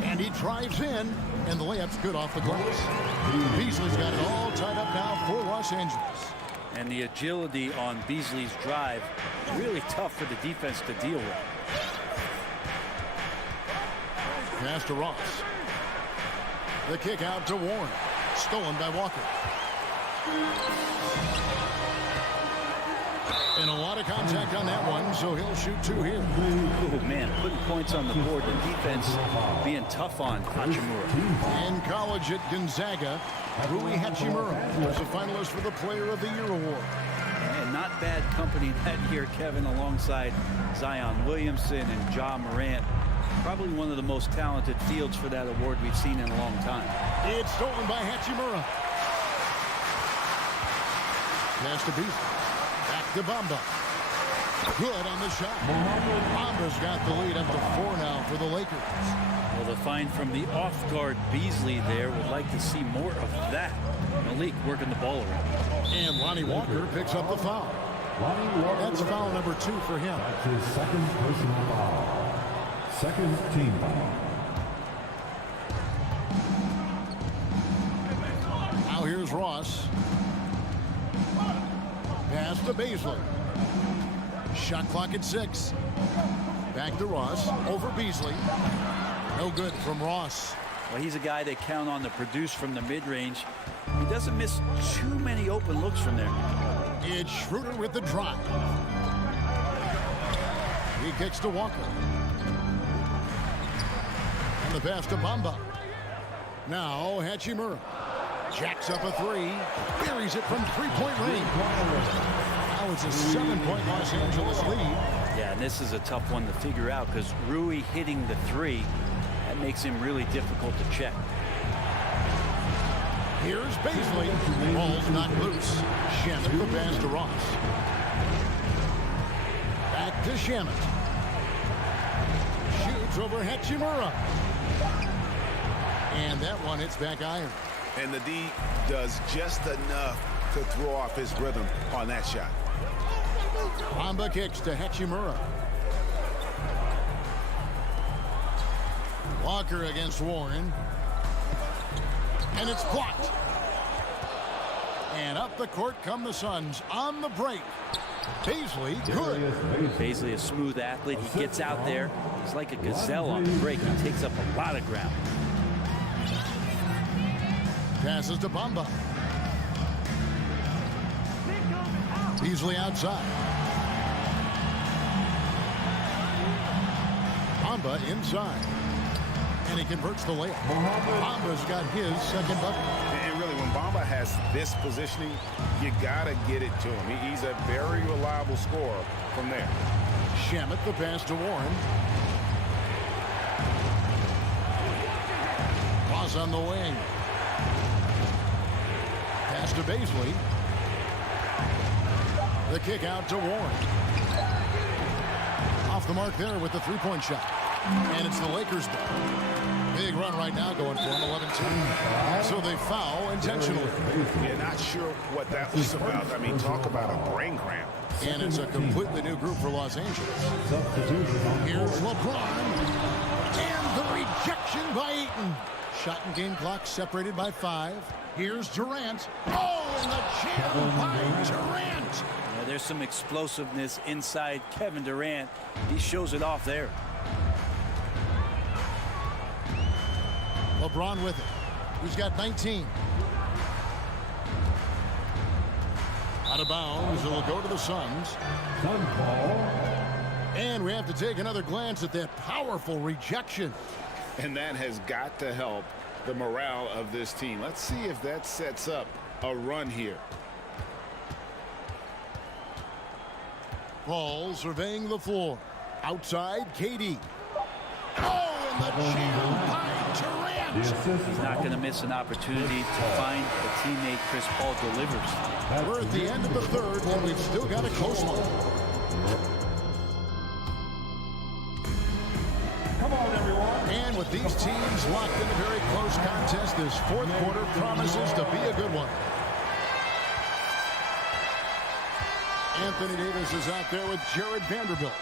and he drives in, and the layup's good off the glass. Beasley's got it all tied up now for Los Angeles. And the agility on Beasley's drive, really tough for the defense to deal with. Pass to Ross. The kick out to Warren. Stolen by Walker. And a lot of contact on that one, so he'll shoot 2 here. Oh, man, putting points on the board. The defense being tough on Hachimura. In college at Gonzaga, Rui Hachimura was a finalist for the Player of the Year award. And not bad company that year, Kevin, alongside Zion Williamson and Ja Morant. Probably one of the most talented fields for that award we've seen in a long time. It's stolen by Hachimura. Pass to Beasley. Back to Bamba. Good on the shot. Bamba's got the lead up to 4 now for the Lakers. Well, the find from the off-guard Beasley there. Would like to see more of that. Malik working the ball around. And Lonnie Walker picks up the foul. That's foul number 2 for him. That's his second personal foul. Second team foul. Now here's Ross. Pass to Beasley. Shot clock at 6. Back to Ross. Over Beasley. No good from Ross. Well, he's a guy they count on to produce from the mid-range. He doesn't miss too many open looks from there. It's Schroeder with the drive. He kicks to Walker. And the pass to Bamba. Now Hachimura. Jacks up a 3. Buries it from 3-point range. Now it's a 7-point Los Angeles lead. Yeah, and this is a tough one to figure out because Rui hitting the three, that makes him really difficult to check. Here's Baisley. Ball's knocked loose. Shamet the pass to Ross. Back to Shamet. Shoots over Hachimura. And that one hits back iron. And the D does just enough to throw off his rhythm on that shot. Bamba kicks to Hachimura. Walker against Warren. And it's blocked. And up the court come the Suns on the break. Baisley, good. Baisley, a smooth athlete. He gets out there. He's like a gazelle on the break. He takes up a lot of ground. Passes to Bamba. Beasley outside. Bamba inside. And he converts the layup. Bamba's got his second bucket. And really, when Bamba has this positioning, you got to get it to him. He's a very reliable scorer from there. Shamet the pass to Warren. Ross on the wing. Pass to Baisley. The kick out to Warren. Off the mark there with the three-point shot. And it's the Lakers' ball. Big run right now going for them, 11-2. So they foul intentionally. You're not sure what that was about. I mean, talk about a brain cramp. And it's a completely new group for Los Angeles. Here's LeBron. And the rejection by Ayton. Shot and game clock separated by 5. Here's Durant. Oh, and the jam by Durant. Yeah, there's some explosiveness inside Kevin Durant. He shows it off there. LeBron with it. He's got 19. Out of bounds. It'll go to the Suns. And we have to take another glance at that powerful rejection. And that has got to help the morale of this team. Let's see if that sets up a run here. Paul surveying the floor. Outside, KD. Oh, and the jam by Durant. He's not going to miss an opportunity to find a teammate Chris Paul delivers. We're at the end of the third, and we've still got a close one. Come on, everyone. And with these teams locked in a very close contest, this fourth quarter promises to be a good one. Anthony Davis is out there with Jared Vanderbilt.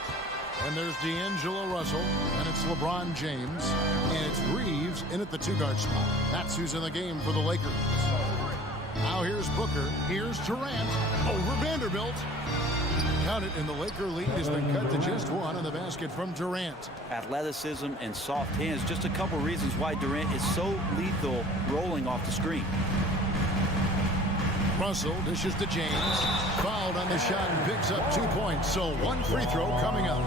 And there's D'Angelo Russell, and it's LeBron James, and it's Reeves in at the two-guard spot. That's who's in the game for the Lakers. Now here's Booker. Here's Durant over Vanderbilt. Count it, and the Laker lead has been cut to just 1 on the basket from Durant. Athleticism and soft hands, just a couple reasons why Durant is so lethal rolling off the screen. Russell dishes to James. Fouled on the shot and picks up 2 points. So one free throw coming up.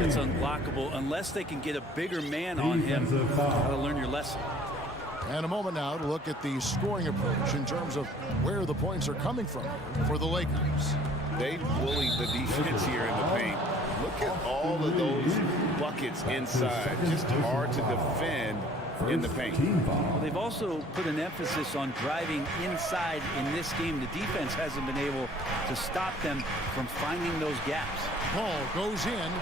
It's unblockable unless they can get a bigger man on him. Got to learn your lesson. And a moment now to look at the scoring approach in terms of where the points are coming from for the Lakers. They bullied the defense here in the paint. Look at all of those buckets inside. Just hard to defend in the paint. Well, they've also put an emphasis on driving inside in this game. The defense hasn't been able to stop them from finding those gaps. Paul goes in.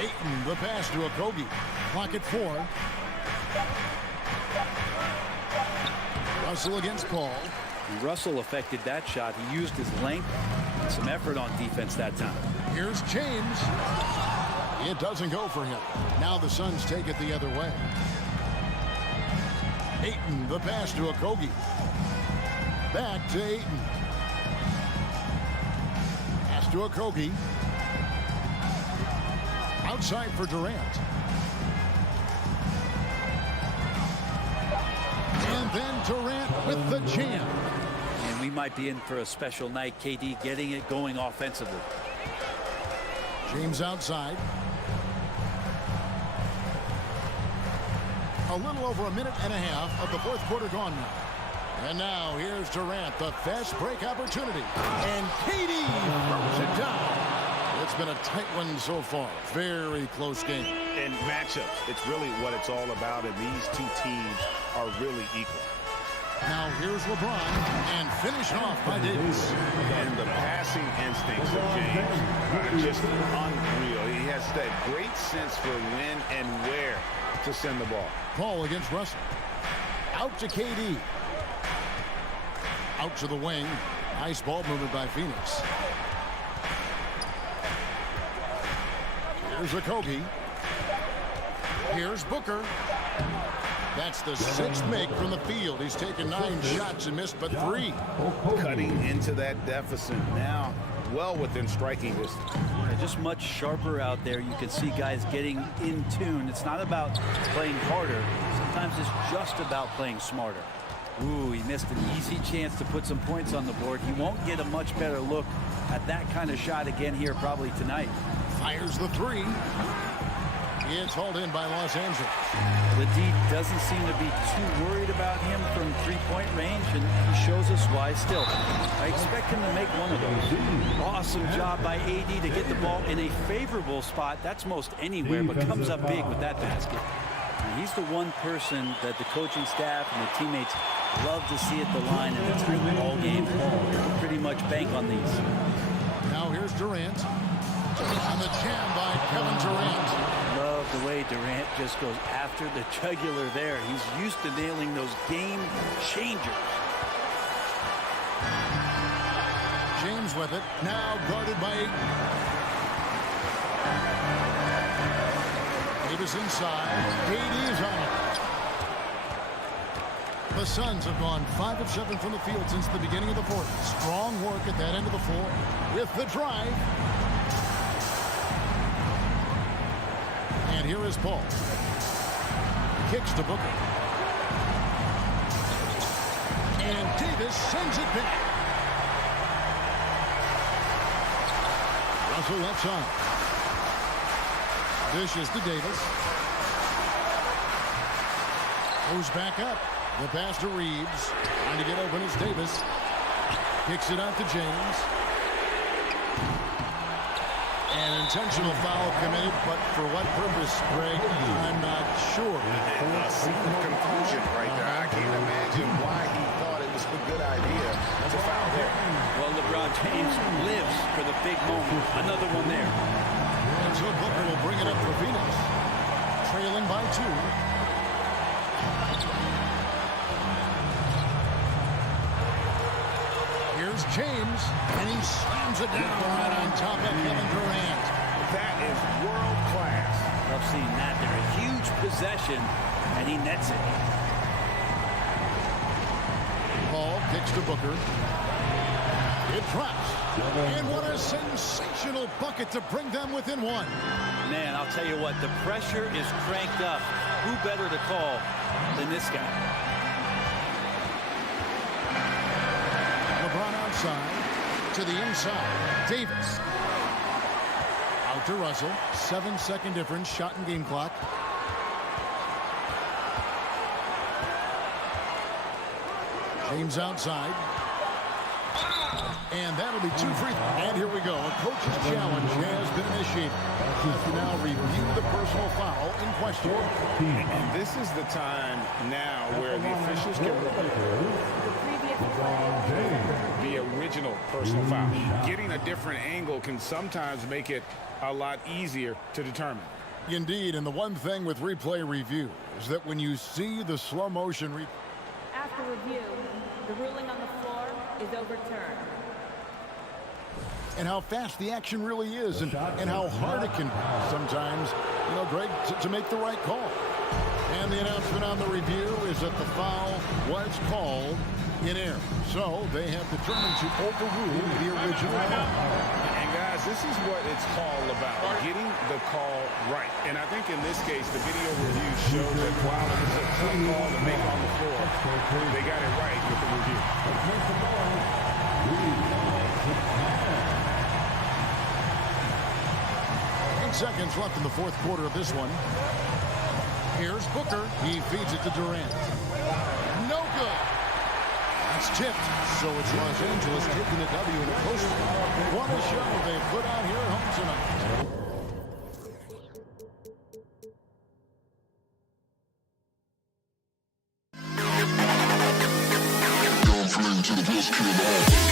Ayton, the pass to Okogie. Clock at 4. Russell against Paul. And Russell affected that shot. He used his length and some effort on defense that time. Here's James. It doesn't go for him. Now the Suns take it the other way. Ayton, the pass to Okogie. Back to Ayton. Pass to Okogie. Outside for Durant. And then Durant with the jam. And we might be in for a special night. KD getting it going offensively. James outside. A little over a minute and a half of the fourth quarter gone now. And now here's Durant, the fast break opportunity. And KD throws it down. It's been a tight one so far. Very close game. And matchups, it's really what it's all about, and these two teams are really equal. Now here's LeBron, and finished off by Davis. And the passing instincts of James are just unreal. He has that great sense for when and where to send the ball. Paul against Russell. Out to KD. Out to the wing. Nice ball movement by Phoenix. Here's Okogie. Here's Booker. That's the sixth make from the field. He's taken 9 shots and missed but 3. Cutting into that deficit now, well within striking distance. Just much sharper out there. You can see guys getting in tune. It's not about playing harder. Sometimes it's just about playing smarter. Ooh, he missed an easy chance to put some points on the board. He won't get a much better look at that kind of shot again here probably tonight. Fires the 3. It's hauled in by Los Angeles. The D doesn't seem to be too worried about him from three-point range, and he shows us why still. I expect him to make one of those. Awesome job by AD to get the ball in a favorable spot. That's most anywhere, but comes up big with that basket. And he's the one person that the coaching staff and the teammates love to see at the line in a tight ball game. Pretty much bank on these. Now here's Durant. On the jam by Kevin Durant. Love the way Durant just goes after the jugular there. He's used to nailing those game changers. James with it. Now guarded by Davis inside. KD is on it. The Suns have gone 5 of 7 from the field since the beginning of the fourth. Strong work at that end of the floor with the drive. And here is Paul. Kicks to Booker. And Davis sends it back. Russell left side. Dishes to Davis. Goes back up. The pass to Reeves. Trying to get open is Davis. Kicks it out to James. An intentional foul committed, but for what purpose, Greg? I'm not sure. A scene of confusion right there. I can't imagine why he thought it was a good idea to foul there. Well, LeBron James lives for the big moment. Another one there. And so Booker will bring it up for Phoenix. Trailing by 2. Here's James, and he slams it down right on top of Kevin Durant. That is world class. Love seeing that there. A huge possession, and he nets it. Paul kicks to Booker. It drops. And what a sensational bucket to bring them within 1. Man, I'll tell you what, the pressure is cranked up. Who better to call than this guy? LeBron outside to the inside. Davis. Out to Russell. 7-second difference. Shot and game clock. James outside. And that'll be 2 free throws. And here we go. A coach's challenge has been initiated. Let's now review the personal foul in question. And this is the time now where the officials can review the original personal foul. Getting a different angle can sometimes make it a lot easier to determine. Indeed, and the one thing with replay review is that when you see the slow motion after review, the ruling on the floor is overturned. And how fast the action really is, and how hard it can be sometimes, Greg, to make the right call. And the announcement on the review is that the foul was called in error. So they have determined to overrule the original foul. And guys, this is what it's called about, getting the call right. And I think in this case, the video review showed that while it was a tough call to make on the floor, they got it right with the review. 8 seconds left in the fourth quarter of this one. Here's Booker. He feeds it to Durant. No good. That's tipped. So it's Los Angeles taking the W in a close one. What a show they put on here at home tonight. To the best kid.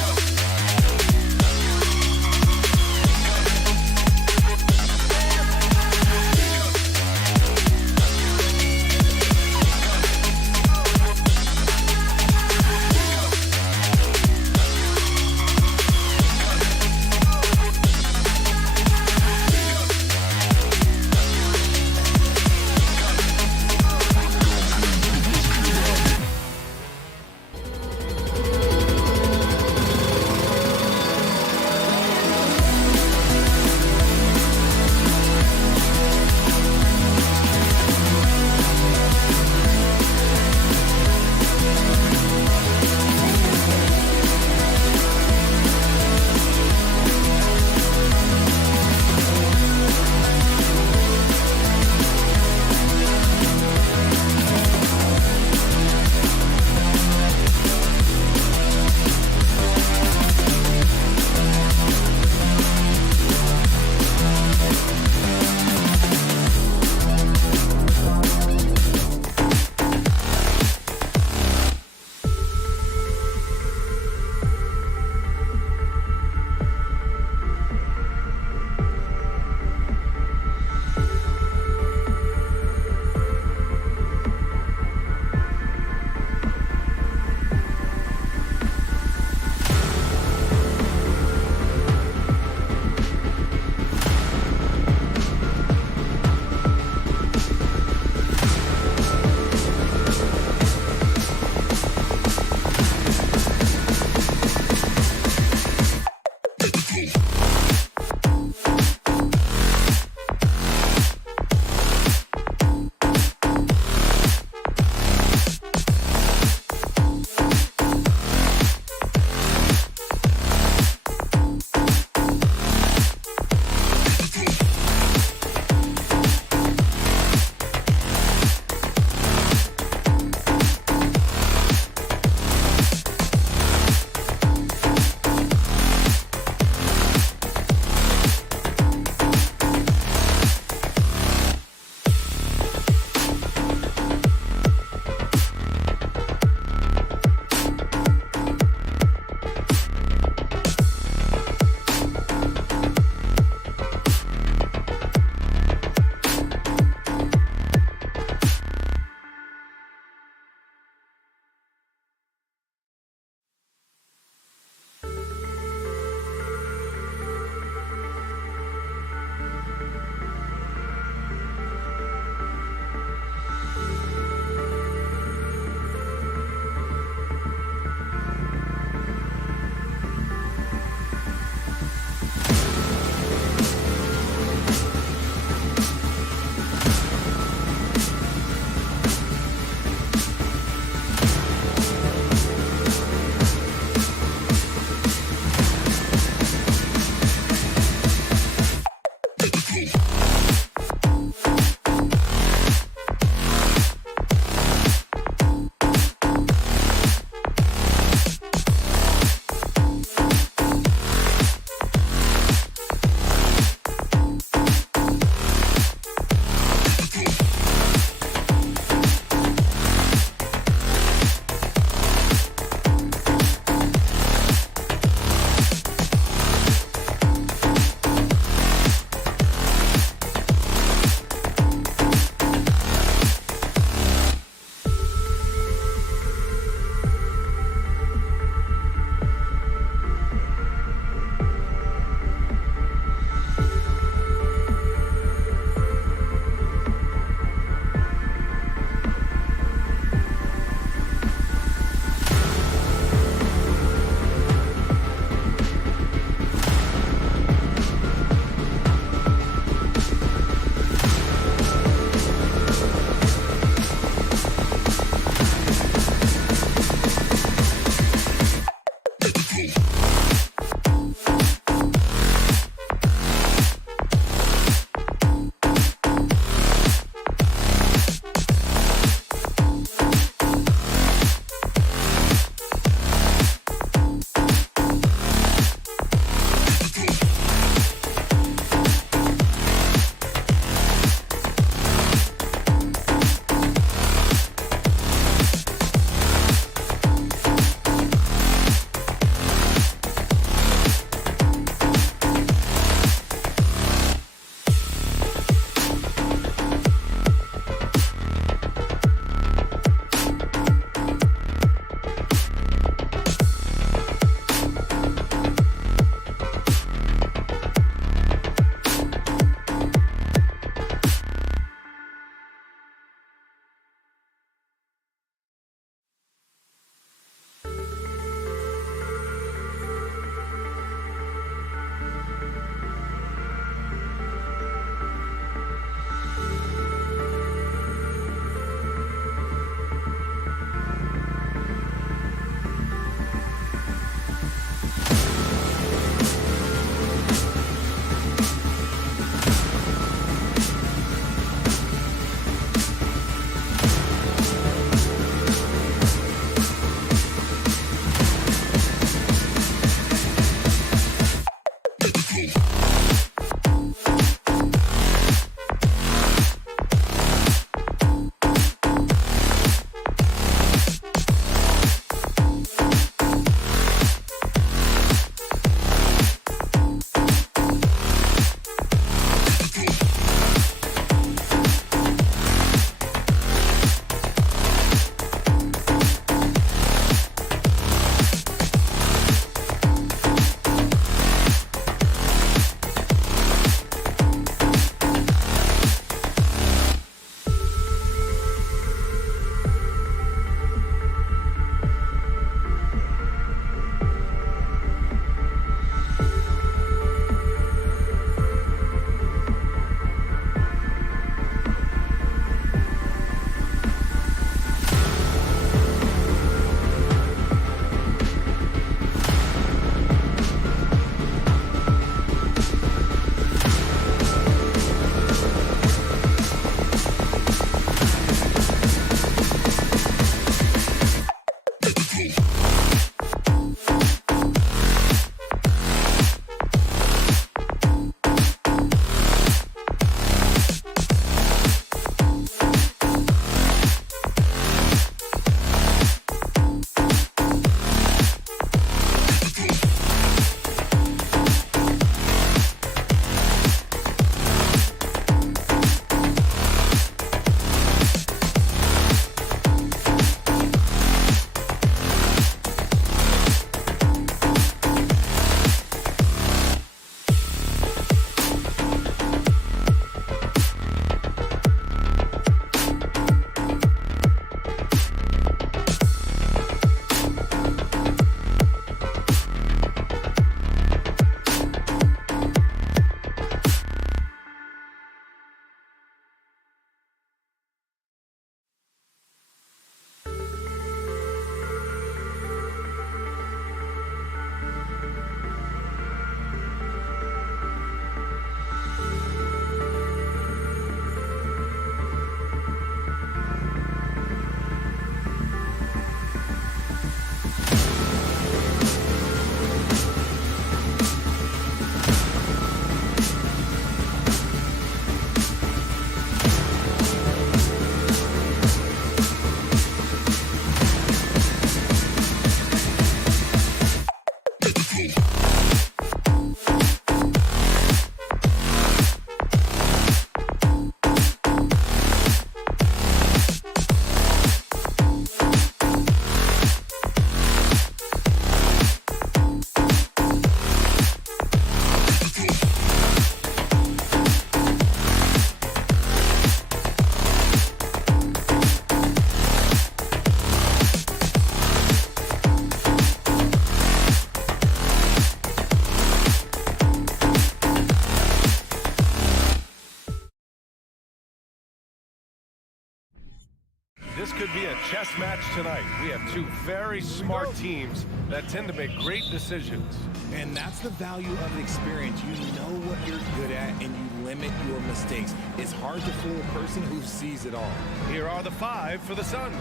This could be a chess match tonight. We have two very smart teams that tend to make great decisions. And that's the value of experience. You know what you're good at, and you limit your mistakes. It's hard to fool a person who sees it all. Here are the five for the Suns.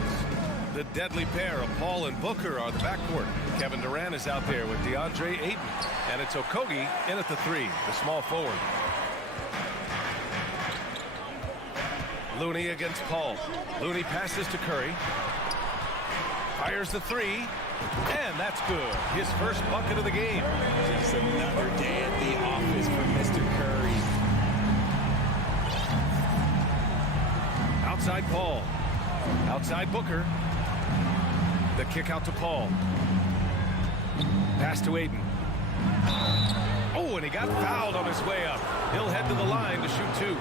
The deadly pair of Paul and Booker are the backcourt. Kevin Durant is out there with DeAndre Ayton. And it's Okogie in at the three, the small forward. Looney against Paul. Looney passes to Curry. Fires the three. And that's good. His first bucket of the game. Just another day at the office for Mr. Curry. Outside Paul. Outside Booker. The kick out to Paul. Pass to Ayton. Oh, and he got fouled on his way up. He'll head to the line to shoot two.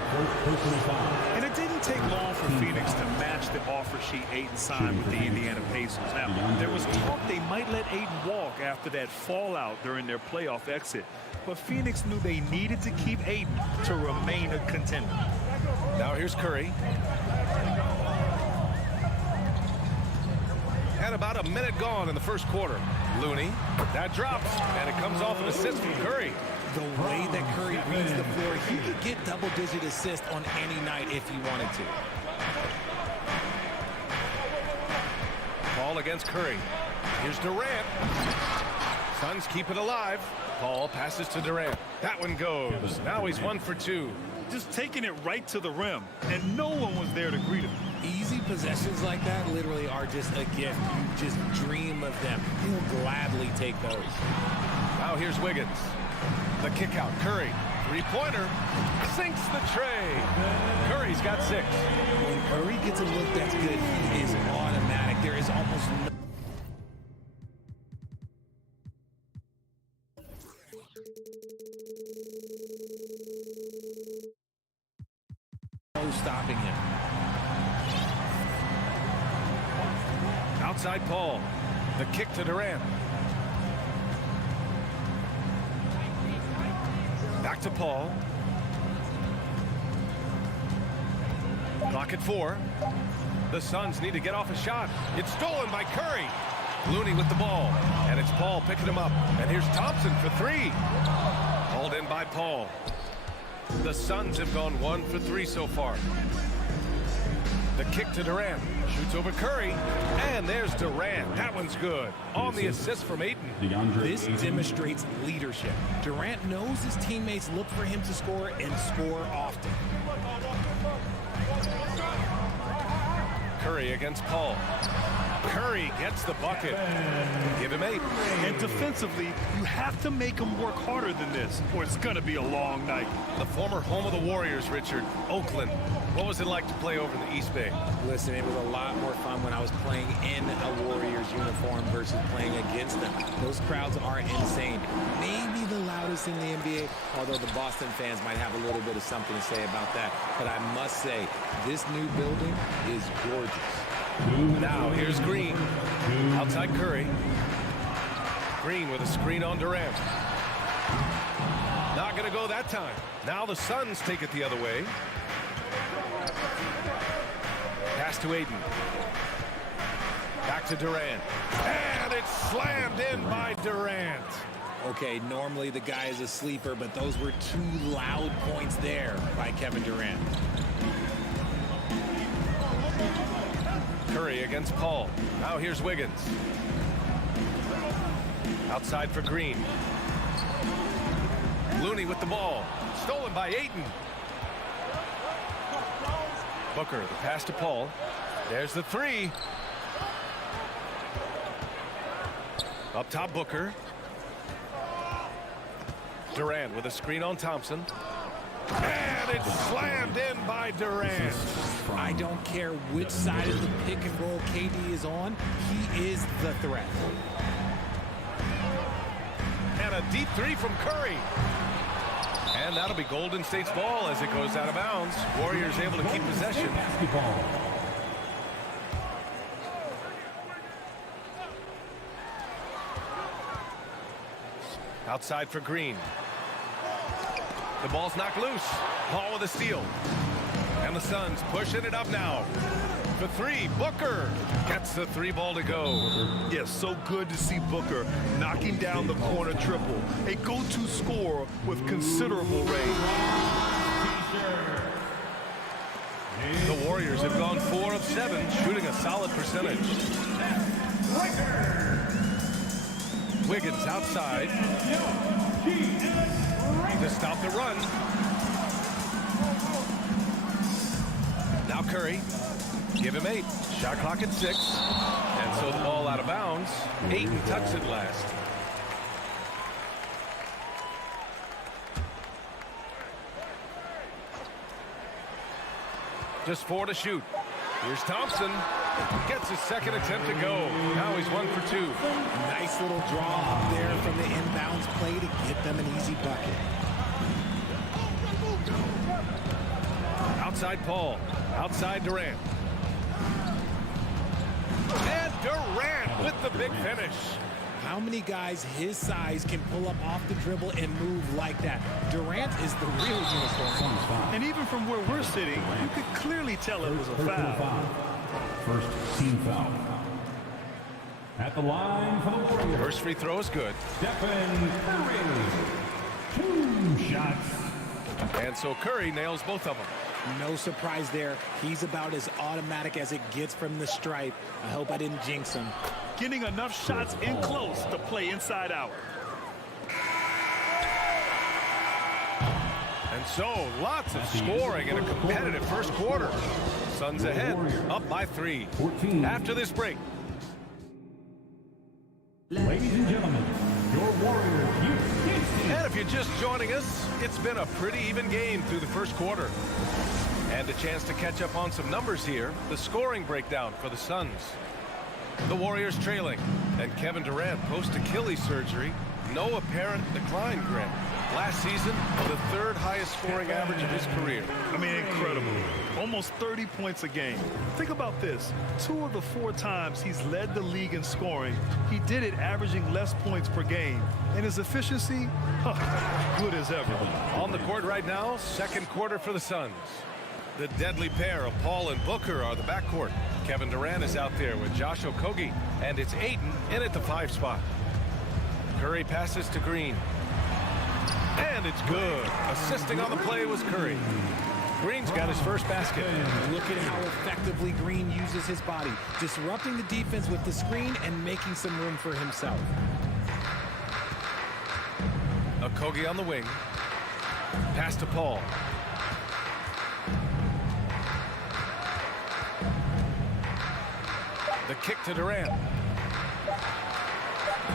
And it didn't take long for Phoenix to match the offer sheet Ayton signed with the Indiana Pacers. Now, there was talk they might let Ayton walk after that fallout during their playoff exit. But Phoenix knew they needed to keep Ayton to remain a contender. Now here's Curry. And about a minute gone in the first quarter. Looney, that drops, and it comes off an assist from Curry. The way that Curry reads the floor, he could get double-digit assists on any night if he wanted to. Paul against Curry. Here's Durant. Suns keep it alive. Paul passes to Durant. That one goes. Now he's 1 for 2. Just taking it right to the rim, and no one was there to greet him. Easy possessions like that literally are just a gift. You just dream of them. He'll gladly take those. Now here's Wiggins. The kick out. Curry. Three-pointer. Sinks the tray. Curry's got 6. When Curry gets a look that's good, he is automatic. There is almost no stopping him. Outside Paul. The kick to Durant. Back to Paul. Clock at 4. The Suns need to get off a shot. It's stolen by Curry. Looney with the ball. And it's Paul picking him up. And here's Thompson for 3. Hauled in by Paul. The Suns have gone 1 for 3 so far. The kick to Durant. Shoots over Curry. And there's Durant. That one's good. On the assist from Ayton. This demonstrates leadership. Durant knows his teammates look for him to score and score often. Curry against Paul. Curry gets the bucket. Give him 8. And defensively, you have to make him work harder than this, or it's going to be a long night. The former home of the Warriors, Richard, Oakland. What was it like to play over in the East Bay? Listen, it was a lot more fun when I was playing in a Warriors uniform versus playing against them. Those crowds are insane. Maybe the loudest in the NBA, although the Boston fans might have a little bit of something to say about that. But I must say, this new building is gorgeous. Now here's Green. Outside Curry. Green with a screen on Durant. Not going to go that time. Now the Suns take it the other way. Pass to Ayton. Back to Durant. And it's slammed in by Durant. Okay, normally the guy is a sleeper, but those were 2 loud points there by Kevin Durant. Curry against Paul. Now here's Wiggins. Outside for Green. Looney with the ball. Stolen by Ayton. Booker, the pass to Paul. There's the 3. Up top, Booker. Durant with a screen on Thompson. And it's slammed in by Durant. I don't care which side of the pick and roll KD is on. He is the threat. And a deep three from Curry. And that'll be Golden State's ball as it goes out of bounds. Warriors able to keep possession. Outside for Green. The ball's knocked loose. Paul with a steal. And the Suns pushing it up now. For three, Booker gets the three ball to go. Yes, so good to see Booker knocking down the corner triple. A go-to scorer with considerable range. The Warriors have gone 4 of 7, shooting a solid percentage. Wiggins outside to stop the run. Now Curry, give him 8. Shot clock at 6. And so the ball out of bounds. Ayton tucks it last. Just 4 to shoot. Here's Thompson. Gets his second attempt to go. Now he's 1 for 2. Nice little draw up there from the inbounds play to get them an easy bucket. Outside Paul. Outside Durant. And Durant with the big finish. How many guys his size can pull up off the dribble and move like that? Durant is the real unicorn. And even from where we're sitting, you could clearly tell it was a foul. First team foul. At the line for the Warriors. First free throw is good. Stephen Curry. 2 shots. And so Curry nails both of them. No surprise there. He's about as automatic as it gets from the stripe. I hope I didn't jinx him. Getting enough shots in close to play inside out. And so lots of scoring in a competitive first quarter. Suns ahead, up by 3. After this break. Ladies and gentlemen, your Warriors, and if you're just joining us, it's been a pretty even game through the first quarter. And a chance to catch up on some numbers here. The scoring breakdown for the Suns. The Warriors trailing, and Kevin Durant post-Achilles surgery. No apparent decline, Grant. Last season, the 3rd highest scoring average of his career. I mean, incredible. Almost 30 points a game. Think about this. 2 of the 4 times he's led the league in scoring, he did it averaging less points per game. And his efficiency, good as ever. On the court right now, second quarter for the Suns. The deadly pair of Paul and Booker are the backcourt. Kevin Durant is out there with Josh Okogie, and it's Ayton in at the 5 spot. Curry passes to Green. And it's good. Assisting on the play was Curry. Green's got his first basket. Look at how effectively Green uses his body, disrupting the defense with the screen and making some room for himself. Okogie on the wing. Pass to Paul. The kick to Durant.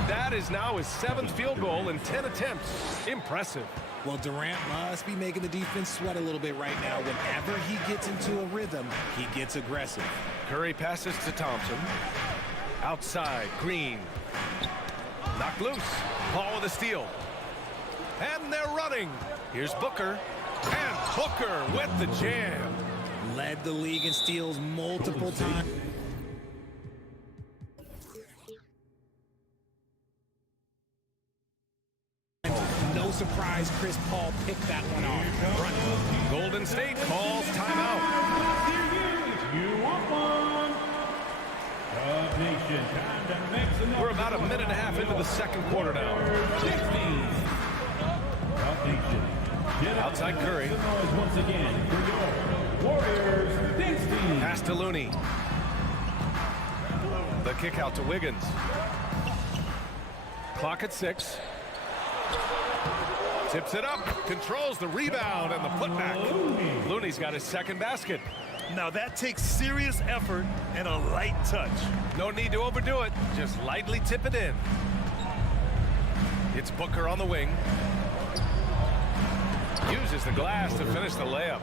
That is now his 7th field goal in 10 attempts. Impressive. Well, Durant must be making the defense sweat a little bit right now. Whenever he gets into a rhythm, he gets aggressive. Curry passes to Thompson. Outside, Green. Knocked loose. Paul with a steal. And they're running. Here's Booker. And Booker with the jam. Led the league in steals multiple times. No surprise, Chris Paul picked that one off. Golden State calls timeout. We're about a minute and a half into the second quarter now. Outside Curry. Pass to Looney. The kick out to Wiggins. Clock at 6. Tips it up, controls the rebound and the putback. Looney's got his second basket. Now that takes serious effort and a light touch. No need to overdo it, just lightly tip it in. It's Booker on the wing. Uses the glass to finish the layup.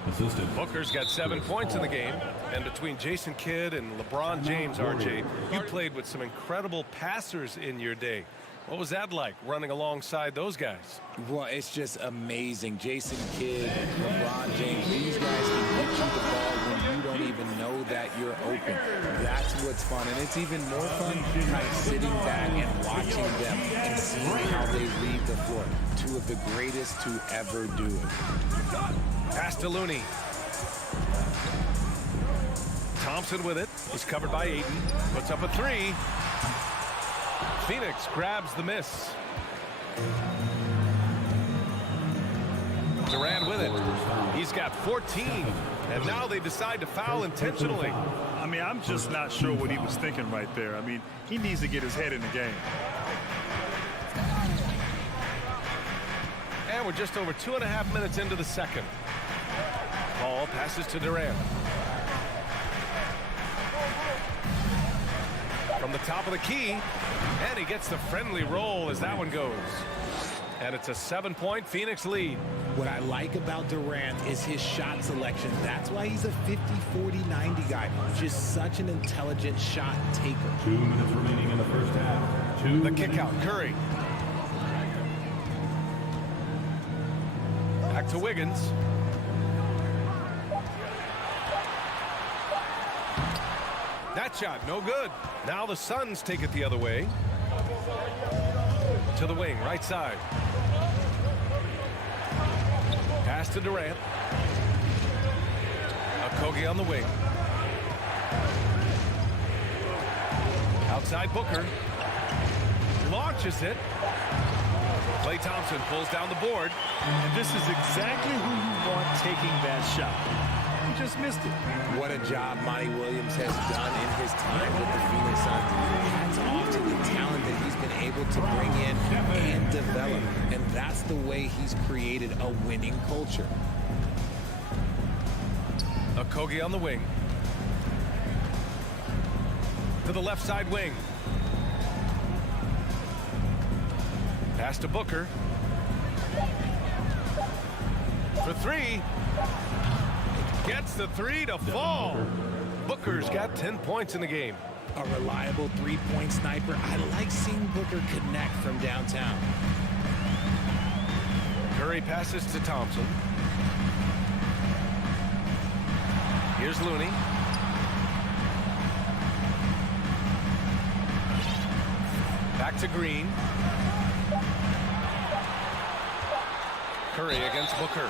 Booker's got 7 points in the game. And between Jason Kidd and LeBron James, RJ, you played with some incredible passers in your day. What was that like, running alongside those guys? Well, it's just amazing. Jason Kidd, LeBron James, these guys can get you the ball when you don't even know that you're open. That's what's fun. And it's even more fun by sitting back and watching them and seeing how they read the floor. Two of the greatest to ever do it. Pass to Looney. Thompson with it. He's covered by Ayton. Puts up a three. Phoenix grabs the miss. Durant with it. He's got 14. And now they decide to foul intentionally. I mean, I'm just not sure what he was thinking right there. I mean, he needs to get his head in the game. And we're just over 2.5 minutes into the second. Ball passes to Durant. From the top of the key, and he gets the friendly roll as that one goes. And it's a 7-point Phoenix lead. What I like about Durant is his shot selection. That's why he's a 50-40-90 guy. Just such an intelligent shot taker. 2 minutes remaining in the first half. The kick out, Curry. Back to Wiggins. That shot, no good. Now the Suns take it the other way. To the wing, right side. Pass to Durant. Okogie on the wing. Outside Booker. Launches it. Klay Thompson pulls down the board. And this is exactly who you want taking that shot. He just missed it. What a job Monty Williams has done in his time with the Phoenix Suns. Hats off to the talent that he's been able to bring in and develop. And that's the way he's created a winning culture. Okogie on the wing. To the left side wing. Pass to Booker. For three. Gets the three to fall. Booker's got 10 points in the game. A reliable three-point sniper. I like seeing Booker connect from downtown. Curry passes to Thompson. Here's Looney. Back to Green. Curry against Booker.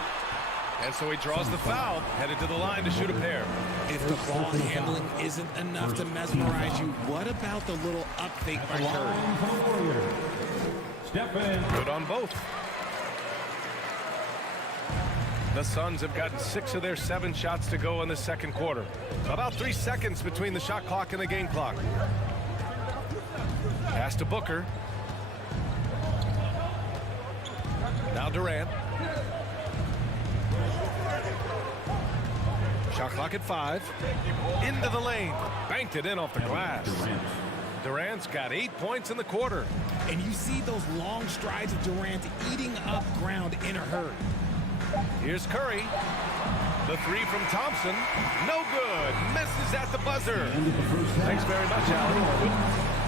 And so he draws the foul, headed to the line to shoot a pair. If the ball handling isn't enough to mesmerize you, what about the little up fake by Curry? Good on both. The Suns have gotten 6 of their 7 shots to go in the second quarter. About 3 seconds between the shot clock and the game clock. Pass to Booker. Now Durant. Shot clock at 5. Into the lane. Banked it in off the glass. Durant's got 8 points in the quarter. And you see those long strides of Durant eating up ground in a hurry. Here's Curry. The three from Thompson. No good. Misses at the buzzer. Thanks very much, Allen.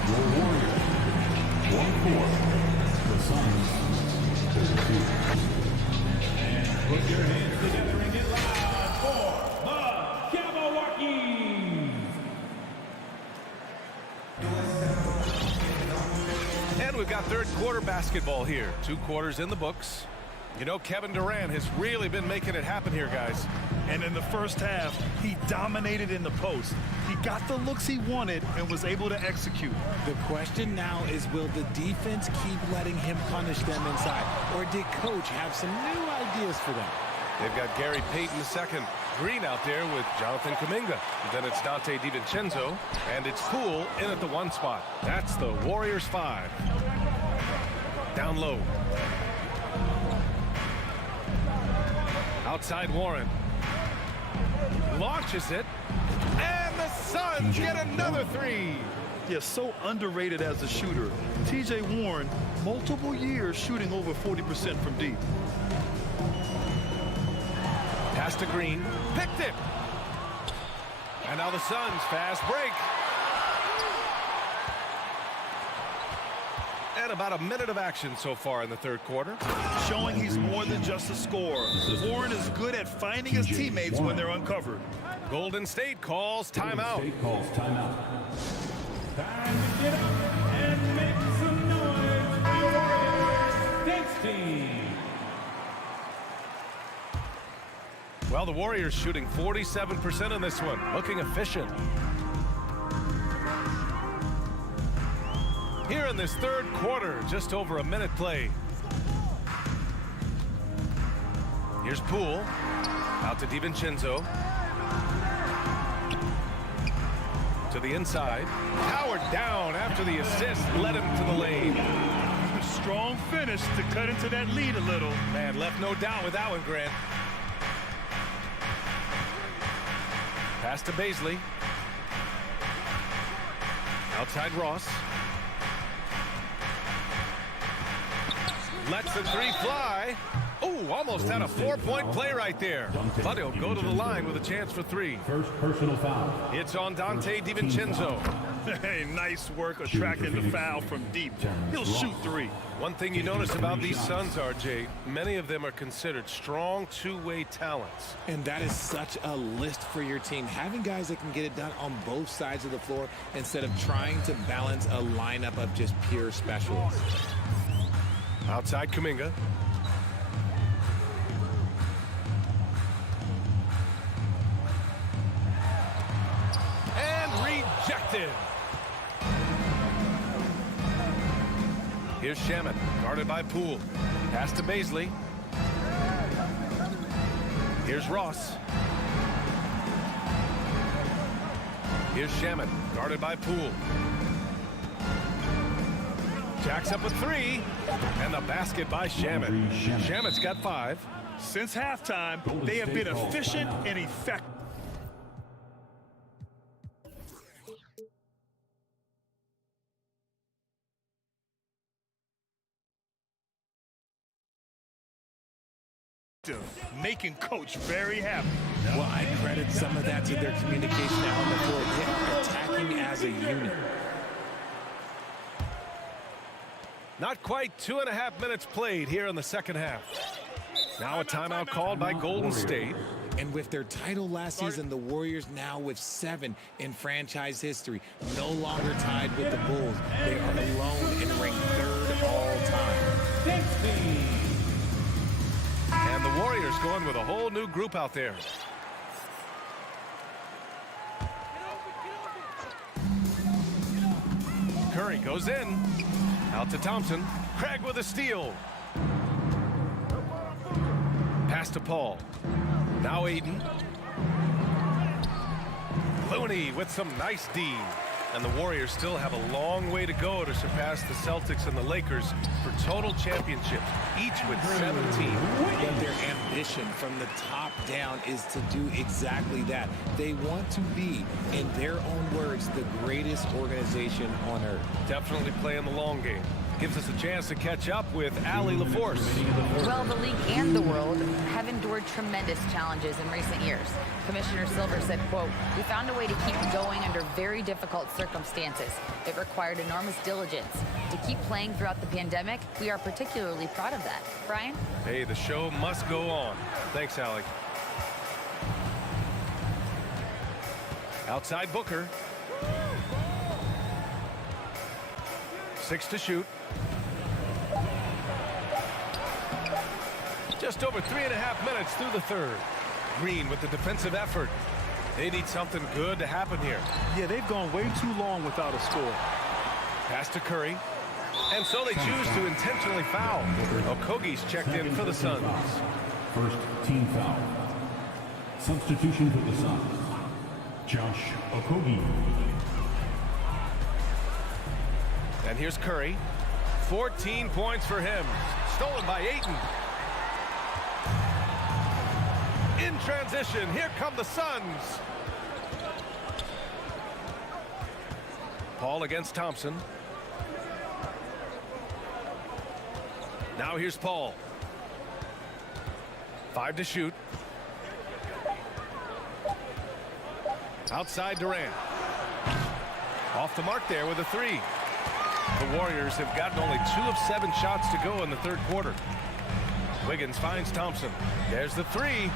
Your Warriors. 1-4. The Suns. 32. And put your hands together and get loud for the Jabberwockies. And we've got third quarter basketball here. 2 quarters in the books. You know, Kevin Durant has really been making it happen here, guys. And in the first half, he dominated in the post. He got the looks he wanted and was able to execute. The question now is, will the defense keep letting him punish them inside? Or did Coach have some new ideas for them? They've got Gary Payton II, Green out there with Jonathan Kuminga. Then it's Dante DiVincenzo, and it's Poole in at the 1 spot. That's the Warriors 5. Down low. Outside Warren. Launches it. And the Suns get another 3. Yeah, so underrated as a shooter. TJ Warren, multiple years shooting over 40% from deep. Pass to Green. Picked it. And now the Suns fast break. And about a minute of action so far in the third quarter. Showing he's more than just a scorer. Warren is good at finding his teammates when they're uncovered. Golden State calls timeout. Time to get up and make some noise for the Warriors dance team. Well, the Warriors shooting 47% in this one, looking efficient. Here in this third quarter, just over a minute played. Here's Poole, out to DiVincenzo. To the inside. Powered down after the assist led him to the lane. Strong finish to cut into that lead a little. Man, left no doubt with that one, Grant. Pass to Baisley. Outside Ross. Lets the three fly. Oh, almost had a 4-point play right there. But he'll go to the line with a chance for three. First personal foul. It's on Dante DiVincenzo. Hey, nice work attracting the foul from deep. He'll shoot three. One thing you notice about these Suns, RJ, many of them are considered strong two-way talents. And that is such a list for your team. Having guys that can get it done on both sides of the floor instead of trying to balance a lineup of just pure specialists. Outside Kuminga. And rejected. Here's Shamet, guarded by Poole. Pass to Baisley. Here's Ross. Here's Shamet, guarded by Poole. Jacks up a three, and the basket by Shamet. Shamet's got 5. Since halftime, they have been efficient and effective. Making coach very happy. Well, I credit some of that to their communication out on the floor. They are attacking as a unit. Not quite 2.5 minutes played here in the second half. Now a timeout called by Golden State. And with their title last season, the Warriors now with 7 in franchise history. No longer tied with the Bulls. They are alone and ranked 3rd all time. And the Warriors going with a whole new group out there. Curry goes in. Out to Thompson. Craig with a steal. Pass to Paul. Now Aiden. Looney with some nice D. And the Warriors still have a long way to go to surpass the Celtics and the Lakers for total championships, each with 17. But their ambition from the top down is to do exactly that. They want to be, in their own words, the greatest organization on earth. Definitely playing the long game. Gives us a chance to catch up with Allie LaForce. Well, the league and the world have endured tremendous challenges in recent years. Commissioner Silver said, quote, "We found a way to keep going under very difficult circumstances. It required enormous diligence. To keep playing throughout the pandemic, we are particularly proud of that." Brian? Hey, the show must go on. Thanks, Allie. Outside Booker. 6 to shoot. Just over 3.5 minutes through the third. Green with the defensive effort. They need something good to happen here. Yeah, they've gone way too long without a score. Pass to Curry. And so they choose to intentionally foul. Okogie's checked in for the Suns. First team foul. Substitution for the Suns. Josh Okogie. And here's Curry. 14 points for him. Stolen by Ayton. In transition, here come the Suns. Paul against Thompson. Now here's Paul. 5 to shoot. Outside Durant. Off the mark there with a three. The Warriors have gotten only 2 of 7 shots to go in the third quarter. Wiggins finds Thompson. There's the three.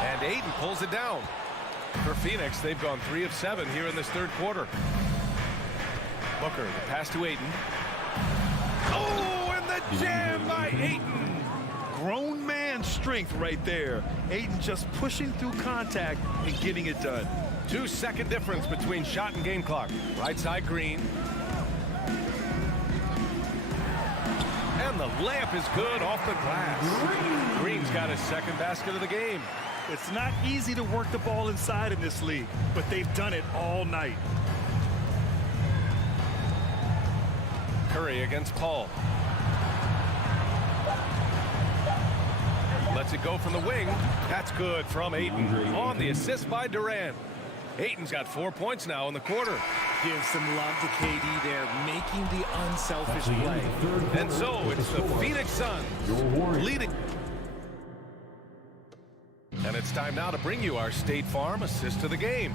And Ayton pulls it down. For Phoenix, they've gone 3 of 7 here in this third quarter. Booker, the pass to Ayton. Oh, and the jam by Ayton. Grown man strength right there. Ayton just pushing through contact and getting it done. 2-second difference between shot and game clock. Right side Green. And the layup is good off the glass. Green's got his second basket of the game. It's not easy to work the ball inside in this league, but they've done it all night. Curry against Paul. Lets it go from the wing. That's good from Ayton. On the assist by Durant. Ayton's got 4 points now in the quarter. Give some love to KD there, making the unselfish play. And so it's the Phoenix Suns leading. And it's time now to bring you our State Farm assist of the game.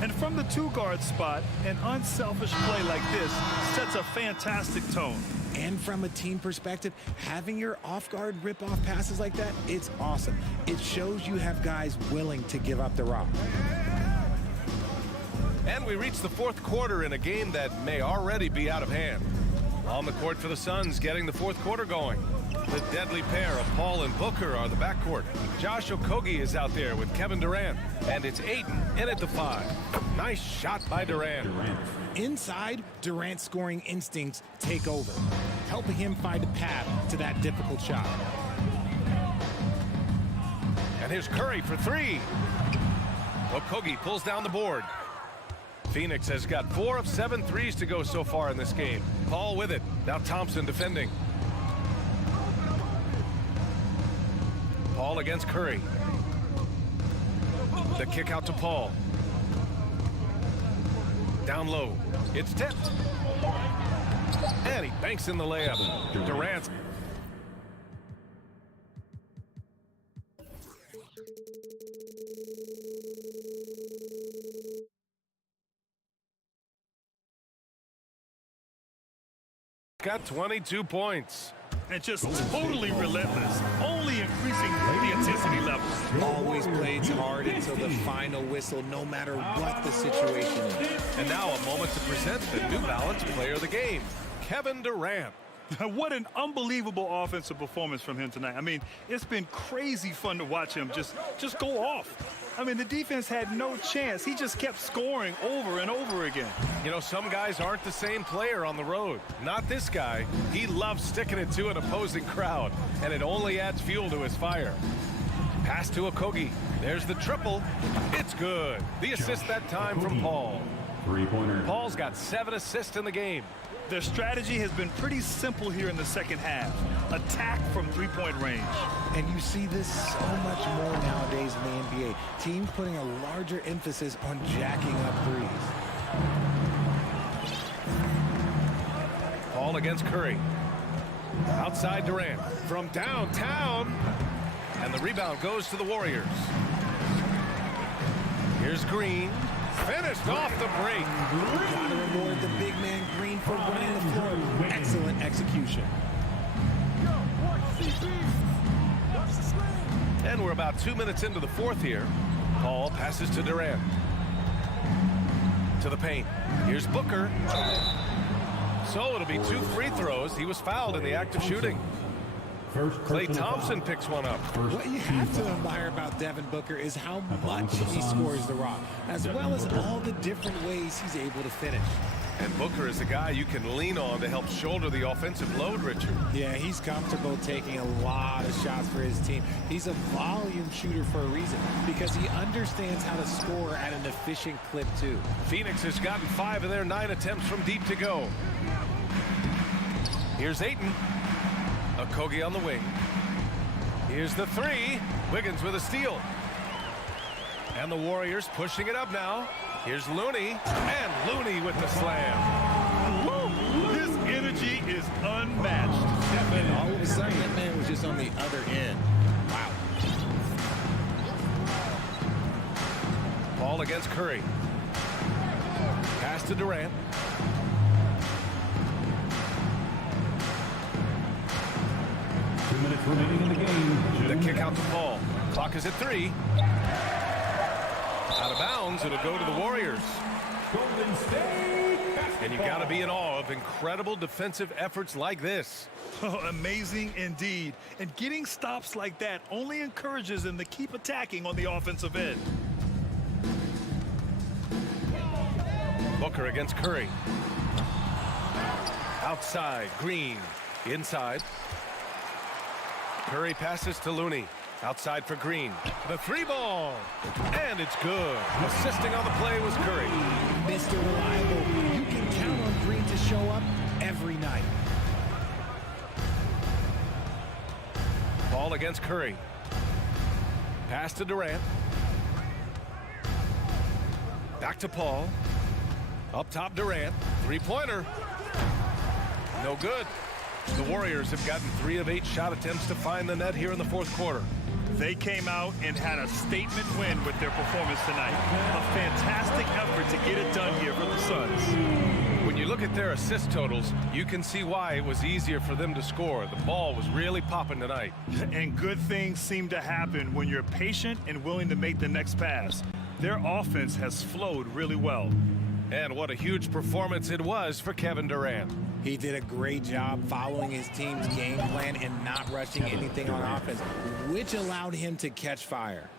And from the 2-guard spot, an unselfish play like this sets a fantastic tone. And from a team perspective, having your off-guard rip-off passes like that, it's awesome. It shows you have guys willing to give up the rock. And we reach the fourth quarter in a game that may already be out of hand. On the court for the Suns, getting the fourth quarter going. The deadly pair of Paul and Booker are the backcourt. Josh Okogie is out there with Kevin Durant. And it's Ayton in at the 5. Nice shot by Durant. Inside, Durant's scoring instincts take over, helping him find a path to that difficult shot. And here's Curry for 3. Okogie pulls down the board. Phoenix has got 4 of 7 threes to go so far in this game. Paul with it. Now Thompson defending. Paul against Curry. The kick out to Paul. Down low. It's tipped. And he banks in the layup. Durant. Got 22 points. And just totally relentless, only increasing the intensity levels. Always plays hard until the final whistle, no matter what the situation is. And now a moment to present the New Balance Player of the Game, Kevin Durant. What an unbelievable offensive performance from him tonight. I mean, it's been crazy fun to watch him just go off. I mean, the defense had no chance. He just kept scoring over and over again. You know, some guys aren't the same player on the road. Not this guy. He loves sticking it to an opposing crowd, and it only adds fuel to his fire. Pass to Okogie. There's the triple. It's good. The assist that time from Paul. Three-pointer. Paul's got 7 assists in the game. Their strategy has been pretty simple here in the second half. Attack from three-point range. And you see this so much more nowadays in the NBA. Teams putting a larger emphasis on jacking up threes. Paul against Curry. Outside Durant. From downtown. And the rebound goes to the Warriors. Here's Green. Finished off the break. Got to reward the big man Green for running the floor. Excellent execution. And we're about 2 minutes into the fourth here. Paul passes to Durant. To the paint. Here's Booker. So it'll be 2 free throws. He was fouled in the act of shooting. Klay Thompson picks one up. What you have to admire about Devin Booker is how much he scores the rock, as well as all the different ways he's able to finish. And Booker is a guy you can lean on to help shoulder the offensive load, Richard. Yeah, he's comfortable taking a lot of shots for his team. He's a volume shooter for a reason, because he understands how to score at an efficient clip, too. Phoenix has gotten 5 of their 9 attempts from deep to go. Here's Ayton. Okogie on the wing. Here's the 3. Wiggins with a steal. And the Warriors pushing it up now. Here's Looney. And Looney with the slam. Woo! This energy is unmatched. And all of a sudden, that man was just on the other end. Wow. Paul Paul against Curry. Pass to Durant. Remaining in the game. The kick out to Paul. Clock is at 3. Out of bounds, it'll go to the Warriors. Golden State basketball. And you got to be in awe of incredible defensive efforts like this. Oh, amazing indeed. And getting stops like that only encourages them to keep attacking on the offensive end. Booker against Curry. Outside, Green. Inside. Curry passes to Looney. Outside for Green. The 3-ball. And it's good. Assisting on the play was Curry. Mr. Reliable. You can count on Green to show up every night. Paul against Curry. Pass to Durant. Back to Paul. Up top, Durant. 3-pointer. No good. The Warriors have gotten 3 of 8 shot attempts to find the net here in the fourth quarter. They came out and had a statement win with their performance tonight. A fantastic effort to get it done here for the Suns. When you look at their assist totals, you can see why it was easier for them to score. The ball was really popping tonight. And good things seem to happen when you're patient and willing to make the next pass. Their offense has flowed really well. And what a huge performance it was for Kevin Durant. He did a great job following his team's game plan and not rushing anything on offense, which allowed him to catch fire.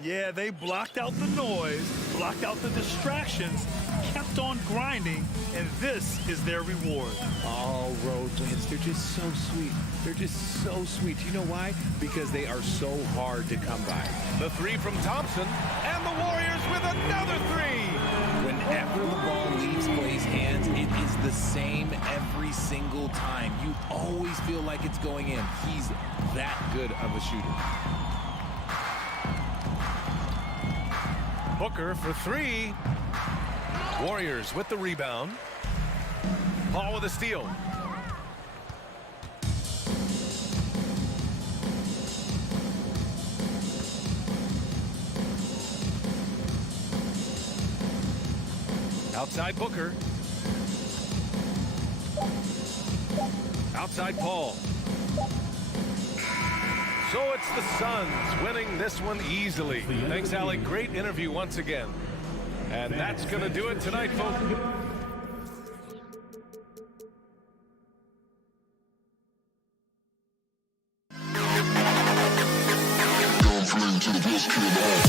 Yeah, they blocked out the noise, blocked out the distractions, kept on grinding, and this is their reward. All road wins. They're just so sweet. They're just so sweet. You know why? Because they are so hard to come by. The 3 from Thompson, and the Warriors with another 3. Whenever the ball leaves Clay's hands, it is the same every single time. You always feel like it's going in. He's that good of a shooter. Booker for 3. Warriors with the rebound. Paul with a steal. Outside Booker. Outside Paul. So it's the Suns winning this one easily. Thanks, Alec. Great interview once again. And that's going to do it tonight, folks. To the best kid in the hall.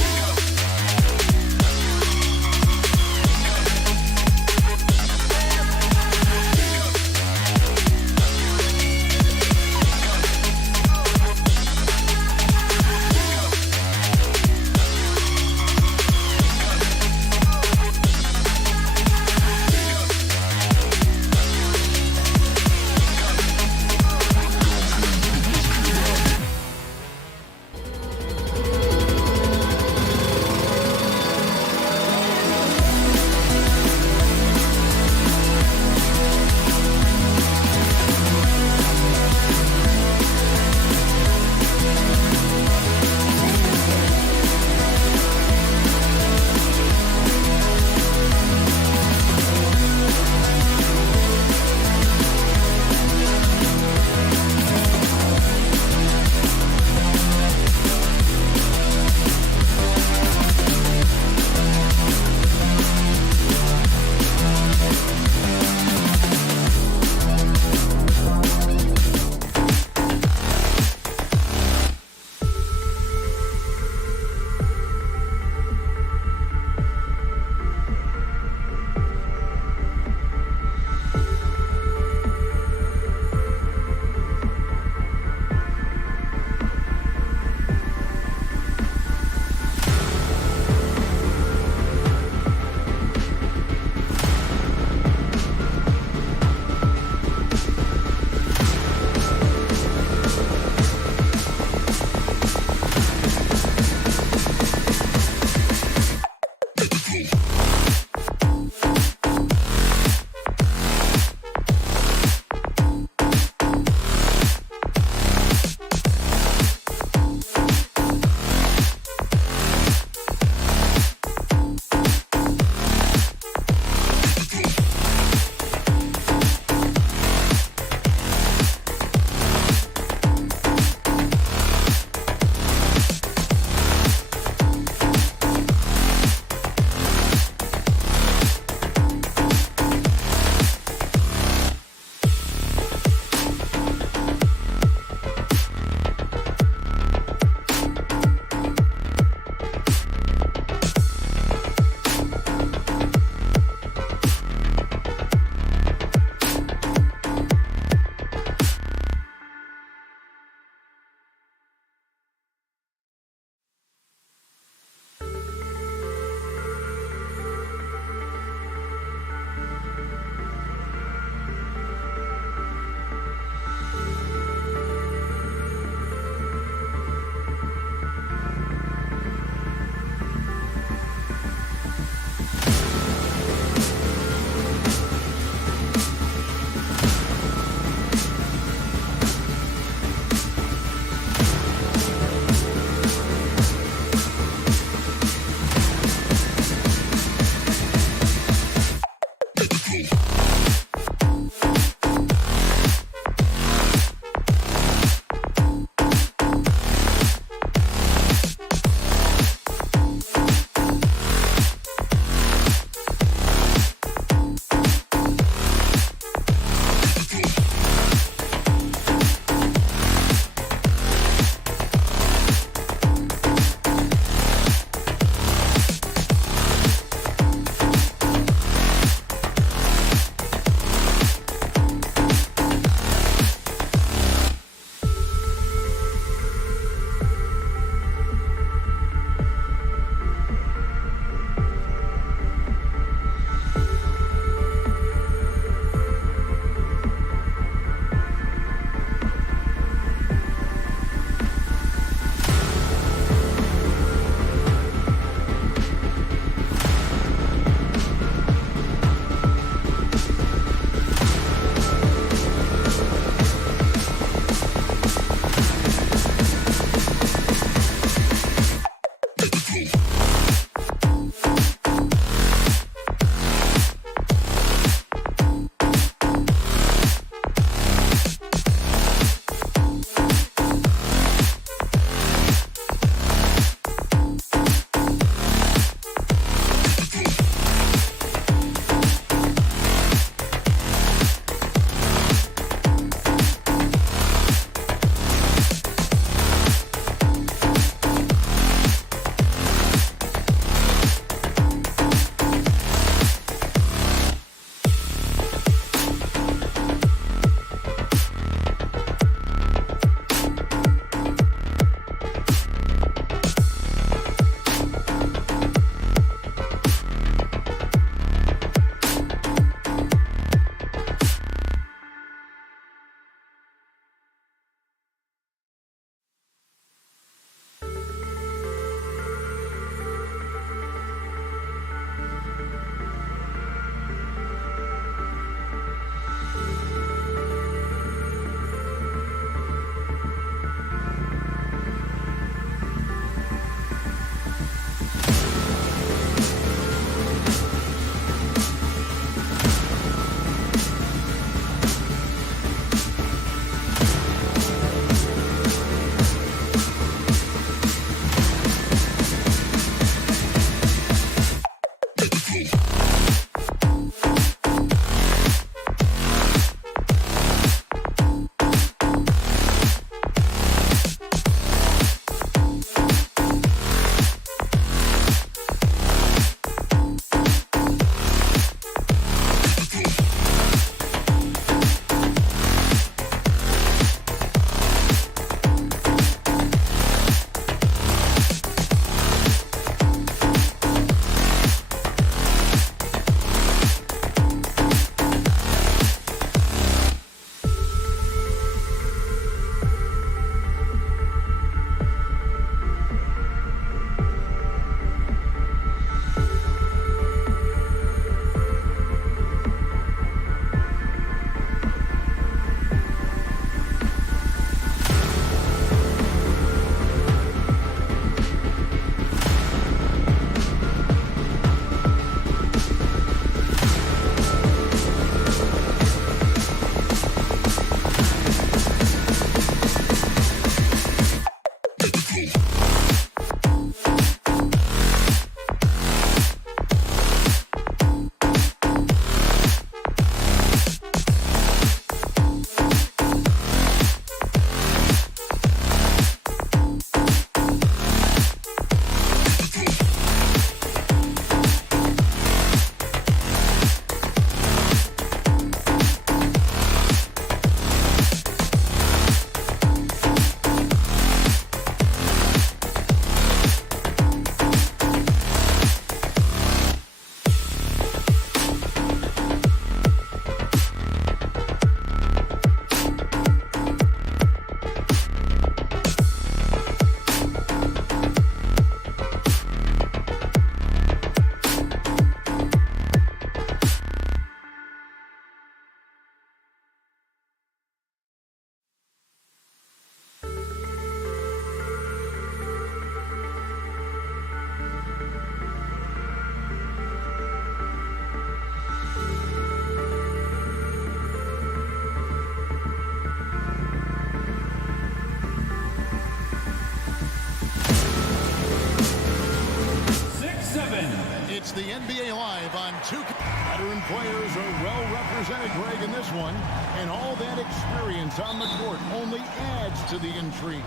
It's the NBA Live on 2. Veteran players are well represented, Greg, in this one. And all that experience on the court only adds to the intrigue.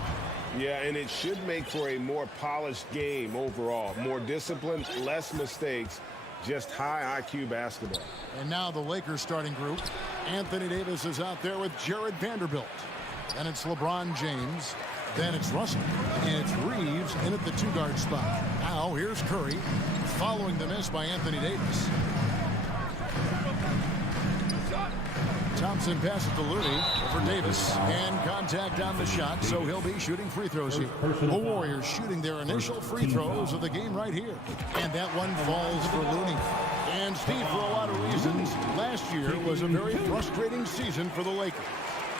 Yeah, and it should make for a more polished game overall. More discipline, less mistakes, just high IQ basketball. And now the Lakers starting group. Anthony Davis is out there with Jared Vanderbilt. Then it's LeBron James. Then it's Russell. And it's Reeves in at the 2-guard spot. Now here's Curry following the miss by Anthony Davis. Thompson passes to Looney for Davis, and contact on the shot, so he'll be shooting free throws here. The Warriors shooting their initial free throws of the game right here. And that one falls for Looney. And Steve, for a lot of reasons, last year was a very frustrating season for the Lakers.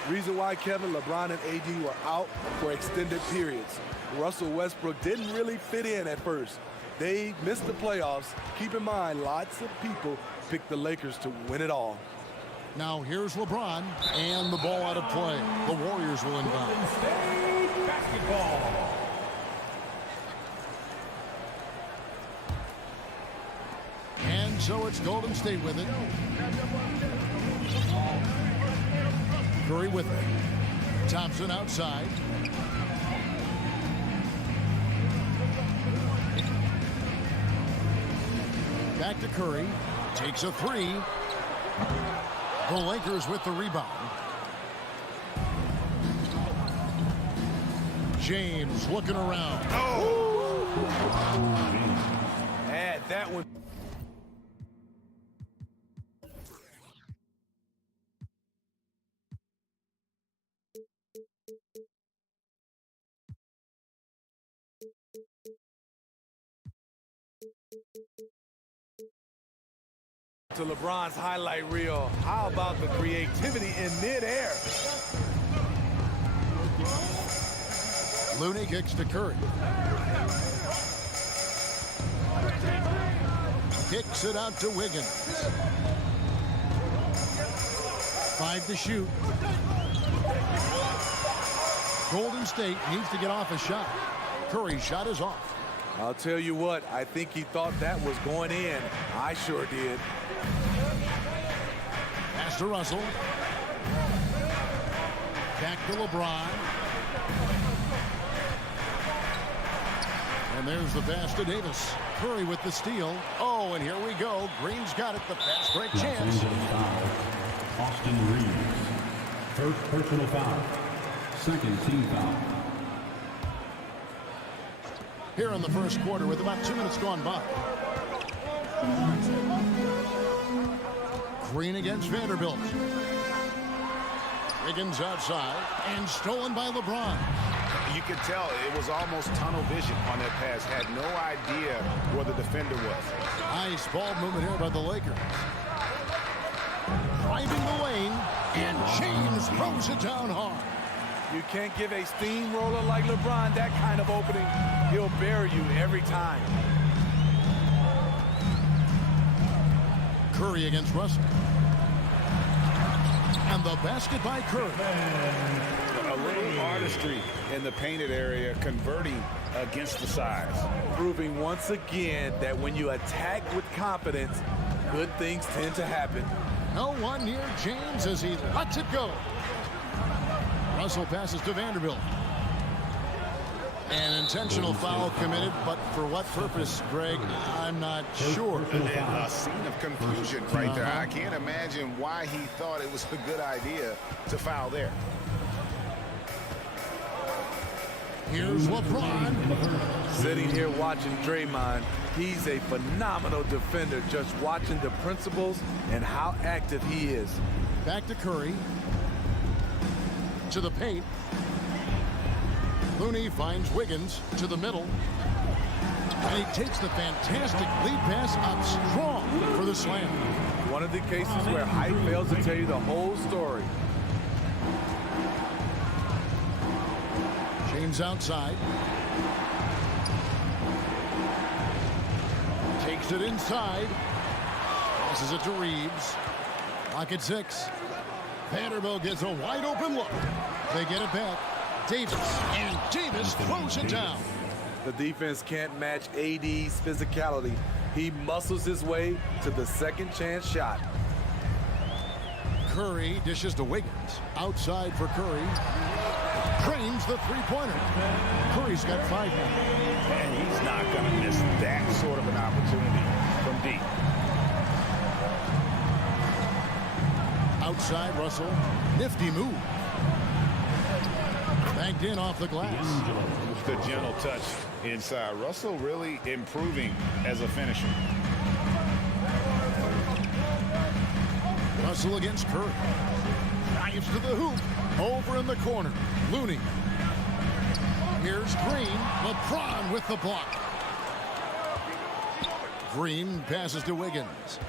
Reason why, Kevin, LeBron and AD were out for extended periods. Russell Westbrook didn't really fit in at first. They missed the playoffs. Keep in mind, lots of people picked the Lakers to win it all. Now here's LeBron, and the ball out of play. The Warriors will inbound. Golden State basketball. And so it's Golden State with it. Curry with it. Thompson outside. Back to Curry. Takes a three. The Lakers with the rebound. James looking around. Oh! Add that one. To LeBron's highlight reel. How about the creativity in midair? Looney kicks to Curry. Kicks it out to Wiggins. 5 to shoot. Golden State needs to get off a shot. Curry's shot is off. I'll tell you what, I think he thought that was going in. I sure did. Pass to Russell. Back to LeBron. And there's the pass to Davis. Curry with the steal. Oh, and here we go. Green's got it. The fast break chance. Austin Reeves. First personal foul. Second team foul. Here in the first quarter with about 2 minutes gone by. Green against Vanderbilt. Wiggins outside and stolen by LeBron. You could tell it was almost tunnel vision on that pass. Had no idea where the defender was. Nice ball movement here by the Lakers. Driving the lane, and James throws it down hard. You can't give a steamroller like LeBron that kind of opening. He'll bury you every time. Curry against Russell. And the basket by Curry. A little artistry in the painted area, converting against the size. Proving once again that when you attack with confidence, good things tend to happen. No one near James as he lets it go. Russell passes to Vanderbilt. An intentional foul committed, but for what purpose, Greg, I'm not sure. A scene of confusion right there. I can't imagine why he thought it was a good idea to foul there. Here's LeBron. Sitting here watching Draymond, he's a phenomenal defender, just watching the principles and how active he is. Back to Curry. To the paint. Looney finds Wiggins to the middle. And he takes the fantastic lead pass up strong for the slam. One of the cases where height fails to tell you the whole story. James outside. Takes it inside. Passes it to Reeves. Lock at 6. Vanderbilt gets a wide open look. They get it back. Davis, and Davis throws it down. The defense can't match AD's physicality. He muscles his way to the second chance shot. Curry dishes to Wiggins. Outside for Curry. Drains the three-pointer. Curry's got 5 now. And he's not going to miss that sort of an opportunity from deep. Outside, Russell. Nifty move. Banked in off the glass. The gentle touch inside. Russell really improving as a finisher. Russell against Curry. Drives to the hoop. Over in the corner. Looney. Here's Green. LeBron with the block. Green passes to Wiggins.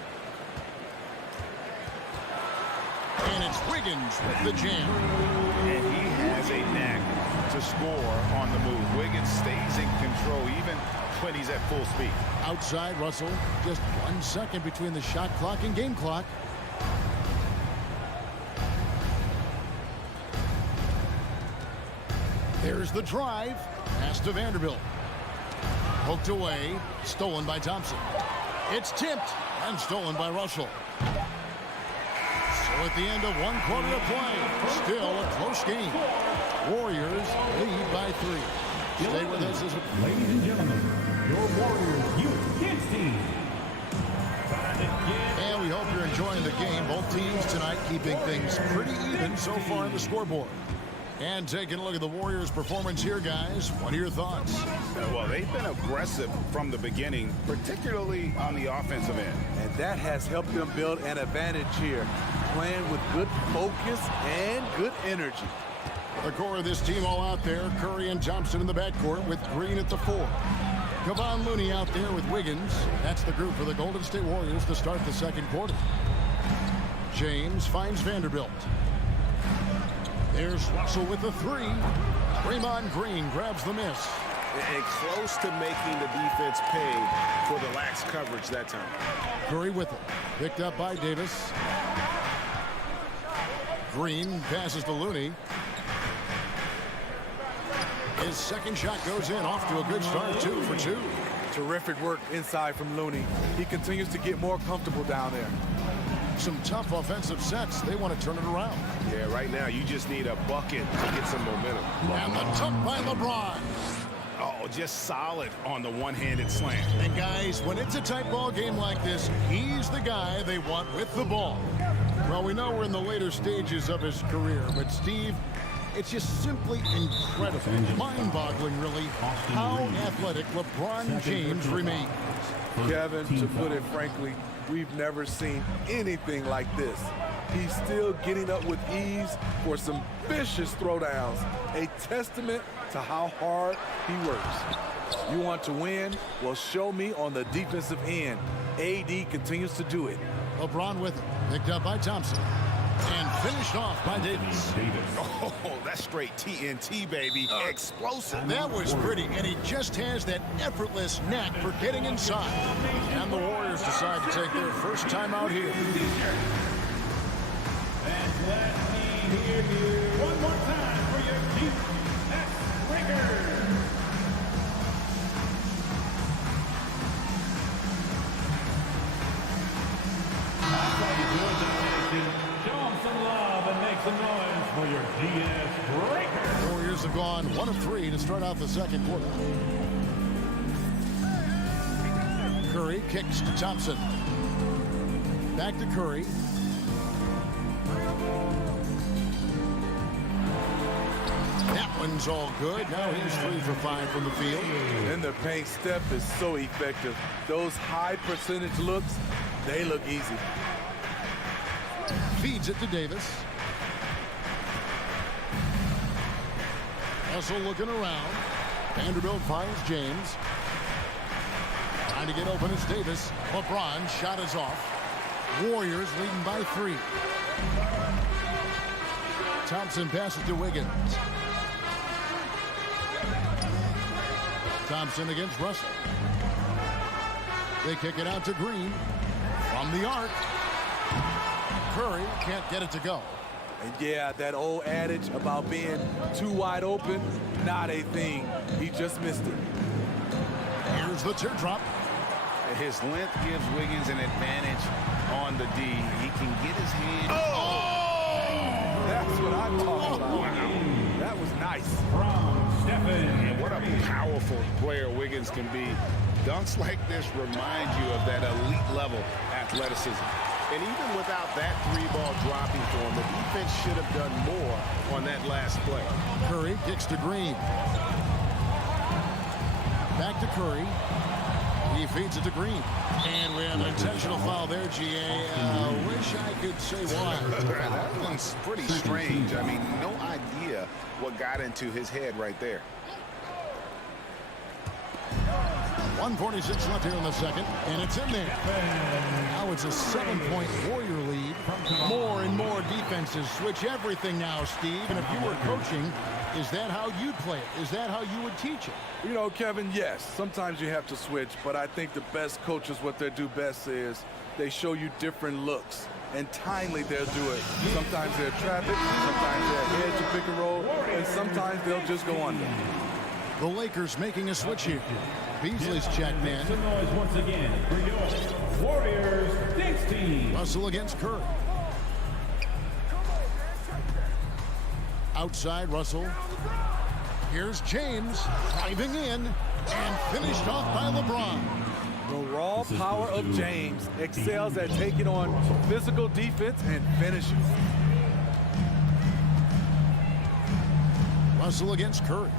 And it's Wiggins with the jam. And he has a knack to score on the move. Wiggins stays in control even when he's at full speed. Outside, Russell. Just 1 second between the shot clock and game clock. There's the drive. Pass to Vanderbilt. Poked away. Stolen by Thompson. It's tipped and stolen by Russell. So at the end of 1 quarter of play, still a close game. Warriors lead by 3. Stay with us as Ladies and gentlemen, your Warriors Youth Kids team. And we hope you're enjoying the game. Both teams tonight keeping things pretty even so far on the scoreboard. And taking a look at the Warriors' performance here, guys. What are your thoughts? Well, they've been aggressive from the beginning, particularly on the offensive end. And that has helped them build an advantage here, playing with good focus and good energy. The core of this team all out there. Curry and Thompson in the backcourt with Green at the 4. Kevon Looney out there with Wiggins. That's the group for the Golden State Warriors to start the second quarter. James finds Vanderbilt. There's Russell with the 3. Draymond Green grabs the miss. And close to making the defense pay for the lax coverage that time. Curry with it. Picked up by Davis. Green passes to Looney. His second shot goes in, off to a good start, 2 for 2. Terrific work inside from Looney. He continues to get more comfortable down there. Some tough offensive sets. They want to turn it around. Yeah, right now you just need a bucket to get some momentum. And the tuck by LeBron. Oh, just solid on the one-handed slam. And guys, when it's a tight ball game like this, he's the guy they want with the ball. Well, we know we're in the later stages of his career, but Steve, it's just simply incredible, mind-boggling really, how athletic LeBron James remains. Kevin, to put it frankly, we've never seen anything like this. He's still getting up with ease for some vicious throwdowns, a testament to how hard he works. You want to win? Well, show me on the defensive end. AD continues to do it. LeBron with it, picked up by Thompson, and finished off by Davis. Oh, that's straight TNT, baby. Explosive. That was pretty, and he just has that effortless knack for getting inside. And the Warriors decide to take their first time out here. And let me hear you one more time for your GS Lakers. That's how you do it, Nation. Show them some love and make some noise for your GS Breakers. Warriors have gone 1 of 3 to start out the second quarter. Curry kicks to Thompson. Back to Curry. That one's all good. Now he's 3 for 5 from the field. And the paint step is so effective. Those high percentage looks, they look easy. Feeds it to Davis. Russell looking around. Vanderbilt finds James. Trying to get open is Davis. LeBron shot is off. Warriors leading by 3. Thompson passes to Wiggins. Thompson against Russell. They kick it out to Green. From the arc. Curry can't get it to go. And yeah, that old adage about being too wide open, not a thing. He just missed it. Here's the teardrop. His length gives Wiggins an advantage on the D. He can get his hand. Oh! That's what I'm talking about. Wow. That was nice. And what a powerful player Wiggins can be. Dunks like this remind you of that elite level athleticism. And even without that three-ball dropping for him, the defense should have done more on that last play. Curry kicks to Green. Back to Curry. He feeds it to Green. And we have an intentional foul there, G.A. Wish I could say why. That one's pretty strange. I mean, no idea what got into his head right there. 1:46 left here in the second, and it's in there. Now it's a 7-point Warrior lead. More and more defenses switch everything now, Steve. And if you were coaching, is that how you'd play it? Is that how you would teach it? You know, Kevin, yes, sometimes you have to switch, but I think the best coaches, what they do best is they show you different looks. And timely, they'll do it. Sometimes they'll trap it, sometimes they'll hedge a pick and roll, and sometimes they'll just go under. The Lakers making a switch here. Beasley's check man. Some noise once again for your Warriors Dance Team. Russell against Curry. Outside Russell. Here's James driving in and finished off by LeBron. The raw power of James excels at taking on physical defense and finishing. Russell against Curry.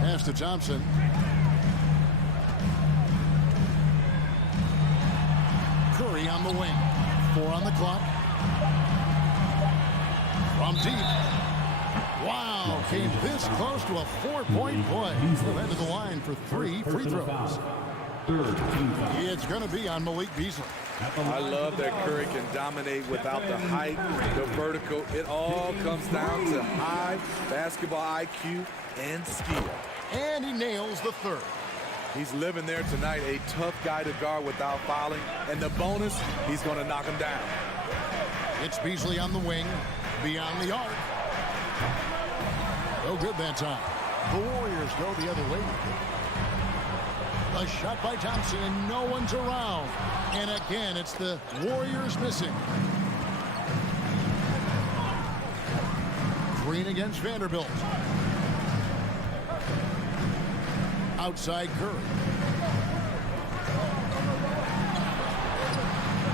Pass to Thompson. Curry on the wing. 4 on the clock. From deep. Wow, came this close to a 4-point play. He'll head to the line for 3 free throws. It's going to be on Malik Beasley. I love that Curry can dominate without the height, the vertical. It all comes down to high basketball IQ and skill. And he nails the third. He's living there tonight, a tough guy to guard without fouling. And the bonus, he's going to knock him down. It's Beasley on the wing, beyond the arc. No good that time. The Warriors go the other way. A shot by Thompson, and no one's around. And again, it's the Warriors missing. Green against Vanderbilt. Outside Curry.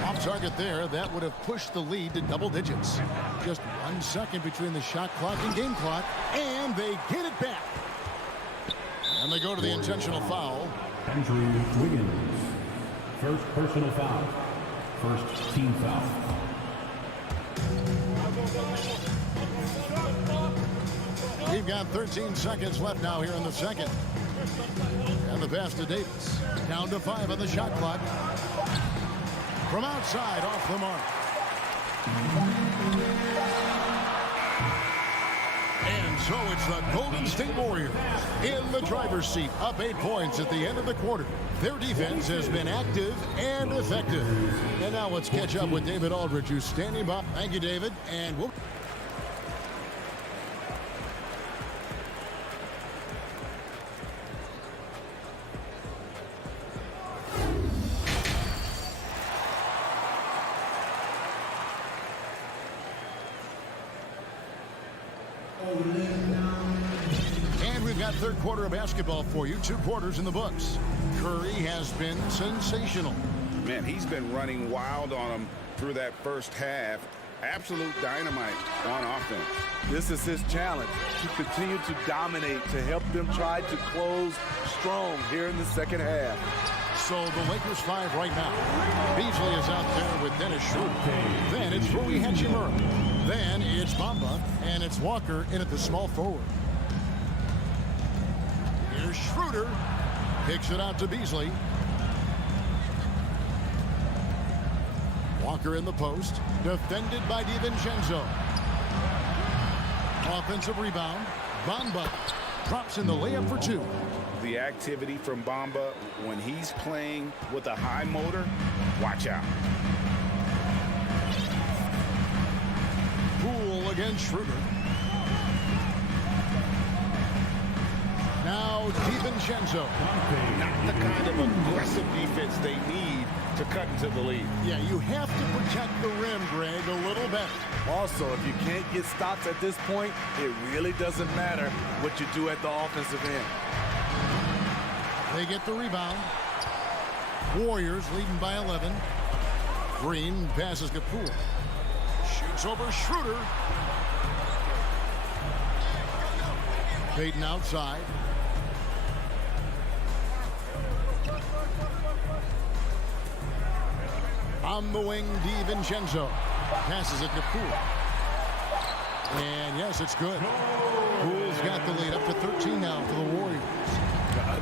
Off target there. That would have pushed the lead to double digits. Just 1 second between the shot clock and game clock. And they get it back. And they go to the intentional foul. Andrew Wiggins. First personal foul. First team foul. We've got 13 seconds left now here in the second. And the pass to Davis. Down to 5 on the shot clock. From outside, off the mark. And so it's the Golden State Warriors in the driver's seat, up 8 points at the end of the quarter. Their defense has been active and effective. And now let's catch up with David Aldridge, who's standing by. Thank you, David. And we'll... And we've got third quarter of basketball for you. 2 quarters in the books. Curry has been sensational. Man, he's been running wild on him through that first half. Absolute dynamite on offense. This is his challenge, to continue to dominate, to help them try to close strong here in the second half. So the Lakers 5 right now. Beasley is out there with Dennis Schroeder. Then it's Rui Hachimura. Then it's Bamba, and it's Walker in at the small forward. Here's Schroeder. Kicks it out to Beasley. Walker in the post. Defended by DiVincenzo. Offensive rebound. Bamba drops in the layup for 2. The activity from Bamba when he's playing with a high motor, watch out. Poole against Schroeder. Now now DiVincenzo. Not the kind of aggressive defense they need to cut into the lead. Yeah, you have to protect the rim, Greg, a little bit. Also, if you can't get stops at this point, it really doesn't matter what you do at the offensive end. They get the rebound. Warriors leading by 11. Green passes Kapoor. Shoots over Schroeder. Payton outside. On the wing, DiVincenzo. Passes it to Poole. And yes, it's good. Poole's got the lead up to 13 now for the Warriors.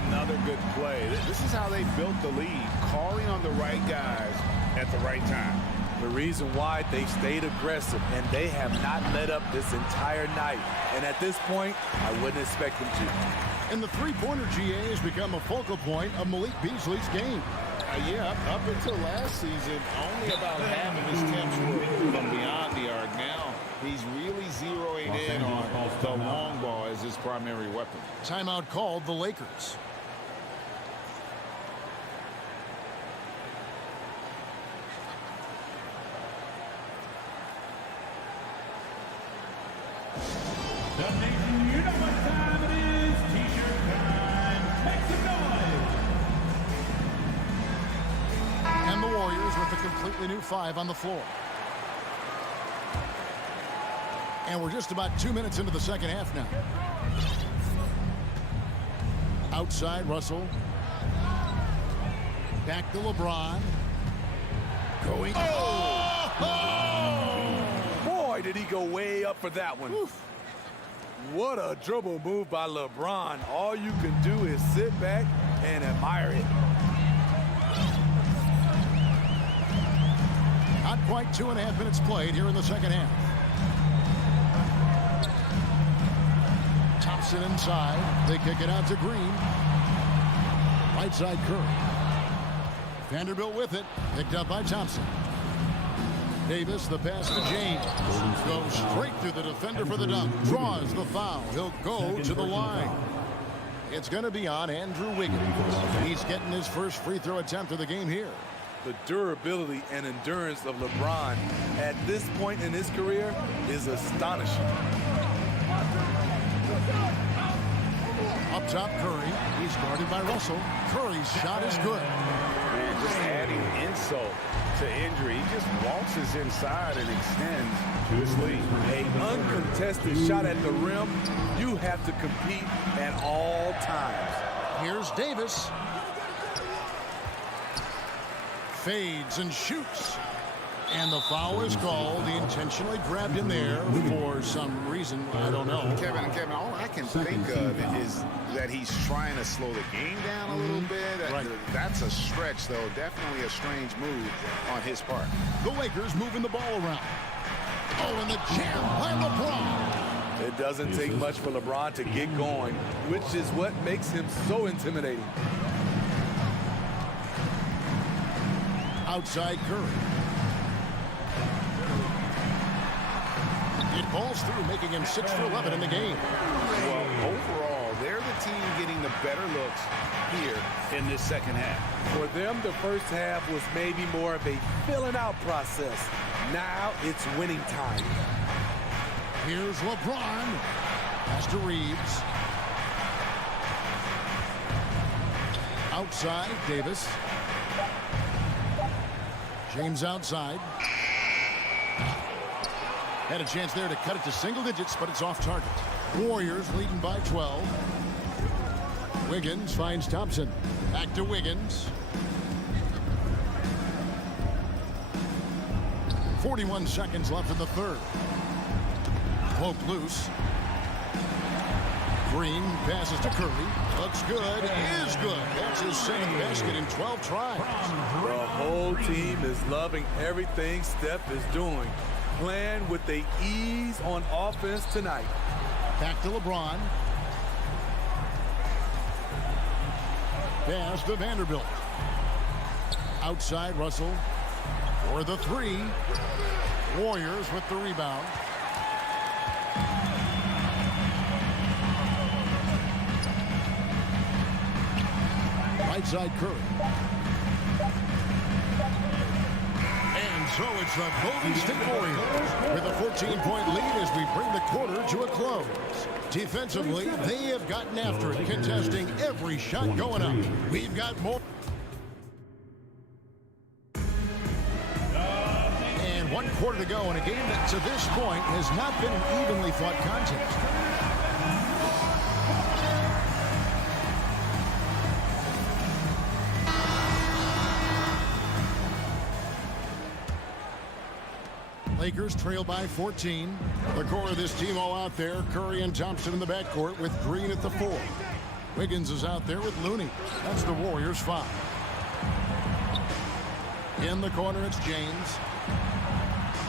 Another good play. This is how they built the lead, calling on the right guys at the right time. The reason why they stayed aggressive, and they have not let up this entire night. And at this point, I wouldn't expect them to. And the three-pointer GA has become a focal point of Malik Beasley's game. Yeah, up until last season, only about half of his attempts were from beyond the arc. Now he's really zeroing in on the long ball as his primary weapon. Timeout called the Lakers. You know what time it is. T-shirt time. Make some noise. And the Warriors with a completely new 5 on the floor. And we're just about 2 minutes into the second half now. Outside, Russell. Back to LeBron. Going. Boy, did he go way up for that one. Oof. What a dribble move by LeBron. All you can do is sit back and admire it. Not quite 2.5 minutes played here in the second half. Thompson inside. They kick it out to Green. Right side Curry. Vanderbilt with it. Picked up by Thompson. Davis, the pass to James. Goes straight through the defender for the dunk. Draws the foul. He'll go to the line. It's going to be on Andrew Wiggins. He's getting his first free throw attempt of the game here. The durability and endurance of LeBron at this point in his career is astonishing. Up top, Curry. He's guarded by Russell. Curry's shot is good. Man, just adding insult to injury. He just waltzes inside and extends his lead. An uncontested shot at the rim. You have to compete at all times. Here's Davis. Fades and shoots. And the foul is called. He intentionally grabbed him there for some reason. I don't know. Kevin, all I can think of is that he's trying to slow the game down a little bit. Right. That's a stretch, though. Definitely a strange move on his part. The Lakers moving the ball around. Oh, and the jam by LeBron. It doesn't take much for LeBron to get going, which is what makes him so intimidating. Outside Curry. It falls through, making him 6 for 11 in the game. Well, overall, they're the team getting the better looks here in this second half. For them, the first half was maybe more of a filling out process. Now it's winning time. Here's LeBron. Pass to Reeves. Outside, Davis. James outside. Had a chance there to cut it to single digits, but it's off target. Warriors leading by 12. Wiggins finds Thompson. Back to Wiggins. 41 seconds left in the third. Poke loose. Green passes to Curry. Looks good. Is good. That's his second basket in 12 tries. The whole team is loving everything Steph is doing. Playing with the ease on offense tonight. Back to LeBron. Pass to Vanderbilt. Outside Russell for the 3. Warriors with the rebound. outside Curry. And so it's the Golden State Warriors with a 14-point lead as we bring the quarter to a close. Defensively, they have gotten after it, contesting every shot going up. We've got more. And 1 quarter to go in a game that to this point has not been an evenly fought contest. Lakers trail by 14. The core of this team all out there. Curry and Thompson in the backcourt with Green at the 4. Wiggins is out there with Looney. That's the Warriors' 5. In the corner, it's James.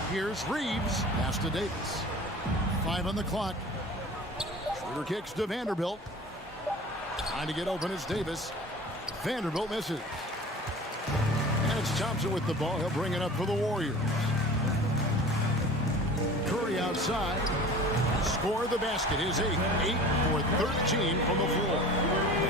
Here's Reeves. Pass to Davis. 5 on the clock. Schroeder kicks to Vanderbilt. Trying to get open is Davis. Vanderbilt misses. And it's Thompson with the ball. He'll bring it up for the Warriors. Curry outside. Score the basket is 8 for 13 from the floor.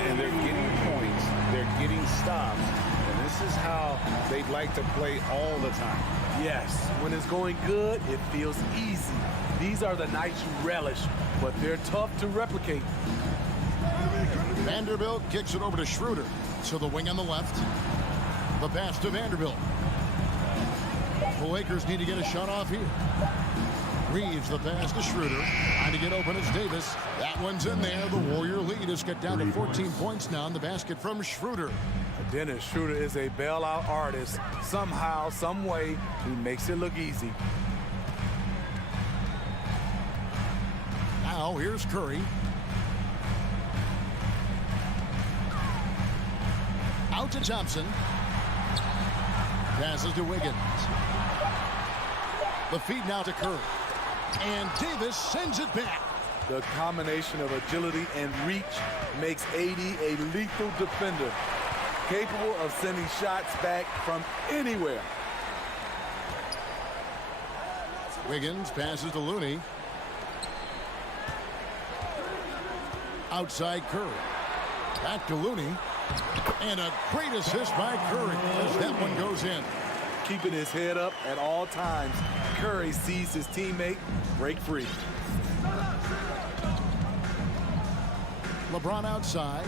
And they're getting points. They're getting stops. And this is how they'd like to play all the time. Yes, when it's going good, it feels easy. These are the nights you relish, but they're tough to replicate. Vanderbilt kicks it over to Schroeder. So the wing on the left. The pass to Vanderbilt. The Lakers need to get a shot off here. Reeves the pass to Schroeder. Trying to get open is Davis. That one's in there. The Warrior lead has got down to 14 points now in the basket from Schroeder. Dennis Schroeder is a bailout artist. Somehow, some way, he makes it look easy. Now here's Curry. Out to Thompson. Passes to Wiggins. The feed now to Curry. And Davis sends it back. The combination of agility and reach makes AD a lethal defender, capable of sending shots back from anywhere. Wiggins passes to Looney. Outside Curry. Back to Looney. And a great assist by Curry as that one goes in. Keeping his head up at all times, Curry sees his teammate break free. LeBron outside.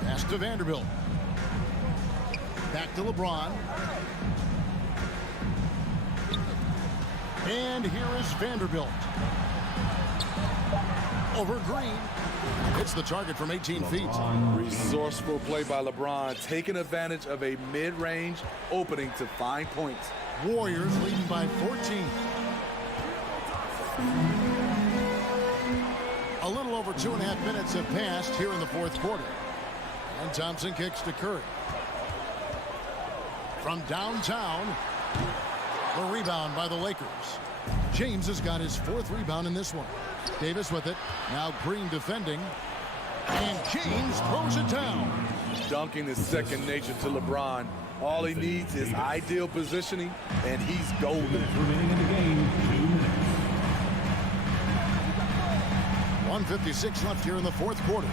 Pass to Vanderbilt. Back to LeBron. And here is Vanderbilt. Over Green. Hits the target from 18 feet. Resourceful play by LeBron, taking advantage of a mid-range opening to find points. Warriors leading by 14. A little over 2.5 minutes have passed here in the fourth quarter. And Thompson kicks to Curry. From downtown, the rebound by the Lakers. James has got his 4th rebound in this one. Davis with it. Now Green defending. And James throws it down. Dunking is second nature to LeBron. All he needs is ideal positioning, and he's golden. Remaining in the game, 2 minutes. 1:56 left here in the fourth quarter.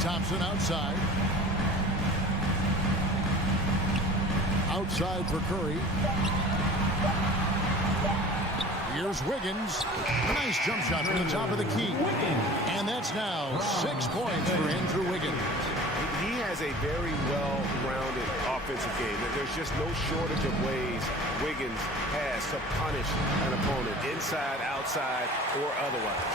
Thompson outside. Outside for Curry. Here's Wiggins. Nice jump shot from the top of the key. And that's now 6 points for Andrew Wiggins. He has a very well-rounded offensive game. There's just no shortage of ways Wiggins has to punish an opponent, inside, outside, or otherwise.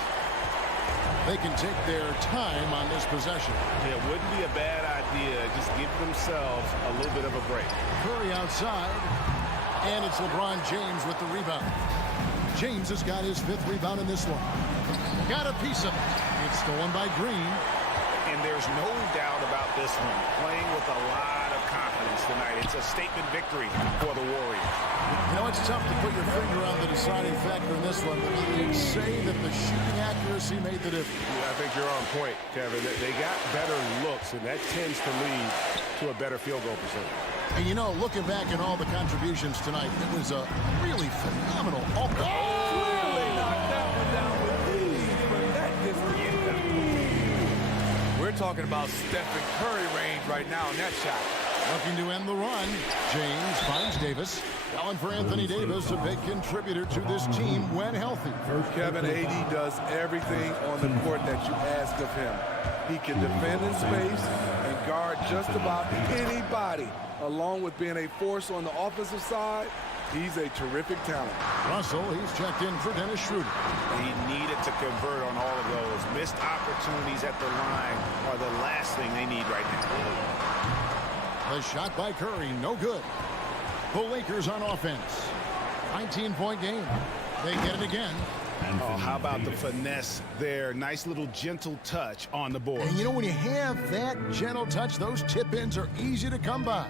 They can take their time on this possession. It wouldn't be a bad idea. Just give themselves a little bit of a break. Curry outside. And it's LeBron James with the rebound. James has got his 5th rebound in this one. Got a piece of it. It's stolen by Green. And there's no doubt about this one. Playing with a lot of confidence tonight. It's a statement victory for the Warriors. You know, it's tough to put your finger on the deciding factor in this one, but you'd say that the shooting accuracy made the difference. Yeah, I think you're on point, Kevin. They got better looks, and that tends to lead to a better field goal percentage. And you know, looking back at all the contributions tonight, it was a really phenomenal. talking about Stephen Curry range right now in that shot. Looking to end the run. James finds Davis. Calling for Anthony Davis, a big contributor to this team when healthy. Kevin, AD does everything on the court that you ask of him. He can defend in space and guard just about anybody. Along with being a force on the offensive side, he's a terrific talent. Russell, he's checked in for Dennis Schroeder. He needed to convert on all of those. Missed opportunities at the line are the last thing they need right now. The shot by Curry, no good. The Lakers on offense. 19-point game. They get it again. Oh, how about the finesse there? Nice little gentle touch on the board. And you know, when you have that gentle touch, those tip-ins are easy to come by.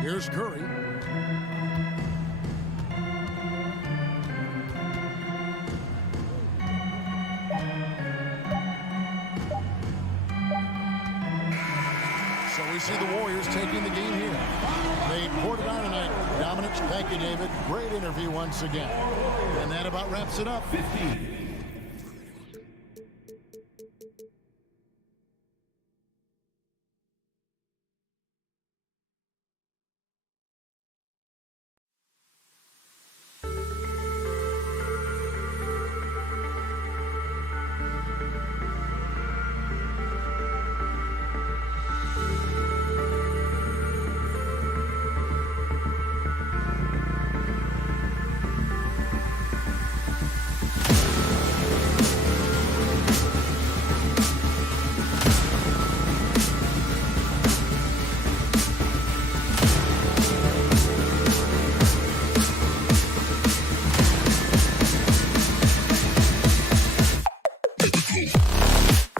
Here's Curry. So we see the Warriors taking the game here. They poured it on tonight. Dominance. Thank you, David. Great interview once again. And that about wraps it up. 15.